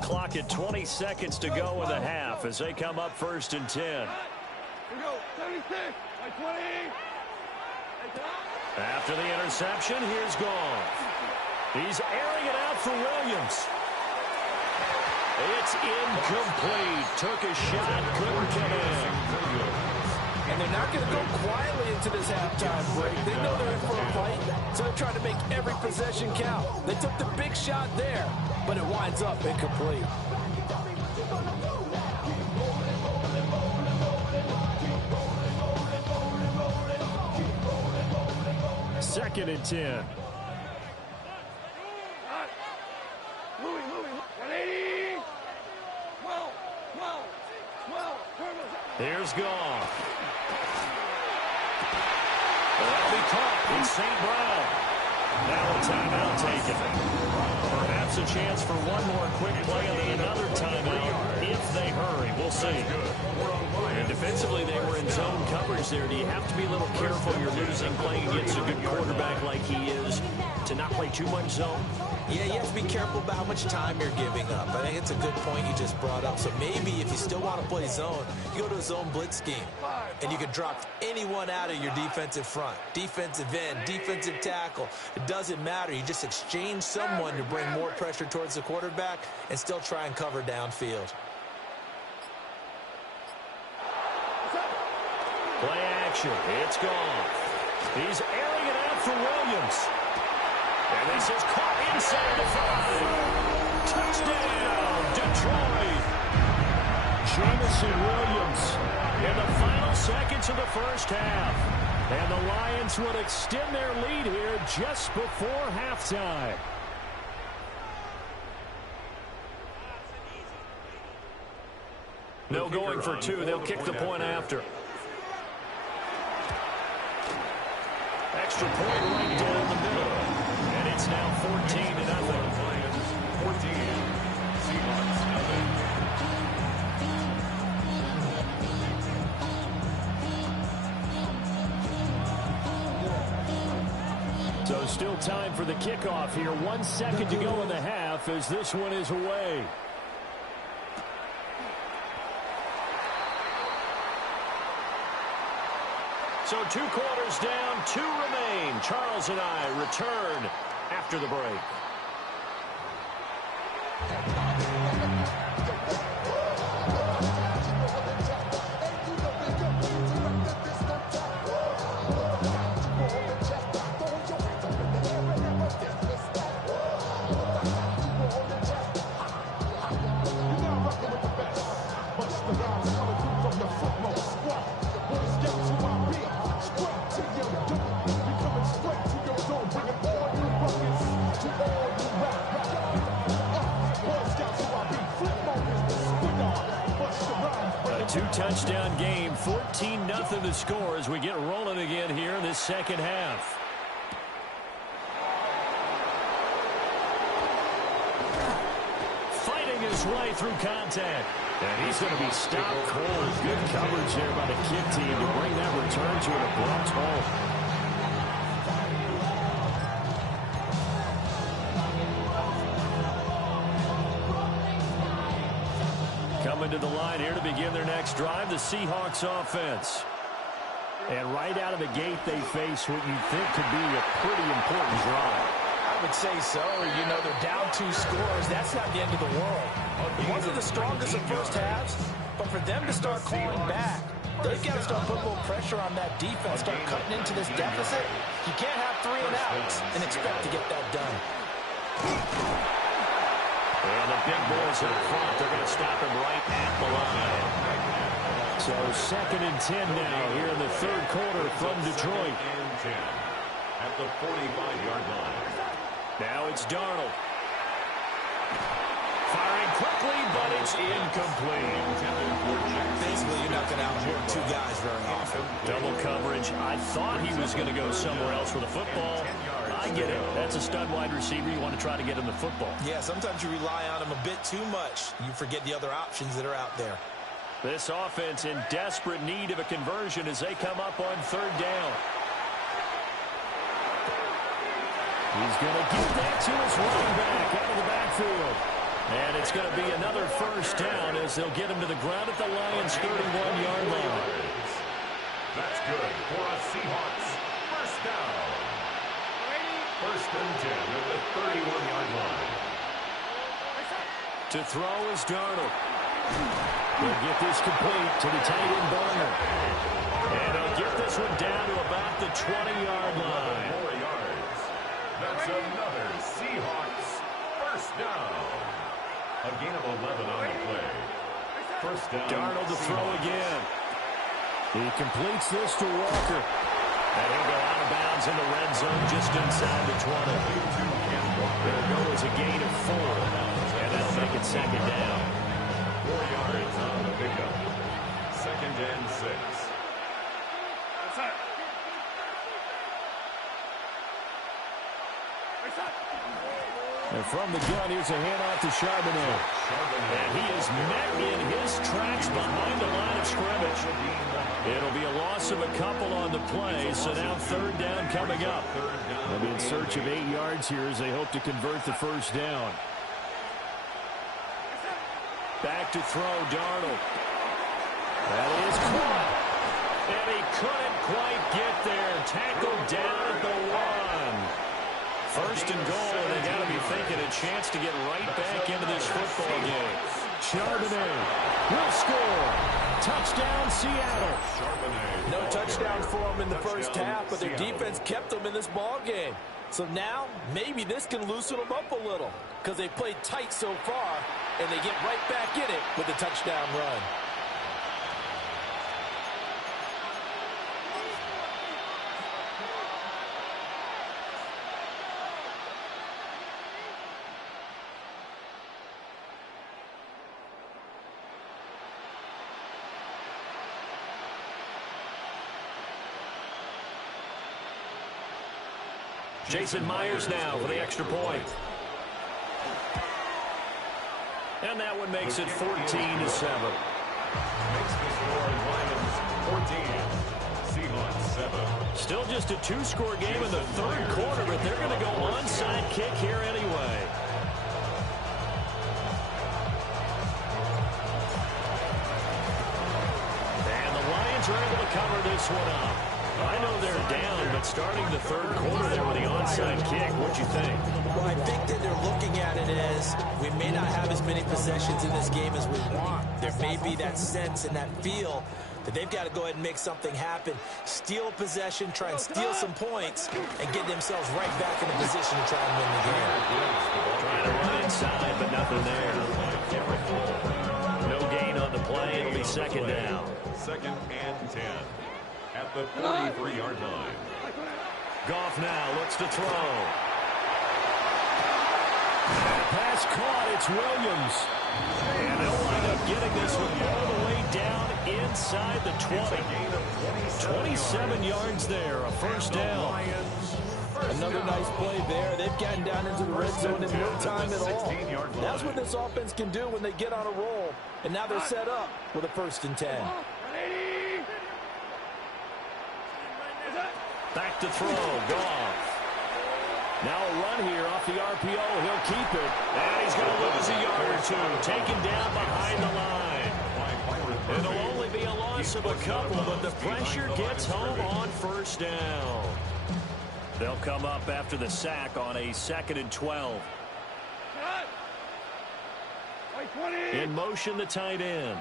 Clock at 20 seconds to go in the half as they come up 1st and 10. After the interception, here's Goff. He's airing it out for Williams. It's incomplete. Took a shot, couldn't get in. And they're not going to go quietly into this halftime break. They know they're in for a fight, so they're trying to make every possession count. They took the big shot there, but it winds up incomplete. Second and 10. Here's Goff. That'll be caught in St. Brown. Now a timeout taken. Perhaps a chance for one more quick play and then another timeout if they hurry. We'll see. And defensively, they were in zone coverage there. Do you have to be a little careful? You're losing playing against a good quarterback like he is to not play too much zone? Yeah, you have to be careful about how much time you're giving up. I think it's a good point you just brought up. So maybe if you still want to play zone, you go to a zone blitz scheme. And you can drop anyone out of your defensive front. Defensive end, defensive tackle. It doesn't matter. You just exchange someone to bring more pressure towards the quarterback and still try and cover downfield. Play action. It's gone. He's airing it out for Williams. And this is caught inside the 5. Touchdown, Detroit. Jamison Williams in the final seconds of the first half. And the Lions would extend their lead here just before halftime. No going for two. They'll kick the point after. Extra point right down the middle. And it's now 14-0. 14. Seahawks nothing. So still time for the kickoff here. 1 second to go in the half as this one is away. So 2 quarters down, 2 remain. Charles and I return after the break. Two-touchdown game, 14-0 the score as we get rolling again here in this second half. Fighting his way through contact. And he's going to be stopped cold. Good coverage there by the kick team to bring that return to an abrupt halt. Coming to the line here to begin their next drive, the Seahawks offense. And right out of the gate, they face what you think could be a pretty important drive. I would say so. You know, they're down 2 scores. That's not the end of the world. It wasn't the strongest of first halves, but for them to start clawing back, they've got to start putting a little pressure on that defense, start cutting into this deficit. You can't have 3 and outs and expect to get that done. And the big boys up front, they're going to stop him right at the line. So 2nd and 10 now here in the 3rd quarter from Detroit. And 10 at the 45-yard line. Now it's Darnold. Firing quickly, but it's incomplete. Basically, you're not going to outwork 2 guys very often. Double coverage. I thought he was going to go somewhere else for the football. I get it. That's a stud wide receiver. You want to try to get him the football. Yeah, sometimes you rely on him a bit too much. You forget the other options that are out there. This offense in desperate need of a conversion as they come up on 3rd down. He's going to get that to his running back out of the backfield. And it's going to be another 1st down as they'll get him to the ground at the Lions' 31-yard line. That's good for a Seahawks 1st down. 1st and 10 at the 31-yard line. To throw is Darnold. He'll get this complete to the tight end Barner. And he'll get this one down to about the 20-yard line. 4 yards. That's another Seahawks 1st down. A gain of 11 on the play. 1st down. Darnold to throw again. He completes this to Walker. And he'll go out of bounds in the red zone just inside the 20. There goes a gain of 4. And that'll make it 2nd down. 4 yards on the pickup. 2nd and 6. And from the gun, here's a handoff to Charbonnet. And he is met in his tracks behind the line of scrimmage. It'll be a loss of a couple on the play, so now 3rd down coming up. They'll be in search of 8 yards here as they hope to convert the 1st down. Back to throw, Darnold. That is caught. And he couldn't quite get there. Tackled down at the 1. 1st and goal, and they got to be thinking a chance to get right back into this football game. Charbonnet will score. Touchdown, Seattle. No touchdowns for them in the first half, but their defense kept them in this ball game. So now, maybe this can loosen them up a little because they played tight so far, and they get right back in it with a touchdown run. Jason Myers now for the extra point. And that one makes it 14-7. Makes the score Lions 14, Seahawks 7. Still just a two-score game in the third quarter, but they're going to go onside kick here anyway. And the Lions are able to cover this one up. I know they're down, but starting the third quarter there with the onside kick, what'd you think? Well, I think that they're looking at it as we may not have as many possessions in this game as we want. There may be that sense and that feel that they've got to go ahead and make something happen, steal a possession, try and steal some points, and get themselves right back in a position to try and win the game. Trying to run inside, but nothing there. No gain on the play. It'll be second down. Second and 10 at the 43-yard line. Goff now looks to throw. Pass caught. It's Williams. And they'll wind up getting this one all the way down inside the 20. 27 yards there, a first down. Another nice play there. They've gotten down into the red zone in no time at all. That's what this offense can do when they get on a roll. And now they're set up with a 1st and 10. Back to throw, Goff. Now a run here off the RPO. He'll keep it. And he's going to lose a yard or two. Taken down behind the line. It'll only be a loss of a couple, but the pressure gets home on first down. They'll come up after the sack on a 2nd and 12. In motion, the tight end.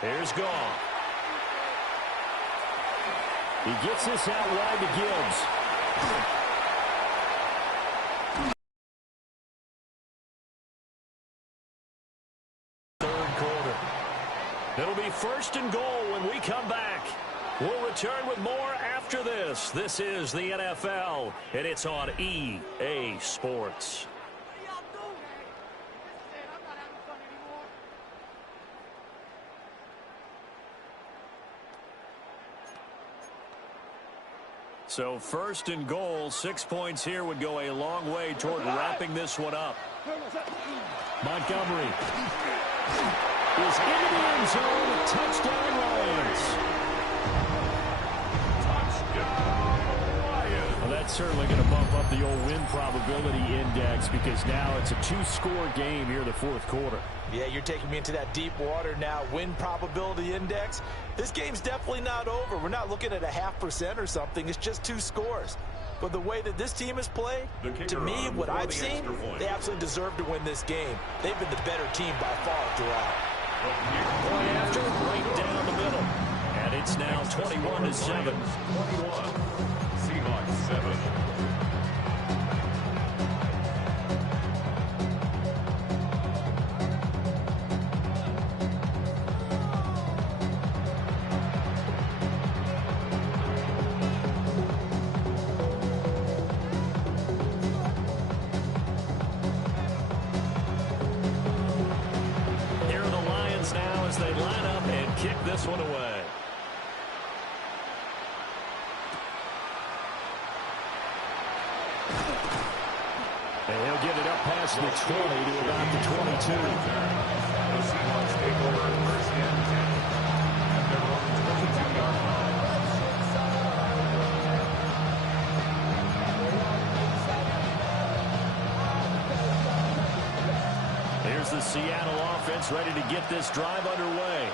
Here's Goff. He gets this out wide to Gibbs. Third quarter. It'll be 1st and goal when we come back. We'll return with more after this. This is the NFL, and it's on EA Sports. So 1st and goal, 6 points here would go a long way toward wrapping this one up. Montgomery is into the end zone. Touchdown, Lions. Well, that's certainly going to bump up the old win probability index because now it's a 2-score game here in the 4th quarter. Yeah, you're taking me into that deep water now. Win probability index. This game's definitely not over. We're not looking at a 0.5% or something. It's just 2 scores. But the way that this team has played, to me, what I've seen, they absolutely deserve to win this game. They've been the better team by far throughout. Point after, right down the middle. And it's now 21-7. 21. Seahawks 7. This one away. And he'll get it up past the 20 to about the 22. The Seahawks take over 1st and 10 at their own 22-yard line. Here's the Seattle offense ready to get this drive underway.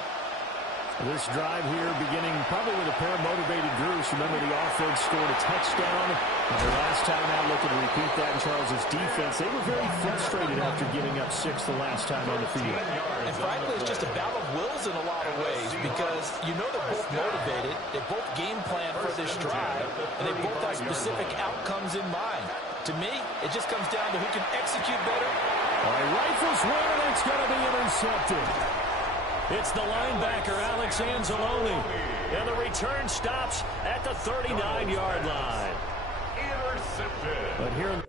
This drive here beginning probably with a pair of motivated groups. Remember, the offense scored a touchdown. Their last time out, looking to repeat that in Charles's defense. They were very frustrated after giving up 6 the last time on the field. And frankly, it's just a battle of wills in a lot of ways because you know they're both motivated. They both game plan for this drive, and they both have specific outcomes in mind. To me, it just comes down to who can execute better. All right, rifles one, and it's going to be intercepted. It's the linebacker, Alex Anzalone. And the return stops at the 39-yard line. Intercepted. But here...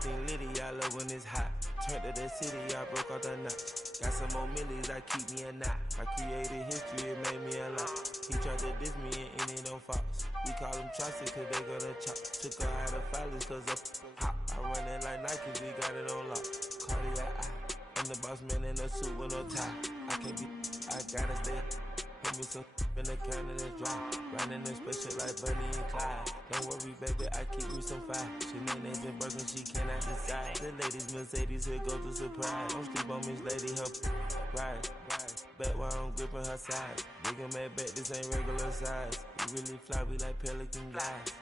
everything litty, I love when it's hot. Turned to the city, I broke out the notch. Got some more millies, I keep me a knot. I created history, it made me a lot. He tried to diss me and it don't fox. We call them Chaucer cause they gonna chop. Took her out of filers cause of hot. I run it like Nike, we got it on lock. Cardiac eye. I'm the boss man in a suit with no tie. I can't be, I gotta stay. Put me some in the can of this dry. Riding in special like Bunny and Clyde. Don't worry, baby, I keep me some fire. She names and broken, she cannot decide. The ladies Mercedes, here go to surprise. Don't sleep on Miss Lady, help ride. Bet while I'm gripping her side. Nigga mad bet, this ain't regular size. We really fly, we like pelican guys.